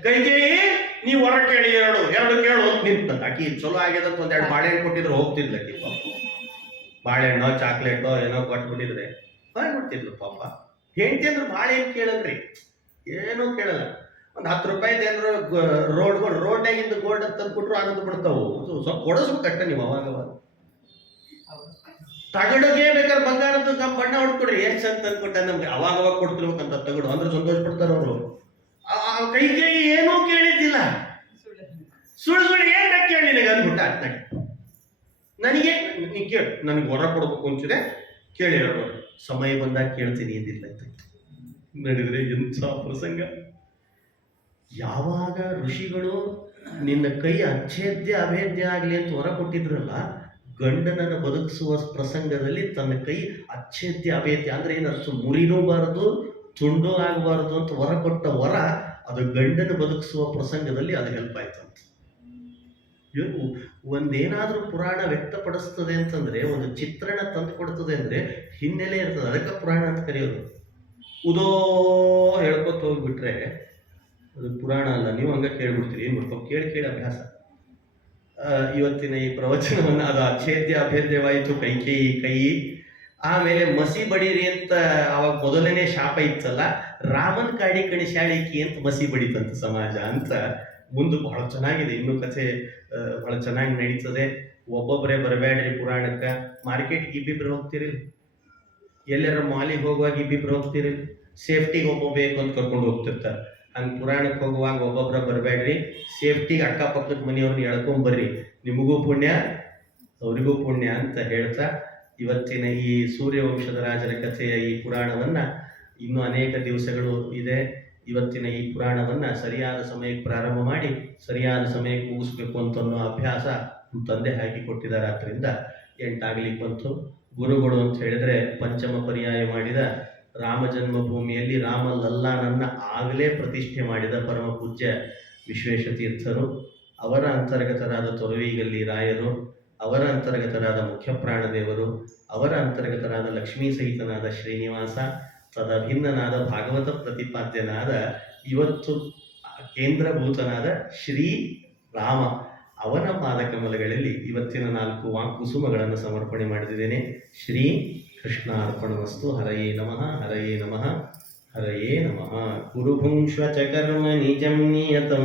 ಕೈಕೇಯಿ ನೀ ಹೊರ ಕೇಳಿ, ಎರಡು ಕೇಳು ಅಂತ ನಿಂತ. ಆಕಿ ಚಲೋ ಆಗ್ಯದಂತ ಒಂದೆರಡು ಬಾಳೆಹಣ್ಣು ಕೊಟ್ಟಿದ್ರು ಹೋಗ್ತಿದ್ಲಕ್ಕಿ. ಬಾಳೆಹಣ್ಣು ಚಾಕ್ಲೇಟೋ ಏನೋ ಕೊಟ್ಬಿಟ್ಟಿದ್ರೆ ಹೋಗ್ಬಿಡ್ತಿದ್ಲು ಪಾಪ. ಹೆಂಡತಿ ಅಂದ್ರೆ ಬಾಳೆಹಣ್ಣು ಕೇಳಲ್ರಿ, ಏನೂ ಕೇಳಲ್ಲ. ಒಂದು 10 ರೂಪಾಯಿದು ಏನಾರು ರೋಡ್ನಾಗಿಂದ ಗೋಲ್ಡ್ ಅಂತ ತಂದ್ಬಿಟ್ರು ಆನಂದ ಬಿಡ್ತಾವು. ಸ್ವಲ್ಪ ಕೊಡಿಸ್ಬೇಕಟ್ಟ ನೀವು ಅವಾಗ. ತಗಡಿಗೆ ಬೇಕಾದ್ರೆ ಬಂಗಾರದ ಬಣ್ಣ ಹೊಡ್ಕೊಡ್ರಿ, ಎಷ್ಟು ಅಂತ ಅಂದ್ಕೊಟ್ಟ ನಮ್ಗೆ ಅವಾಗ ಕೊಡ್ತಿರ್ಬೇಕಂತ ತಗಡು ಅಂದ್ರೆ ಸಂತೋಷ ಪಡ್ತಾರೆ ಅವರು. ಕೈಕೇಯಿ ಏನೂ ಕೇಳಿದ್ದಿಲ್ಲ, ಸುಳ್ಳು ಏನ್ ಕೇಳಿ ನಿನಗೆ ಅಂದ್ಬಿಟ್ಟ. ನನಗೆ ನೀ ಕೇಳು, ನನಗೆ ಹೊರ ಕೊಡ್ಬೇಕು ಅಂತಿದೆ, ಕೇಳಿ ಹೇಳೋರು, ಸಮಯ ಬಂದಾಗ ಕೇಳ್ತೀನಿ ಎಂದಿಲ್ಲ ಅಂತ ನಡೆದ್ರೆ. ಎಂಥ ಪ್ರಸಂಗ! ಯಾವಾಗ ಋಷಿಗಳು ನಿನ್ನ ಕೈ ಅಚ್ಛೇದ್ಯ ಅಭೇದ್ಯ ಆಗಲಿ ಅಂತ ಹೊರ ಕೊಟ್ಟಿದ್ರಲ್ಲ, ಗಂಡನನ್ನು ಬದುಕಿಸುವ ಪ್ರಸಂಗದಲ್ಲಿ ತನ್ನ ಕೈ ಅಚ್ಛೇದ್ಯ ಅಭೇದ್ಯ ಅಂದ್ರೆ ಏನರ್ಥ, ಮುರಿನೂಬಾರದು ತುಂಡು ಆಗಬಾರದು ಅಂತ ಹೊರ ಕೊಟ್ಟ ವರ, ಅದು ಗಂಡನ ಬದುಕಿಸುವ ಪ್ರಸಂಗದಲ್ಲಿ ಅದು ಹೆಲ್ಪ್ ಆಯ್ತಂತ. ಒಂದೇನಾದ್ರೂ ಪುರಾಣ ವ್ಯಕ್ತಪಡಿಸ್ತದೆ ಅಂತಂದ್ರೆ, ಒಂದು ಚಿತ್ರಣ ತಂದು ಕೊಡ್ತದೆ ಅಂದ್ರೆ ಹಿನ್ನೆಲೆ ಇರ್ತದೆ, ಅದಕ್ಕೆ ಪುರಾಣ ಅಂತ ಕರೆಯೋದು. ಉದೋ ಹೇಳ್ಕೊತ ಹೋಗ್ಬಿಟ್ರೆ ಅದು ಪುರಾಣ ಅಲ್ಲ. ನೀವು ಹಂಗ ಕೇಳ್ಬಿಡ್ತೀರಿ, ಏನ್ ಮಾಡ್ಕೊ ಕೇಳಿ ಕೇಳಿ ಅಭ್ಯಾಸ. ಇವತ್ತಿನ ಈ ಪ್ರವಚನವನ್ನು ಅದು ಅಚ್ಛೇದ್ಯ ಅಭೇದ್ಯವಾಯಿತು ಕೈಕೇಯಿ ಕೈ. ಆಮೇಲೆ ಮಸಿ ಬಡೀರಿ ಅಂತ ಅವಾಗ ಮೊದಲನೇ ಶಾಪ ಇತ್ತಲ್ಲ, ರಾಮನ್ ಕಾಡಿ ಕಣಿಶಾಳಿಕಿ ಅಂತ ಮಸಿ ಬಡಿತಂತ ಸಮಾಜ ಅಂತ. ಮುಂದೆ ಬಹಳ ಚೆನ್ನಾಗಿದೆ, ಇನ್ನೂ ಕಥೆ ಬಹಳ ಚೆನ್ನಾಗಿ ನಡೀತದೆ. ಒಬ್ಬೊಬ್ಬರೇ ಬರಬೇಡ್ರಿ ಪುರಾಣಕ್ಕೆ. ಮಾರ್ಕೆಟ್ಗೆ ಇಬ್ಬಿಬ್ರು ಹೋಗ್ತಿರಿಲ್ಲ, ಎಲ್ಲರ ಮಾಲಿಗೆ ಹೋಗುವಾಗ ಇಬ್ಬಿಬ್ರು ಹೋಗ್ತಿರಿಲ್ಲ, ಸೇಫ್ಟಿಗೆ ಒಬ್ಬ ಬೇಕು ಅಂತ ಕರ್ಕೊಂಡು ಹೋಗ್ತಿರ್ತಾರೆ. ಹಂಗೆ ಪುರಾಣಕ್ಕೆ ಹೋಗುವಾಗ ಒಬ್ಬೊಬ್ಬರ ಬರಬೇಡ್ರಿ, ಸೇಫ್ಟಿಗೆ ಅಕ್ಕಪಕ್ಕದ ಮನೆಯವ್ರನ್ನ ಎಳ್ಕೊಂಬರ್ರಿ, ನಿಮಗೂ ಪುಣ್ಯ ಅವರಿಗೂ ಪುಣ್ಯ ಅಂತ ಹೇಳ್ತಾ, ಇವತ್ತಿನ ಈ ಸೂರ್ಯವಂಶದ ರಾಜರ ಕಥೆಯ ಈ ಪುರಾಣವನ್ನು ಇನ್ನೂ ಅನೇಕ ದಿವಸಗಳು ಇದೆ. ಇವತ್ತಿನ ಈ ಪುರಾಣವನ್ನು ಸರಿಯಾದ ಸಮಯಕ್ಕೆ ಪ್ರಾರಂಭ ಮಾಡಿ ಸರಿಯಾದ ಸಮಯಕ್ಕೆ ಮುಗಿಸ್ಬೇಕು ಅಂತ ಅನ್ನೋ ಅಭ್ಯಾಸ ತಂದೆ ಹಾಕಿಕೊಟ್ಟಿದ್ದಾರೆ. ಆದ್ದರಿಂದ 8 ಆಗ್ಲಿಕ್ಕೆ ಬಂತು. ಗುರುಗಳು ಅಂತ ಹೇಳಿದ್ರೆ ಪಂಚಮ ಪರ್ಯಾಯ ಮಾಡಿದ ರಾಮ ಜನ್ಮಭೂಮಿಯಲ್ಲಿ ರಾಮ ಲಲ್ಲಾನನ್ನ ಆಗಲೇ ಪ್ರತಿಷ್ಠೆ ಮಾಡಿದ ಪರಮ ಪೂಜ್ಯ ವಿಶ್ವೇಶತೀರ್ಥರು, ಅವರ ಅಂತರ್ಗತರಾದ ತೊರವಿಗಲ್ಲಿ ರಾಯರು, ಅವರ ಅಂತರ್ಗತರಾದ ಮುಖ್ಯ ಪ್ರಾಣದೇವರು, ಅವರ ಅಂತರ್ಗತರಾದ ಲಕ್ಷ್ಮೀ ಸಹಿತನಾದ ಶ್ರೀನಿವಾಸ, ತದಭಿನ್ನನಾದ ಭಾಗವತ ಪ್ರತಿಪಾದ್ಯನಾದ ಇವತ್ತು ಕೇಂದ್ರಭೂತನಾದ ಶ್ರೀ ರಾಮ, ಅವನ ಪಾದಕಮಲಗಳಲ್ಲಿ ಇವತ್ತಿನ 4 ವಾಕ್ಕುಸುಮಗಳನ್ನು ಸಮರ್ಪಣೆ ಮಾಡಿದ್ದೇನೆ. ಶ್ರೀ ಕೃಷ್ಣಾರ್ಪಣಮಸ್ತು. ಹರಯೇ ನಮಃ, ಹರಯೇ ನಮಃ, ಹರಯೇ ನಮಃ. ಕುರುಭುಂಶ್ವ ಚ ಕರ್ಮ ನಿಜಂ ನಿಯತಂ